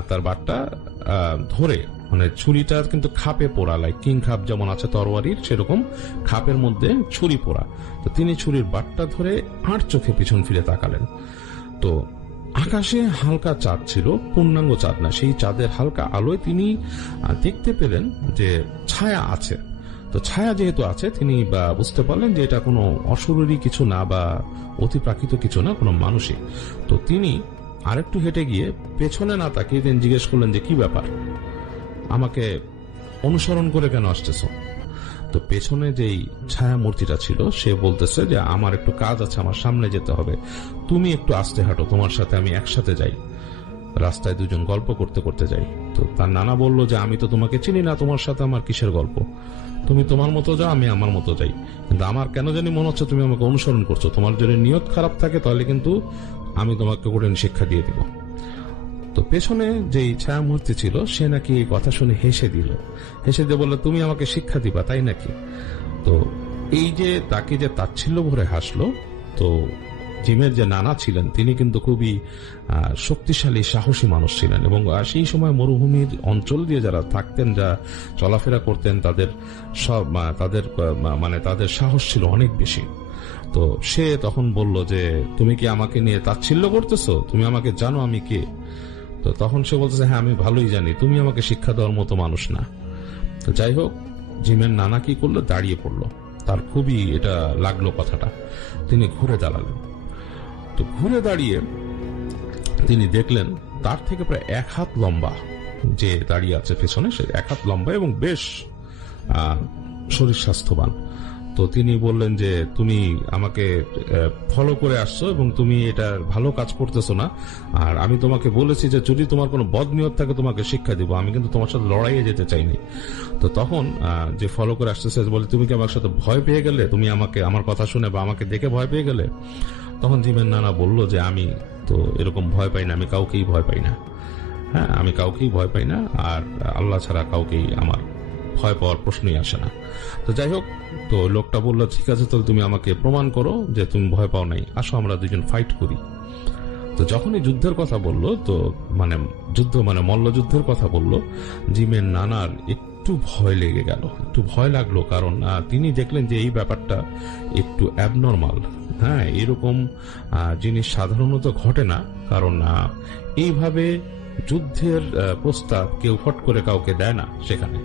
তার বাটটা ধরে, মানে ছুরিটা কিন্তু খাপে পোড়া, লাইক কিং খাপ যেমন আছে তরোয়ারির, সেরকম খাপের মধ্যে ছুরি পোড়া। তো তিনি ছুরির বাটটা ধরে আট চোখে পিছন ফিরে তাকালেন। তো আকাশে হালকা চাঁদ ছিল, পূর্ণাঙ্গ চাঁদ না, সেই চাঁদের হালকা আলোয় তিনি দেখতে পেলেন যে ছায়া আছে। তো ছায়া যেহেতু আছে, তিনি বুঝতে পারলেন যে এটা কোনো অশরীরী কিছু না বা অতিপ্রাকৃত কিছু না, কোনো মানুষই। তো তিনি আরেকটু হেঁটে গিয়ে পেছনে না তাকিয়ে তিনি জিজ্ঞেস করলেন যে কি ব্যাপার, আমাকে অনুসরণ করে কেন আসতেছ? তো পেছনে যেই ছায়া মূর্তিটা ছিল সে বলতেছে যে আমার একটু কাজ আছে, আমার সামনে যেতে হবে, তুমি একটু আস্তে হাঁটো, তোমার সাথে আমি একসাথে যাই, রাস্তায় দুজন গল্প করতে করতে যাই। তো তার নানা বলল যে আমি তো তোমাকে চিনি না, তোমার সাথে আমার কিসের গল্প, তুমি তোমার মতো যাও, আমি আমার মতো যাই। কিন্তু আমার কেন জানি মনে হচ্ছে তুমি আমাকে অনুসরণ করছো, তোমার যদি নিয়ত খারাপ থাকে তাহলে কিন্তু আমি তোমাকে কঠিন শিক্ষা দিয়ে দিব। তো পেছনে যেই ছায়া মূর্তি ছিল সে নাকি এই কথা শুনে হেসে দিল, হেসে দিয়ে বললো তুমি আমাকে শিক্ষা দিবা তাই নাকি? তো এই যে তাকে যে তাচ্ছিল্য ভরে হাসলো, তো জিমের যে নানা ছিলেন তিনি কিন্তু খুবই শক্তিশালী সাহসী মানুষ ছিলেন, এবং সেই সময় মরুভূমির অঞ্চল দিয়ে যারা থাকতেন, যা চলাফেরা করতেন, তাদের সব তাদের সাহস ছিল অনেক বেশি। তো সে তখন বলল যে তুমি কি আমাকে নিয়ে তাচ্ছিল্য করতেছো, তুমি আমাকে জানো আমি কে? তো তখন সে বলতেছে হ্যাঁ আমি ভালোই জানি, তুমি আমাকে শিক্ষা দেওয়ার মতো মানুষ না। তো যাই হোক, জিমের নানা কি করলো, দাঁড়িয়ে পড়লো, তার খুবই এটা লাগলো কথাটা, তিনি ঘুরে দাঁড়ালেন। তো ঘুরে দাঁড়িয়ে তিনি দেখলেন তার থেকে প্রায় 1 হাত লম্বা যে দাঁড়িয়ে আছে পেছনে, সে 1 হাত লম্বা এবং বেশ শরীর স্বাস্থ্যবান। তো তিনি বললেন যে তুমি আমাকে ফলো করে আসছো এবং তুমি এটা ভালো কাজ করতেছো না, আর আমি তোমাকে বলেছি যে যদি তোমার কোনো বদনিয়ত থাকে তোমাকে শিক্ষা দিব, আমি কিন্তু তোমার সাথে লড়াইয়ে যেতে চাইনি। তো তখন যে ফলো করে আসতেছে বলে তুমি কি আমার সাথে ভয় পেয়ে গেলে, তুমি আমাকে আমার কথা শুনে বা আমাকে দেখে ভয় পেয়ে গেলে? তখন জিমের নানা বলল যে আমি তো এরকম ভয় পাই না, আমি কাউকেই ভয় পাই না, হ্যাঁ আমি কাউকেই ভয় পাই না, আর আল্লাহ ছাড়া কাউকেই আমার ভয় পাওয়ার প্রশ্নই আসে না। তো যাই হোক, তো লোকটা বললো ঠিক আছে তাহলে তুমি আমাকে প্রমাণ করো যে তুমি ভয় পাও নাই, আসো আমরা দুজন ফাইট করি। তো যখনই যুদ্ধের কথা বললো, তো মল্লযুদ্ধের কথা বললো, জিমের নানার একটু ভয় লেগে গেল, একটু ভয় লাগলো, কারণ তিনি দেখলেন যে এই ব্যাপারটা একটু অ্যাবনর্মাল। হ্যাঁ, এরকম জিনিস সাধারণত ঘটে না, কারণ এইভাবে যুদ্ধের প্রস্তাব কেউ ফট করে কাউকে দেয় না। সেখানে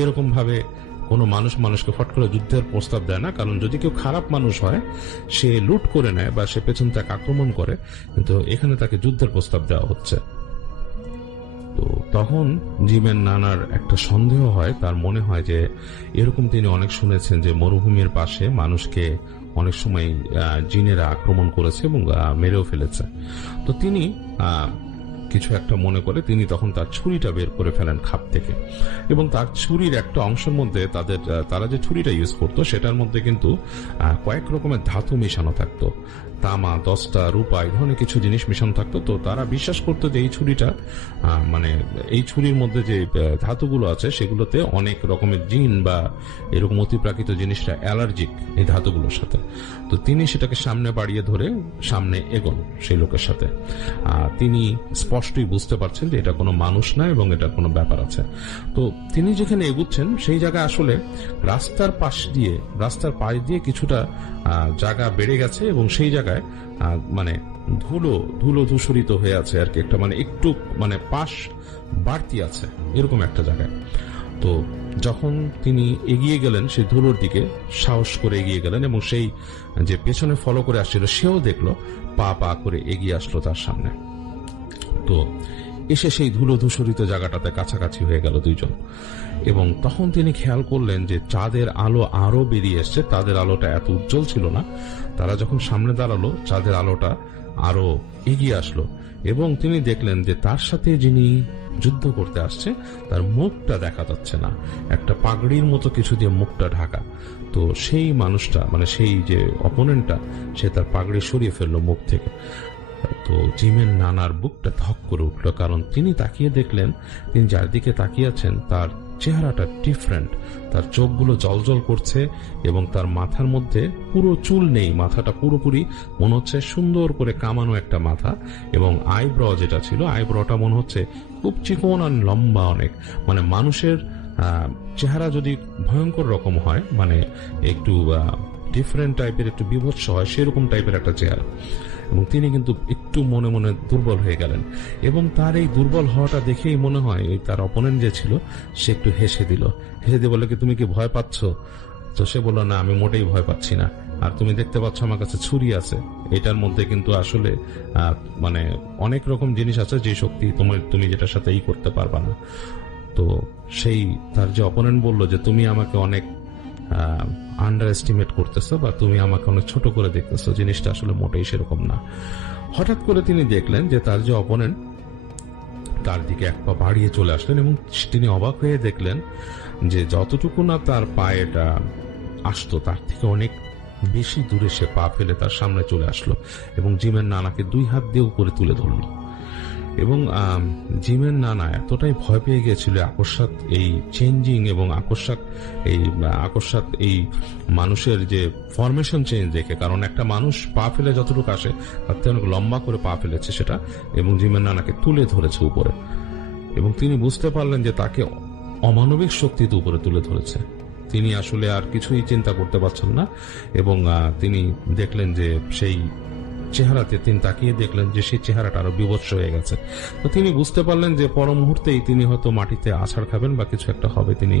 এরকম ভাবে কোনো মানুষকে ফট করে যুদ্ধের প্রস্তাব দেয় না, কারণ যদি কেউ খারাপ মানুষ হয় সে লুট করে নেয় বা সে পেছন থেকে আক্রমণ করে, কিন্তু এখানে তাকে যুদ্ধের প্রস্তাব দেওয়া হচ্ছে। তো তখন জিমের নানার একটা সন্দেহ হয়, তার মনে হয় যে এরকম তিনি অনেক শুনেছেন যে মরুভূমির পাশে মানুষকে অনেক সময় জিনেরা আক্রমণ করেছে এবং মেরেও ফেলেছে। তো তিনি কিছু একটা মনে করে তিনি তখন তার ছুরিটা বের করে ফেলেন খাপ থেকে, এবং তার ছুরির একটা অংশের মধ্যে তারা যে ছুরিটা ইউজ করতো সেটার মধ্যে কিন্তু কয়েক রকমের ধাতু মেশানো থাকতো, তামা, দস্তা, রূপা, এই ধরনের কিছু জিনিস মিশানো থাকতো। তো তারা বিশ্বাস করতো যে এই ছুরিটা এই ছুরির মধ্যে যে ধাতুগুলো আছে সেগুলোতে অনেক রকমের জিন বা এরকম অতিপ্রাকৃত জিনিসটা অ্যালার্জিক এই ধাতুগুলোর সাথে। তো তিনি সেটাকে সামনে বাড়িয়ে ধরে সামনে এগোন সেই লোকের সাথে। তিনি স্পষ্টই বুঝতে পারছেন যে এটা কোনো মানুষ না এবং এটা কোনো ব্যাপার আছে। তো তিনি যেখানে এগুচ্ছেন সেই জায়গায় আসলে রাস্তার পাশ দিয়ে কিছুটা জায়গা বেড়ে গেছে এবং সেই জায়গায় ধুলো ধূসরিত হয়ে আছে আর কি, একটা একটু পাশ বাড়তি আছে এরকম একটা জায়গায়। তো যখন তিনি এগিয়ে গেলেন সেই ধুলোর দিকে, সাহস করে এগিয়ে গেলেন, এবং সেই যে পেছনে ফলো করে আসছিল সেও দেখলো, পা পা করে এগিয়ে আসলো তার সামনে। তো এসে সেই ধুলো ধূসরিত জায়গাটাতে কাছাকাছি হয়ে গেল দুইজন, এবং তখন তিনি খেয়াল করলেন যে চাঁদের আলো আরো বেরিয়ে এসছে। তাদের আলোটা এত উজ্জ্বল ছিল না, তারা যখন সামনে দাঁড়ালো চাঁদের আলোটা আরো এগিয়ে আসলো, এবং তিনি দেখলেন যে তার সাথে যিনি যুদ্ধ করতে আসছে তার মুখটা দেখা যাচ্ছে না, একটা পাগড়ির মতো কিছু দিয়ে মুখটা ঢাকা। তো সেই মানুষটা সেই যে অপোনেন্টটা সে তার পাগড়ি সরিয়ে ফেললো মুখ থেকে। তো জিমের নানার বুকটা ধক করে উঠল, কারণ তিনি তাকিয়ে দেখলেন তিনি যার দিকে তাকিয়ে আছেন তার চেহারাটা ডিফারেন্ট, তার চোখগুলো জলজল করছে এবং তার মাথার মধ্যে পুরো চুল নেই, মাথাটা পুরোপুরি মনে হচ্ছে সুন্দর করে কামানো একটা মাথা, এবং আইব্র যেটা ছিল আইব্রটা মনে হচ্ছে খুব চিকন আর লম্বা অনেক। মানুষের চেহারা যদি ভয়ঙ্কর রকম হয়, একটু ডিফারেন্ট টাইপের, একটু বিভৎস হয়, সেরকম টাইপের একটা চেহারা। এবং তিনি কিন্তু একটু মনে মনে দুর্বল হয়ে গেলেন, এবং তার এই দুর্বল হওয়াটা দেখেই মনে হয় তার অপোনেন্ট যে ছিল সে একটু হেসে দিয়ে বলল কি তুমি কি ভয় পাচ্ছ? তো সে বলল না, আমি মোটেই ভয় পাচ্ছি না, আর তুমি দেখতে পাচ্ছ আমার কাছে ছুরি আছে, এটার মধ্যে কিন্তু আসলে মানে অনেক রকম জিনিস আছে যে শক্তি তুমি যেটার সাথে করতে পারবা না। তো সেই তার যে অপোনেন্ট বললো যে তুমি আমাকে অনেক আন্ডার এস্টিমেট করতেছো বা তুমি আমাকে অনেক ছোট করে দেখতেছো, জিনিসটা আসলে মোটেই সেরকম না। হঠাৎ করে তিনি দেখলেন যে তার যে অপোনেন্ট তার দিকে এক পা বাড়িয়ে চলে আসলেন এবং তিনি অবাক হয়ে দেখলেন যে যতটুকু না তার পায়েটা আসতো তার থেকে অনেক বেশি দূরে সে পা ফেলে তার সামনে চলে আসলো এবং জিমের নানাকে 2 হাত দিয়ে উপরে তুলে ধরলো। এবং জিমের নানা এতটাই ভয় পেয়ে গিয়েছিল আকস্মাৎ এই চেঞ্জিং এবং আকস্মাৎ এই মানুষের যে ফরমেশন চেঞ্জ দেখে, কারণ একটা মানুষ পা ফেলে যতটুকু আসে তার থেকে অনেক লম্বা করে পা ফেলেছে সেটা, এবং জিমের নানাকে তুলে ধরেছে উপরে, এবং তিনি বুঝতে পারলেন যে তাকে অমানবিক শক্তিতে উপরে তুলে ধরেছে। তিনি আসলে আর কিছুই চিন্তা করতে পারছেন না এবং তিনি দেখলেন যে সেই চেহারাতে তিনি তাকিয়ে দেখলেন যে সেই চেহারাটা আরো বিভৎস হয়ে গেছে। তো তিনি বুঝতে পারলেন যে পর মুহূর্তেই তিনি হয়তো মাটিতে আছাড় খাবেন বা কিছু একটা হবে, তিনি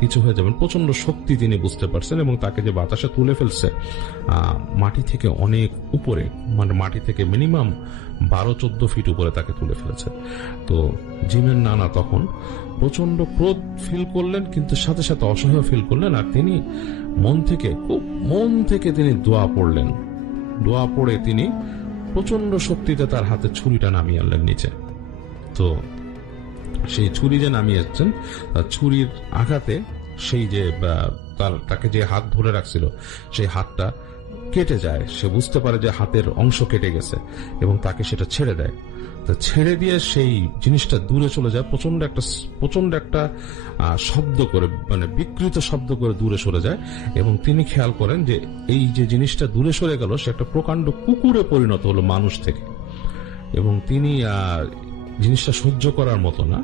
কিছু হয়ে যাবেন। প্রচন্ড শক্তি তিনি বুঝতে পারছেন এবং তাকে যে বাতাসে তুলে ফেলছে মাটি থেকে অনেক উপরে, মানে মাটি থেকে মিনিমাম 12-14 ফিট উপরে তাকে তুলে ফেলেছে। তো জিমের নানা তখন প্রচন্ড ক্রোধ ফিল করলেন, কিন্তু সাথে সাথে অসহায় ফিল করলেন, আর তিনি খুব মন থেকে তিনি দোয়া পড়লেন। দোয়া পড়ে তিনি প্রচন্ড শক্তিতে তার হাতে ছুরিটা নামিয়ে আনলেন নিচে। তো সেই ছুরি যে নামিয়েছেন, ছুরির আঘাতে সেই যে তাকে যে হাত ধরে রাখছিল সেই হাতটা কেটে যায়। সে বুঝতে পারে যে হাতের অংশ কেটে গেছে এবং তাকে সেটা ছেড়ে দেয়। তো ছেড়ে দিয়ে সেই জিনিসটা দূরে চলে যায়, প্রচন্ড একটা শব্দ করে, মানে বিকৃত শব্দ করে দূরে সরে যায়। এবং তিনি খেয়াল করেন যে এই যে জিনিসটা দূরে সরে গেল সে একটা প্রকাণ্ড কুকুরে পরিণত হলো মানুষ থেকে। এবং তিনি জিনিসটা সহ্য করার মতো না,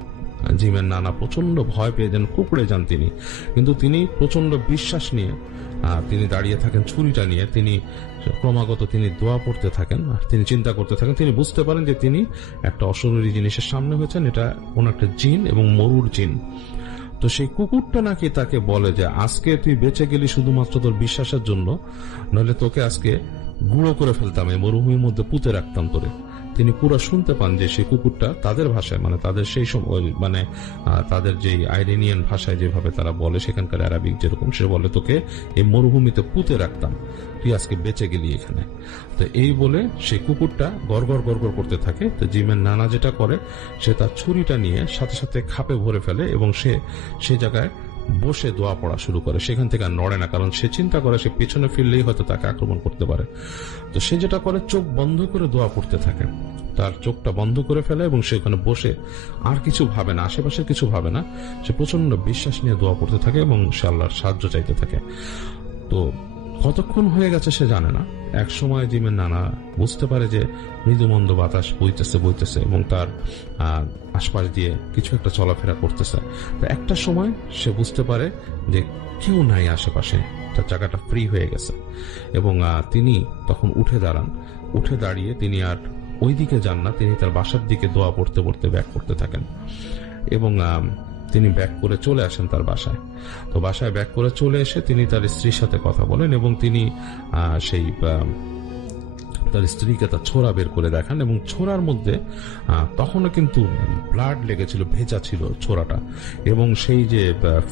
জিমের নানা প্রচন্ড ভয় পেয়ে যান, কুকুরে যান তিনি। কিন্তু তিনি প্রচন্ড বিশ্বাস নিয়ে তিনি দাঁড়িয়ে থাকেন ছুরিটা নিয়ে। তিনি ক্রমাগত তিনি দোয়া পড়তে থাকেন আর তিনি চিন্তা করতে থাকেন। তিনি বুঝতে পারেন যে তিনি একটা অশরীরী জিনিসের সামনে হয়েছেন, এটা কোন একটা জিন এবং মরুর জিন। তো সেই কুকুরটা নাকি তাকে বলে যে আজকে তুই বেঁচে গেলি শুধুমাত্র তোর বিশ্বাসের জন্য, নইলে তোকে আজকে গুঁড়ো করে ফেলতাম, এই মরুভূমির মধ্যে পুঁতে রাখতাম তোরে। তিনি পুরো শুনতে পান যে সেই কুকুরটা তাদের ভাষায়, মানে তাদের সেই সময়, মানে তাদের যে আইরেনিয়ান ভাষায় যেভাবে তারা বলে, সেখানকার অ্যারাবিক যেরকম, সে বলে তোকে এই মরুভূমিতে পুঁতে রাখতাম, তুই আজকে বেঁচে গেলি এখানে। তো এই বলে সেই কুকুরটা গড়গড় গড়গড় করতে থাকে। তো জিমের নানা যেটা করে, সে তার ছুরিটা নিয়ে সাথে সাথে খাপে ভরে ফেলে এবং সে সেই জায়গায় বসে দোয়া পড়া শুরু করে। সেখান থেকে আর নড়ে না, কারণ সে চিন্তা করে সে পেছনে ফিরলেই হয়তো তাকে আক্রমণ করতে পারে। তো সে যেটা করে, চোখ বন্ধ করে দোয়া পড়তে থাকে। তার চোখটা বন্ধ করে ফেলে এবং সে ওখানে বসে আর কিছু ভাবে না, আশেপাশের কিছু ভাবে না। সে প্রচন্ড বিশ্বাস নিয়ে দোয়া পড়তে থাকে এবং সে আল্লাহর সাহায্য চাইতে থাকে। তো কতক্ষণ হয়ে গেছে সে জানে না। এক সময় জিমের নানা বুঝতে পারে যে মৃদুমন্দ বাতাস বইতেছে এবং তার আশপাশ দিয়ে কিছু একটা চলাফেরা করতেছে। তো একটা সময় সে বুঝতে পারে যে কেউ নাই আশেপাশে, তার জায়গাটা ফ্রি হয়ে গেছে। এবং তিনি তখন উঠে দাঁড়িয়ে তিনি আর ওই দিকে যান না, তিনি তার বাসার দিকে দোয়া পড়তে পড়তে ব্যাক করতে থাকেন এবং তিনি ব্যাক করে চলে আসেন তার বাসায়। তো বাসায় ব্যাক করে চলে এসে তিনি তার স্ত্রীর সাথে কথা বলেন এবং তিনি সেই তার স্ত্রীকে তার ছোরা বের করে দেখান এবং ছোরার মধ্যে তখনও কিন্তু ব্লাড লেগেছিল, ভেজা ছিল ছোরাটা, এবং সেই যে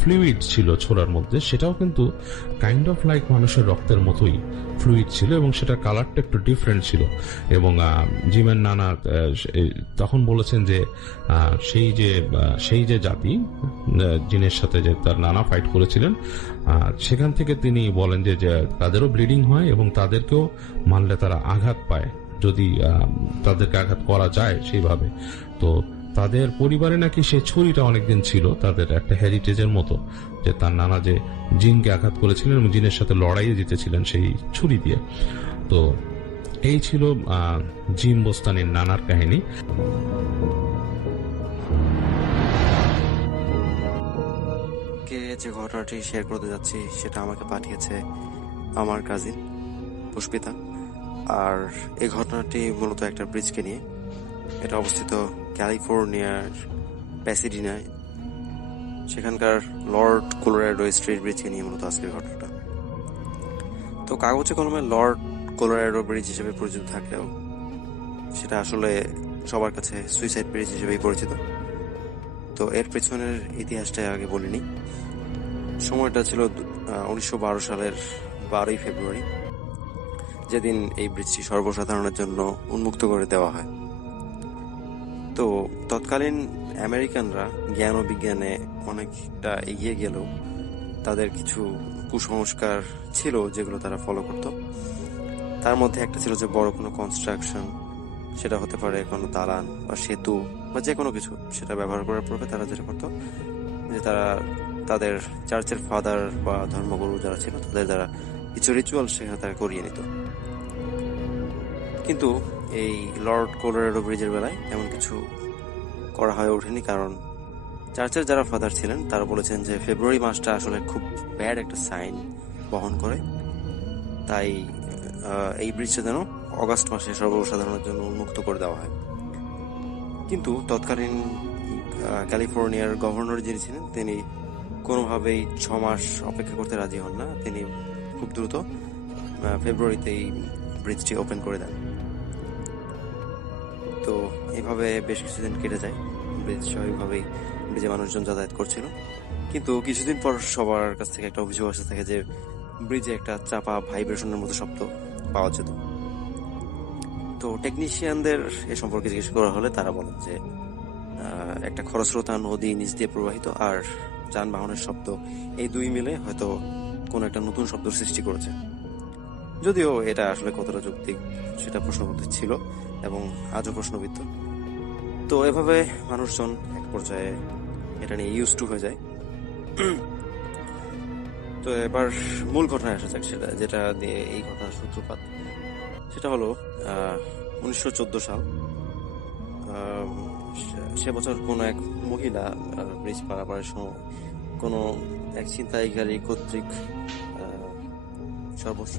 ফ্লুইড ছিল ছোরার মধ্যে সেটাও কিন্তু কাইন্ড অফ লাইক মানুষের রক্তের মতোই ফ্লুইড ছিল এবং সেটা কালারটা একটু ডিফারেন্ট ছিল। এবং জিমের নানা তখন বলেছেন যে সেই যে জাতি জিনের সাথে যে তার নানা ফাইট করেছিলেন, সেখান থেকে তিনি বলেন যে তাদেরও ব্লিডিং হয় এবং তাদেরকেও মানলে তারা আঘাত পায়, যদি তাদেরকে আঘাত করা যায় সেইভাবে। তো তাদের পরিবারে নাকি সেই ছুরিটা অনেকদিন ছিল, তাদের একটা হেরিটেজের মতো, যে তার নানা যে জিনকে আঘাত করেছিলেন এবং জিনের সাথে লড়াইয়ে জিতেছিলেন সেই ছুরি দিয়ে। তো এই ছিল জিম বোস্তানির নানার কাহিনী। যে ঘটনাটি শেয়ার করতে যাচ্ছি সেটা আমাকে পাঠিয়েছে আমার কাজিন পুষ্পিতা। আর এই ঘটনাটি মূলত একটা ব্রিজকে নিয়ে। এটা অবস্থিত ক্যালিফোর্নিয়ার প্যাসাডিনায়, সেখানকার লর্ড কোলোরাডো স্ট্রিট ব্রিজকে নিয়ে মূলত আজকের ঘটনাটা। তো কাগজে কলমে লর্ড কোলোরাডো ব্রিজ হিসেবে পরিচিত থাকলেও সেটা আসলে সবার কাছে সুইসাইড ব্রিজ হিসেবেই পরিচিত। তো এর পেছনের ইতিহাসটা আগে বলিনি। সময়টা ছিল 1912 সালের 12ই ফেব্রুয়ারি, যেদিন এই ব্রিজটি সর্বসাধারণের জন্য উন্মুক্ত করে দেওয়া হয়। তো তৎকালীন আমেরিকানরা জ্ঞান ও বিজ্ঞানে অনেকটা এগিয়ে গেলেও তাদের কিছু কুসংস্কার ছিল যেগুলো তারা ফলো করত। তার মধ্যে একটা ছিল যে বড় কোনো কনস্ট্রাকশন, সেটা হতে পারে কোনো দালান বা সেতু বা যে কোনো কিছু, সেটা ব্যবহার করার পূর্বে তারা যেটা করতো যে তারা তাদের চার্চের ফাদার বা ধর্মগুরু যারা ছিল তাদের দ্বারা কিছু রিচুয়াল সেখানে তারা করিয়ে নিত। কিন্তু এই লর্ড কোলোরাডো ব্রিজের বেলায় এমন কিছু করা হয়ে ওঠেনি, কারণ চার্চের যারা ফাদার ছিলেন তারা বলেছেন যে ফেব্রুয়ারি মাসটা আসলে খুব ব্যাড একটা সাইন বহন করে, তাই এই ব্রিজটা যেন অগাস্ট মাসে সর্বসাধারণের জন্য উন্মুক্ত করে দেওয়া হয়। কিন্তু তৎকালীন ক্যালিফোর্নিয়ার গভর্নর যিনি ছিলেন তিনি কোনোভাবেই 6 মাস অপেক্ষা করতে রাজি হন না। তিনি খুব দ্রুত ফেব্রুয়ারিতেই ব্রিজটি ওপেন করে দেন। তো এভাবে বেশ কিছুদিন কেটে যায়, ব্রিজ স্বাভাবিকভাবেই ব্রিজে মানুষজন যাতায়াত করছিল। কিন্তু কিছুদিন পর সবার কাছ থেকে একটা অভিযোগ আসতে থাকে যে ব্রিজে একটা চাপা ভাইব্রেশনের মতো শব্দ পাওয়া যেত। তো টেকনিশিয়ানদের এ সম্পর্কে জিজ্ঞেস করা হলে তারা বলেন যে একটা খরস্রোতা নদী নিচ দিয়ে প্রবাহিত আর যানবাহনের শব্দ, এই দুই মিলে হয়তো কোনো একটা নতুন শব্দ সৃষ্টি করেছে। যদিও এটা আসলে কতটা যৌক্তিক সেটা প্রশ্নবিদ্ধ ছিল এবং আজও প্রশ্নবিদ্ধ। তো এভাবে মানুষজন এক পর্যায়ে এটা নিয়ে ইউজ টু হয়ে যায়। তো এবার মূল ঘটনায় আসা যাক, সেটা যেটা দিয়ে এই ঘটনার সূত্রপাত, সেটা হলো 1914 সাল। সে বছর কোনো এক মহিলা ব্রিজ পারাপারের সময় কোনো এক ছিনতাইকারী কর্তৃক সর্বস্ব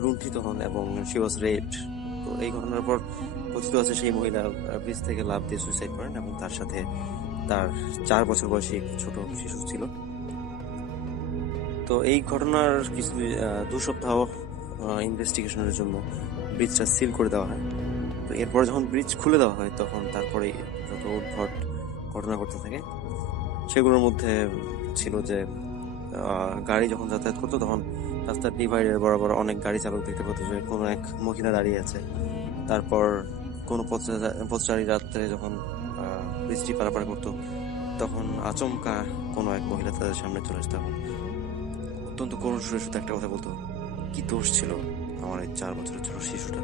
লুণ্ঠিত হন এবং শি ওয়াজ রেপড। তো এই ঘটনার পর কথিত আছে সেই মহিলা ব্রিজ থেকে লাফ দিয়ে সুইসাইড করেন এবং তার সাথে তার 4 বছর বয়সী ছোট শিশু ছিল। তো এই ঘটনার কিছু 2 সপ্তাহ ইনভেস্টিগেশনের জন্য ব্রিজটা সিল করে দেওয়া হয়। তো এরপর যখন ব্রিজ খুলে দেওয়া হয় তখন তারপরে যত উদ্ভট ঘটনা ঘটতে থাকে, সেগুলোর মধ্যে ছিল যে গাড়ি যখন যাতায়াত করতো তখন রাস্তার ডিভাইডার বরাবর অনেক গাড়ি চালক দেখতে পেত যে কোনো এক মহিলা দাঁড়িয়ে আছে। তারপর কোনো পথচারী রাত্রে যখন ব্রিজটি পারাপার করতো তখন আচমকা কোনো এক মহিলা তাদের সামনে চলে আসতো এবং অত্যন্ত করুণ সুরে শুধু একটা কথা বলতো, কি দোষ ছিল আমার এই 4 বছরের ছোট শিশুটা।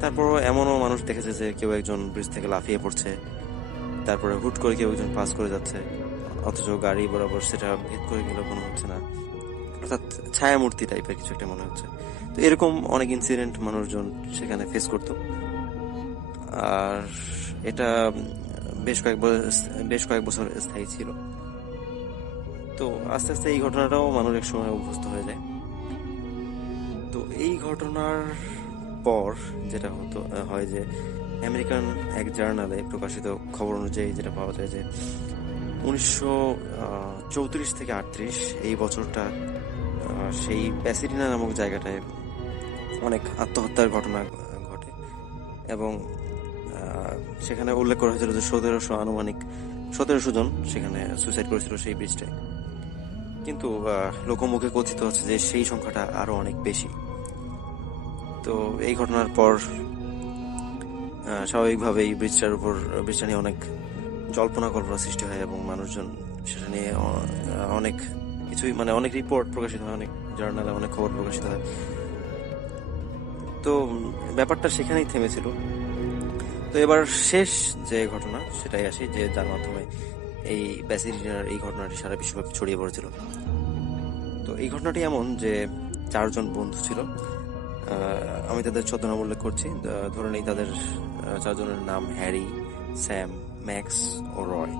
তারপরও এমনও মানুষ দেখেছে যে কেউ একজন ব্রিজ থেকে লাফিয়ে পড়ছে, তারপরে হুট করে কেউ একজন পাস করে যাচ্ছে, অথচ গাড়ি বরাবর সেটা ভেদ করে গেলেও কোনো হচ্ছে না, অর্থাৎ ছায়ামূর্তি টাইপের কিছু একটা মনে হচ্ছে। তো এরকম অনেক ইনসিডেন্ট মানুষজন সেখানে ফেস করতো। আর এটা বেশ কয়েক বছর স্থায়ী ছিল। তো আস্তে আস্তে এই ঘটনাটাও মানুষ এক সময় অভ্যস্ত হয়ে যায়। তো এই ঘটনার পর যেটা হয় যে আমেরিকান এক জার্নালে প্রকাশিত খবর অনুযায়ী যেটা পাওয়া যায় যে 1934 থেকে 38 এই বছরটা সেই প্যাসিডিনা নামক জায়গাটায় অনেক আত্মহত্যার ঘটনা ঘটে এবং সেখানে উল্লেখ করা হয়েছিল যে 1700 জন সেখানে সুইসাইড করেছিল সেই ব্রিজটায়। কিন্তু লোকমুখে কথিত হচ্ছে যে সেই সংখ্যাটা আরো অনেক বেশি। তো এই ঘটনার পর স্বাভাবিকভাবেই ব্রিজটা নিয়ে অনেক জল্পনা কল্পনা সৃষ্টি হয় এবং মানুষজন সেটা নিয়ে অনেক কিছুই অনেক রিপোর্ট প্রকাশিত হয়, অনেক জার্নালে অনেক খবর প্রকাশিত হয়। তো ব্যাপারটা সেখানেই থেমেছিল। তো এবার শেষ যে ঘটনা সেটাই আসি, যে যার মাধ্যমে এই প্যাসিডিনার এই ঘটনাটি সারা বিশ্বব্যাপী ছড়িয়ে পড়েছিল। তো এই ঘটনাটি এমন যে 4 জন বন্ধু ছিল, আমি তাদের ছদ্মনাম উল্লেখ করছি, ধরে নেই তাদের 4 জনের নাম হ্যারি, স্যাম, ম্যাক্স ও রয়।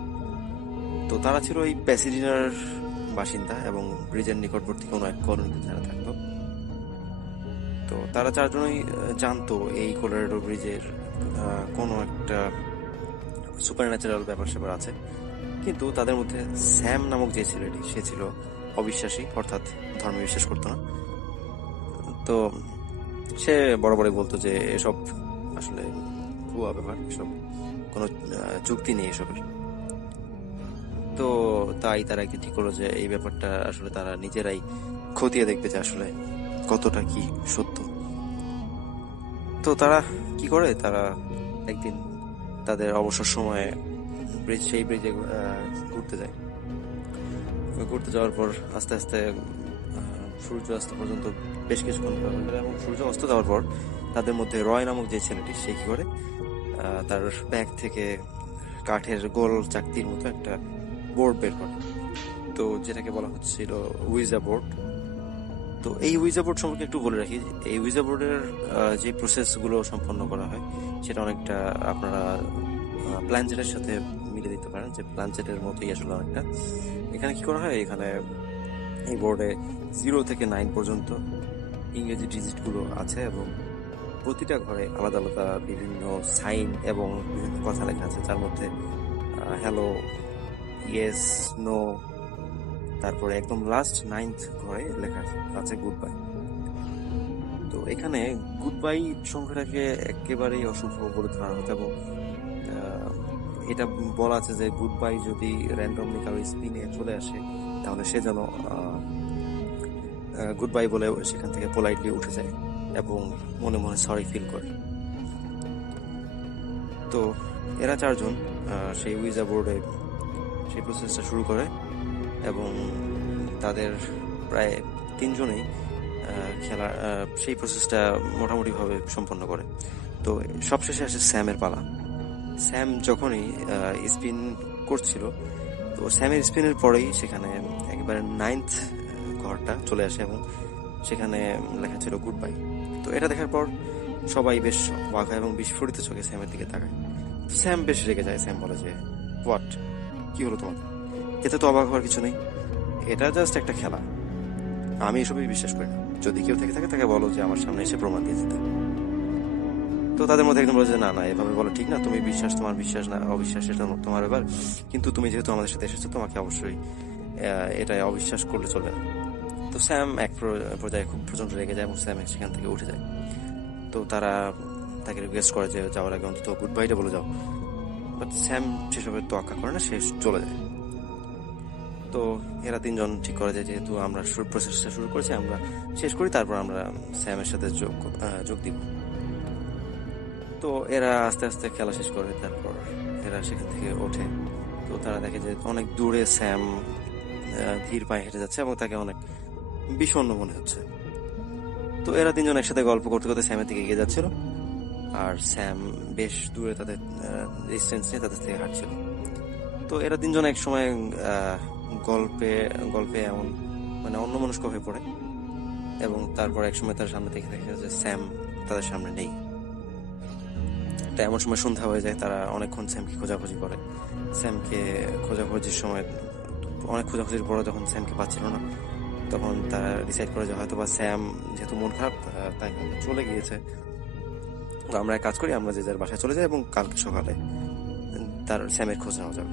তো তারা ছিল এই প্যাসিডিনার বাসিন্দা এবং ব্রিজের নিকটবর্তী কোনো এক কলোনিতে যারা থাকতো। তো তারা 4 জনই জানতো এই কোলোরাডো ব্রিজের কোনো একটা সুপার ন্যাচারাল ব্যাপার স্যাপার আছে। কিন্তু তাদের মধ্যে স্যাম নামক যে ছেলেটি, সে ছিল অবিশ্বাসী, অর্থাৎ ধর্মে বিশ্বাস করতো না। তো সে বরাবরই বলতো যে এসব আসলে ভুয়া ব্যাপার, এসব কোনো যুক্তি নেই এসবের। তো তাই তারা একদিন ঠিক করলো যে এই ব্যাপারটা আসলে তারা নিজেরাই খতিয়ে দেখবে যে আসলে কতটা কি সত্য। তো তারা কি করে, তারা একদিন তাদের অবসর সময়ে সেই ব্রিজে ঘুরতে যায়। ঘুরতে যাওয়ার পর আস্তে আস্তে সূর্য অস্ত পর্যন্ত বেশ কিছুক্ষণ ঘোরাঘুরি করে, এবং সূর্য অস্ত যাওয়ার পর তাদের মধ্যে রয় নামক যে ছেলেটি, সে কি করে তার ব্যাগ থেকে কাঠের গোল চাকতির মতো একটা বোর্ড বের করে, তো যেটাকে বলা হচ্ছিল উইজা বোর্ড। তো এই উইজা বোর্ড সম্পর্কে একটু বলে রাখি। এই উইজা বোর্ডের যে প্রসেসগুলো সম্পন্ন করা হয় সেটা অনেকটা আপনারা প্ল্যানচেটের সাথে মিলে দিতে পারেন, যে প্ল্যানচেটের মতোই আসলে অনেকটা। এখানে কি করা হয়, এখানে এই বোর্ডে 0 থেকে 9 পর্যন্ত ইংরেজি ডিজিটগুলো আছে, এবং প্রতিটা ঘরে আলাদা আলাদা বিভিন্ন সাইন এবং বিভিন্ন কথা লেখা আছে, যার মধ্যে হ্যালো, ইয়েস, নো, তারপরে একদম লাস্ট 9th ঘরে লেখা আছে গুড বাই। তো এখানে গুড বাই সংখ্যাটাকে একেবারেই অশুভ বলে ধরা হতো, এবং এটা বলা আছে যে গুড বাই যদি র্যান্ডমলি কারো স্পিনে চলে আসে তাহলে সে যেন গুড বাই বলে সেখান থেকে পোলাইটলি উঠে যায় এবং মনে মনে সরি ফিল করে। তো এরা 4 জন সেই উইজা বোর্ডে সেই প্রসেসটা শুরু করে, এবং তাদের প্রায় 3 জনেই খেলা সেই প্রসেসটা মোটামুটিভাবে সম্পন্ন করে। তো সবশেষে আসে স্যামের পালা। স্যাম যখনই স্পিন করছিল, তো স্যামের স্পিনের পরেই সেখানে একেবারে 9th ঘরটা চলে আসে, এবং সেখানে লেখা ছিল গুড বাই। তো এটা দেখার পর সবাই বেশ অবাক হয় এবং বিস্ফোরিত চোখে স্যামের দিকে তাকায়। স্যাম বেশ রেগে যায়। স্যাম বলে যে হোয়াট, কি হলো তোমার? এতে তো অবাক হওয়ার কিছু নেই, এটা জাস্ট একটা খেলা, আমি এসবই বিশ্বাস করি না। যদি কেউ থেকে থাকে তাকে বলো যে আমার সামনে এসে প্রমাণ দিয়ে দিতে। তো তাদের মধ্যে একদম বলে যে না না, এভাবে বলো ঠিক না, তুমি বিশ্বাস, তোমার বিশ্বাস না অবিশ্বাস এটা তোমার ব্যাপার, কিন্তু তুমি যেহেতু আমাদের সাথে এসেছো তোমাকে অবশ্যই এটা অবিশ্বাস করলে চলবে না। তো স্যাম এক পর্যায়ে খুব প্রচন্ড রেগে যায় এবং স্যাম সেখান থেকে উঠে যায়। তো তারা তাকে রিকোয়েস্ট করে যে যাওয়ার আগে অন্তত গুড বাইটা বলে যাও, বাট স্যাম সেসবের তোয়াক্কা করে না, সে চলে যায়। তো এরা 3 জন ঠিক করে যায় যেহেতু আমরা প্রসেসটা শুরু করেছি, আমরা শেষ করি, তারপর আমরা স্যামের সাথে যোগ দিব। তো এরা আস্তে আস্তে খেলা শেষ করে, তারপর এরা সেখান থেকে ওঠে। তো তারা দেখে যে অনেক দূরে স্যাম ধীর পায়ে হেঁটে যাচ্ছে এবং তাকে অনেক বিষণ্ণ মনে হচ্ছে। তো এরা 3 জন একসাথে গল্প করতে করতে স্যামের দিকে এগিয়ে যাচ্ছিল, আর স্যাম বেশ দূরে তাদের ডিস্টেন্স নিয়ে তাদের থেকে হাঁটছিল। তো এরা 3 জন এক সময় গল্পে এমন মানে অন্যমনস্ক হয়ে পড়ে, এবং তারপর এক সময় তার সামনে থেকে দেখে যে স্যাম তাদের সামনে নেই। তো এমন সময় সন্ধ্যা হয়ে যায়, তারা অনেকক্ষণ স্যামকে খোঁজাখুঁজি করে। স্যামকে খোঁজাখুঁজির সময় অনেক খোঁজাখুঁজির পরে যখন স্যামকে পাচ্ছিল না, তখন তারা ডিসাইড করে যে হয়তো বা স্যাম যেহেতু মন খারাপ তাই চলে গিয়েছে। তো আমরা এক কাজ করি, আমরা যে যার বাসায় চলে যাই এবং কালকে সকালে তার স্যামের খোঁজ নেওয়া যাবে।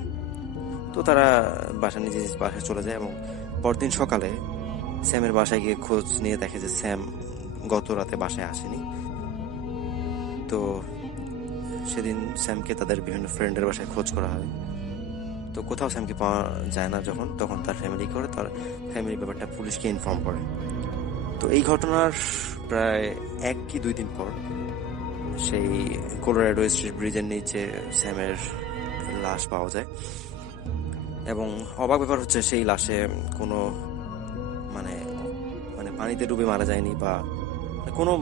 তো তারা নিজে বাসায় চলে যায়, এবং পরদিন সকালে স্যামের বাসায় গিয়ে খোঁজ নিয়ে দেখে যে স্যাম গত রাতে বাসায় আসেনি। তো সেদিন স্যামকে তাদের বিভিন্ন ফ্রেন্ডের বাসায় খোঁজ করা হয়। তো কোথাও স্যামকে পাওয়া যায় না, তখন তার ফ্যামিলি করে, তার ফ্যামিলি ব্যাপারটা পুলিশকে ইনফর্ম করে। তো এই ঘটনার প্রায় 1 কি 2 দিন পর সেই কলোরাডো স্ট্রিট ব্রিজের নিচে স্যামের লাশ পাওয়া যায়, এবং অবাক ব্যাপার হচ্ছে সেই লাশে কোনো মানে পানিতে ডুবে মারা যায়নি, বা কোনো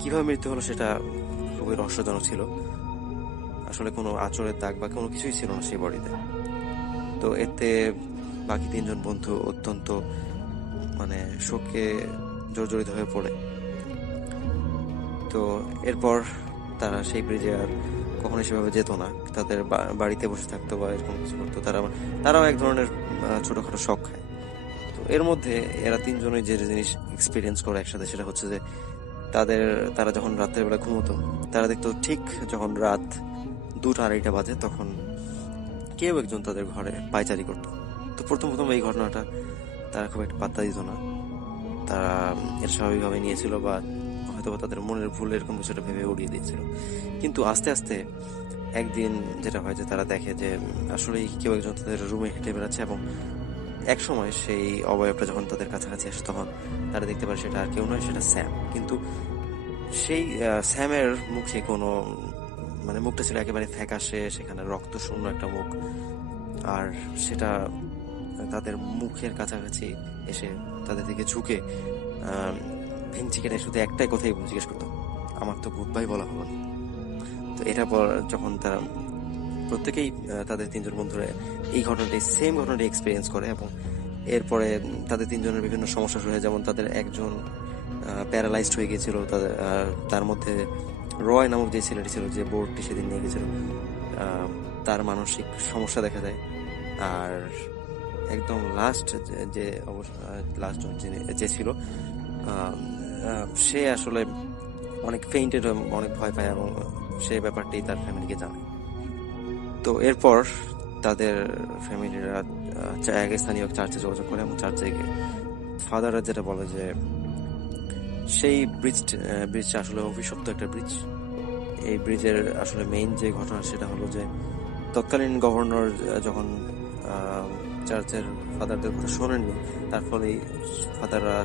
কিভাবে মৃত্যু হলো সেটা খুবই রহস্যজনক ছিল। আসলে কোনো আঁচড়ের দাগ বা কোনো কিছুই ছিল না সেই বডিতে। তো এতে বাকি 3 জন বন্ধু অত্যন্ত শোকে জর্জরিত হয়ে পড়ে। তো এরপর তারা সেই ব্রিজে আর কখনো সেভাবে যেত না, তাদের বাড়িতে বসে থাকতো বা এরকম কিছু করতো। তারাও এক ধরনের ছোটখাটো শখ খায়। তো এর মধ্যে এরা 3 জনই যে জিনিস এক্সপিরিয়েন্স করে একসাথে, সেটা হচ্ছে যে তারা যখন রাতের বেলা ঘুমোতো, তারা দেখতো ঠিক যখন রাত 2-2:30 বাজে তখন কেউ একজন তাদের ঘরে পায়চারি করতো। তো প্রথম এই ঘটনাটা তারা খুব একটা পাত্তা দিত না, তারা এটা স্বাভাবিকভাবে নিয়েছিল বা হয়তো তাদের মনের ভুল এরকম কিছুটা ভেবে উড়িয়ে দিয়েছিল। কিন্তু আস্তে আস্তে একদিন যেটা হয় যে তারা দেখে যে আসলে কেউ একজন তাদের রুমে হেঁটে বেড়াচ্ছে, এবং এক সময় সেই অবয়বটা যখন তাদের কাছাকাছি আসে তখন তারা দেখতে পারে সেটা আর কেউ নয়, সেটা স্যাম। কিন্তু সেই স্যামের মুখে কোনো মানে মুখটা ছিল একেবারে ফ্যাকাশে, সেখানে রক্ত শূন্য একটা মুখ। আর সেটা তাদের মুখের কাছাকাছি এসে তাদের দিকে ঝুঁকে ভেঙচি কেটে শুধু একটাই কথাই জিজ্ঞেস করতো, আমার তো গুড বাই বলা হলো না। তো এটা পর যখন তারা প্রত্যেকেই তাদের তিনজন বন্ধুরা এই সেম ঘটনাটি এক্সপিরিয়েন্স করে, এবং এরপরে তাদের তিনজনের বিভিন্ন সমস্যা শুরু হয়। যেমন তাদের একজন প্যারালাইজড হয়ে গিয়েছিল, তার মধ্যে রয় নামক যে ছেলেটি ছিল যে বোর্ডটি সেদিন নিয়ে গেছিল, তার মানসিক সমস্যা দেখা দেয়। আর একদম লাস্ট যে ছিল সে আসলে অনেক ফেইন্টেড, অনেক ভয় পায়, এবং সেই ব্যাপারটি তার ফ্যামিলিকে জানায়। তো এরপর তাদের ফ্যামিলিরা স্থানীয় চার্চে যোগাযোগ করে, এবং চার্চে গিয়ে ফাদাররা যেটা বলে যে সেই ব্রিজটা আসলে অভিশপ্ত একটা ব্রিজ। এই ব্রিজের আসলে মেইন যে ঘটনা সেটা হলো যে তৎকালীন গভর্নর যখন চার্চের ফাদারদের কথা শোনেননি, তার ফলেই ফাদাররা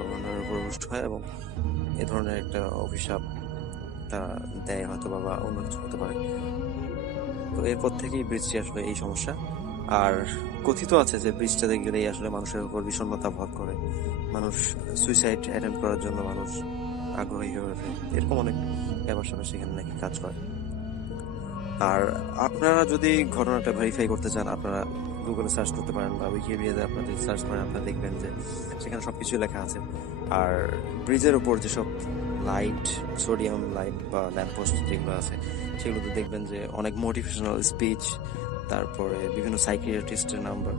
গভর্নরের উপর রুষ্ট হয় এবং এ ধরনের একটা অভিশাপ তারা দেয়, হয়তো বা অন্য কিছু হতে পারে। তো এরপর থেকেই ব্রিজটি আসলে এই সমস্যা। আর কথিত আছে যে ব্রিজটাতে গেলেই আসলে মানুষের উপর বিষণ্ণতা ভর করে, মানুষ সুইসাইড অ্যাটেম্প করার জন্য মানুষ আগ্রহী হয়ে ওঠে, এরকম অনেক ব্যাপার স্যাপার সেখানে নাকি কাজ করে। আর আপনারা যদি ঘটনাটা ভেরিফাই করতে চান, আপনারা গুগলে সার্চ করতে পারেন বা উইকিপিডিয়াতে আপনারা যদি সার্চ করেন, আপনারা দেখবেন যে সেখানে সবকিছু লেখা আছে। আর ব্রিজের উপর যেসব লাইট, সোডিয়াম লাইট বা ল্যাম্পপোস্ট যেগুলো আছে, সেগুলোতে দেখবেন যে অনেক মোটিভেশনাল স্পিচ, তারপরে বিভিন্ন সাইকিয়াট্রিস্টের নাম্বার,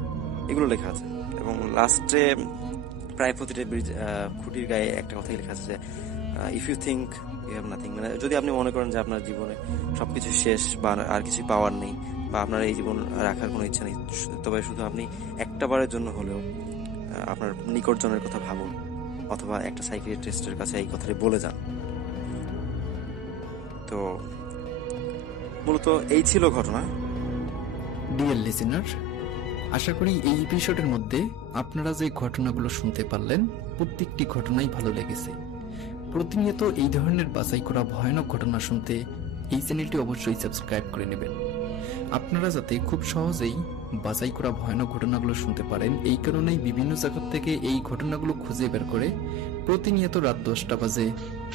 এগুলো লেখা আছে। এবং লাস্টে প্রায় প্রতিটা ব্রিজ খুঁটির গায়ে একটা কথাই লেখা আছে যে if you think you have nothing, মানে যদি আপনি মনে করেন যে আপনার জীবনে সবকিছু শেষ বা আর কিছু পাওয়ার নেই, বা আপনার এই জীবন রাখার কোনো ইচ্ছা নেই, তবে শুধু আপনি একটা বারের জন্য হলেও আপনার নিকটজনের কথা ভাবুন, অথবা একটা সাইকিয়াট্রিস্টের কাছে এই কথাটি বলে যান। তো মূলত এই ছিল ঘটনা। ডিয়ার লিসেনার, আশা করি এই এপিসোডের মধ্যে আপনারা যে ঘটনাগুলো শুনতে পারলেন প্রত্যেকটি ঘটনাই ভালো লেগেছে। প্রতিনিয়ত এই ধরনের বাছাই করা ভয়ানক ঘটনা শুনতে এই চ্যানেলটি অবশ্যই সাবস্ক্রাইব করে নেবেন, আপনারা যাতে খুব সহজেই বাছাই করা ভয়ানক ঘটনাগুলো শুনতে পারেন। এই কারণেই বিভিন্ন জায়গা থেকে এই ঘটনাগুলো খুঁজে বের করে প্রতিনিয়ত রাত 10টা বাজে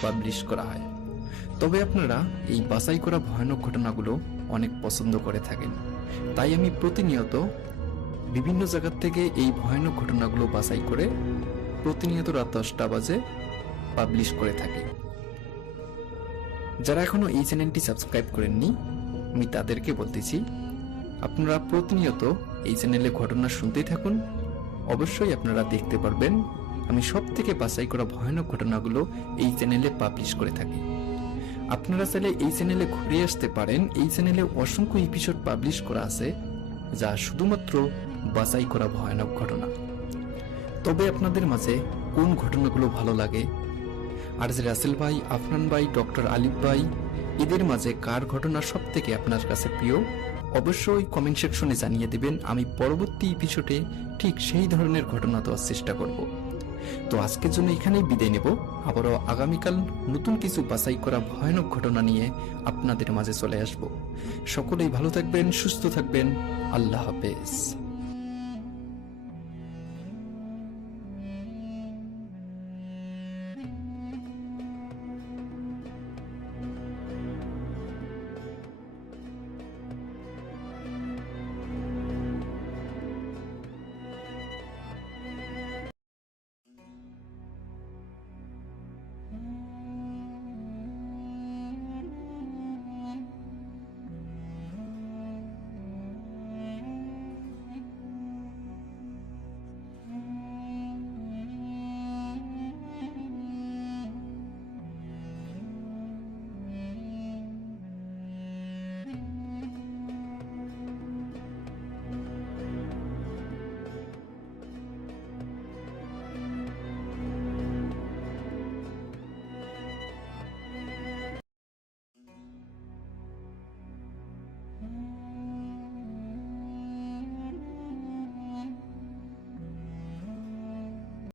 পাবলিশ করা হয়। তবে আপনারা এই বাছাই করা ভয়ানক ঘটনাগুলো অনেক পছন্দ করে থাকেন, তাই আমি প্রতিনিয়ত বিভিন্ন জায়গা থেকে এই ভয়ানক ঘটনাগুলো বাছাই করে প্রতিনিয়ত রাত 10টা বাজে পাবলিশ করে থাকি। যারা এখনো এই চ্যানেলটি সাবস্ক্রাইব করেননি, আমি তাদেরকে বলতেছি আপনারা প্রতিনিয়ত এই চ্যানেলে ঘটনা শুনতেই থাকুন, অবশ্যই আপনারা দেখতে পারবেন আমি সব থেকে বাছাই করা ভয়ানক ঘটনাগুলো এই চ্যানেলে পাবলিশ করে থাকি। আপনারা চাইলে এই চ্যানেলে ঘুরে আসতে পারেন, এই চ্যানেলে অসংখ্য এপিসোড পাবলিশ করা আছে যা শুধুমাত্র বাছাই করা ভয়ানক ঘটনা। তবে আপনাদের মাঝে কোন ঘটনাগুলো ভালো লাগে, আর যে রাসেল ভাই, আফরান ভাই, ডক্টর আলিফ ভাই, এদের মাঝে কার ঘটনা সব থেকে আপনার কাছে প্রিয়, অবশ্যই কমেন্ট সেকশনে জানিয়ে দিবেন। আমি পরবর্তী এপিসোডে ঠিক সেই ধরনের ঘটনা দেওয়ার চেষ্টা করব। তো আজকের জন্য এখানেই বিদায় নেব, আবারও আগামীকাল নতুন কিছু বাছাই করা ভয়ানক ঘটনা নিয়ে আপনাদের মাঝে চলে আসব। সকলেই ভালো থাকবেন, সুস্থ থাকবেন, আল্লাহ হাফেজ।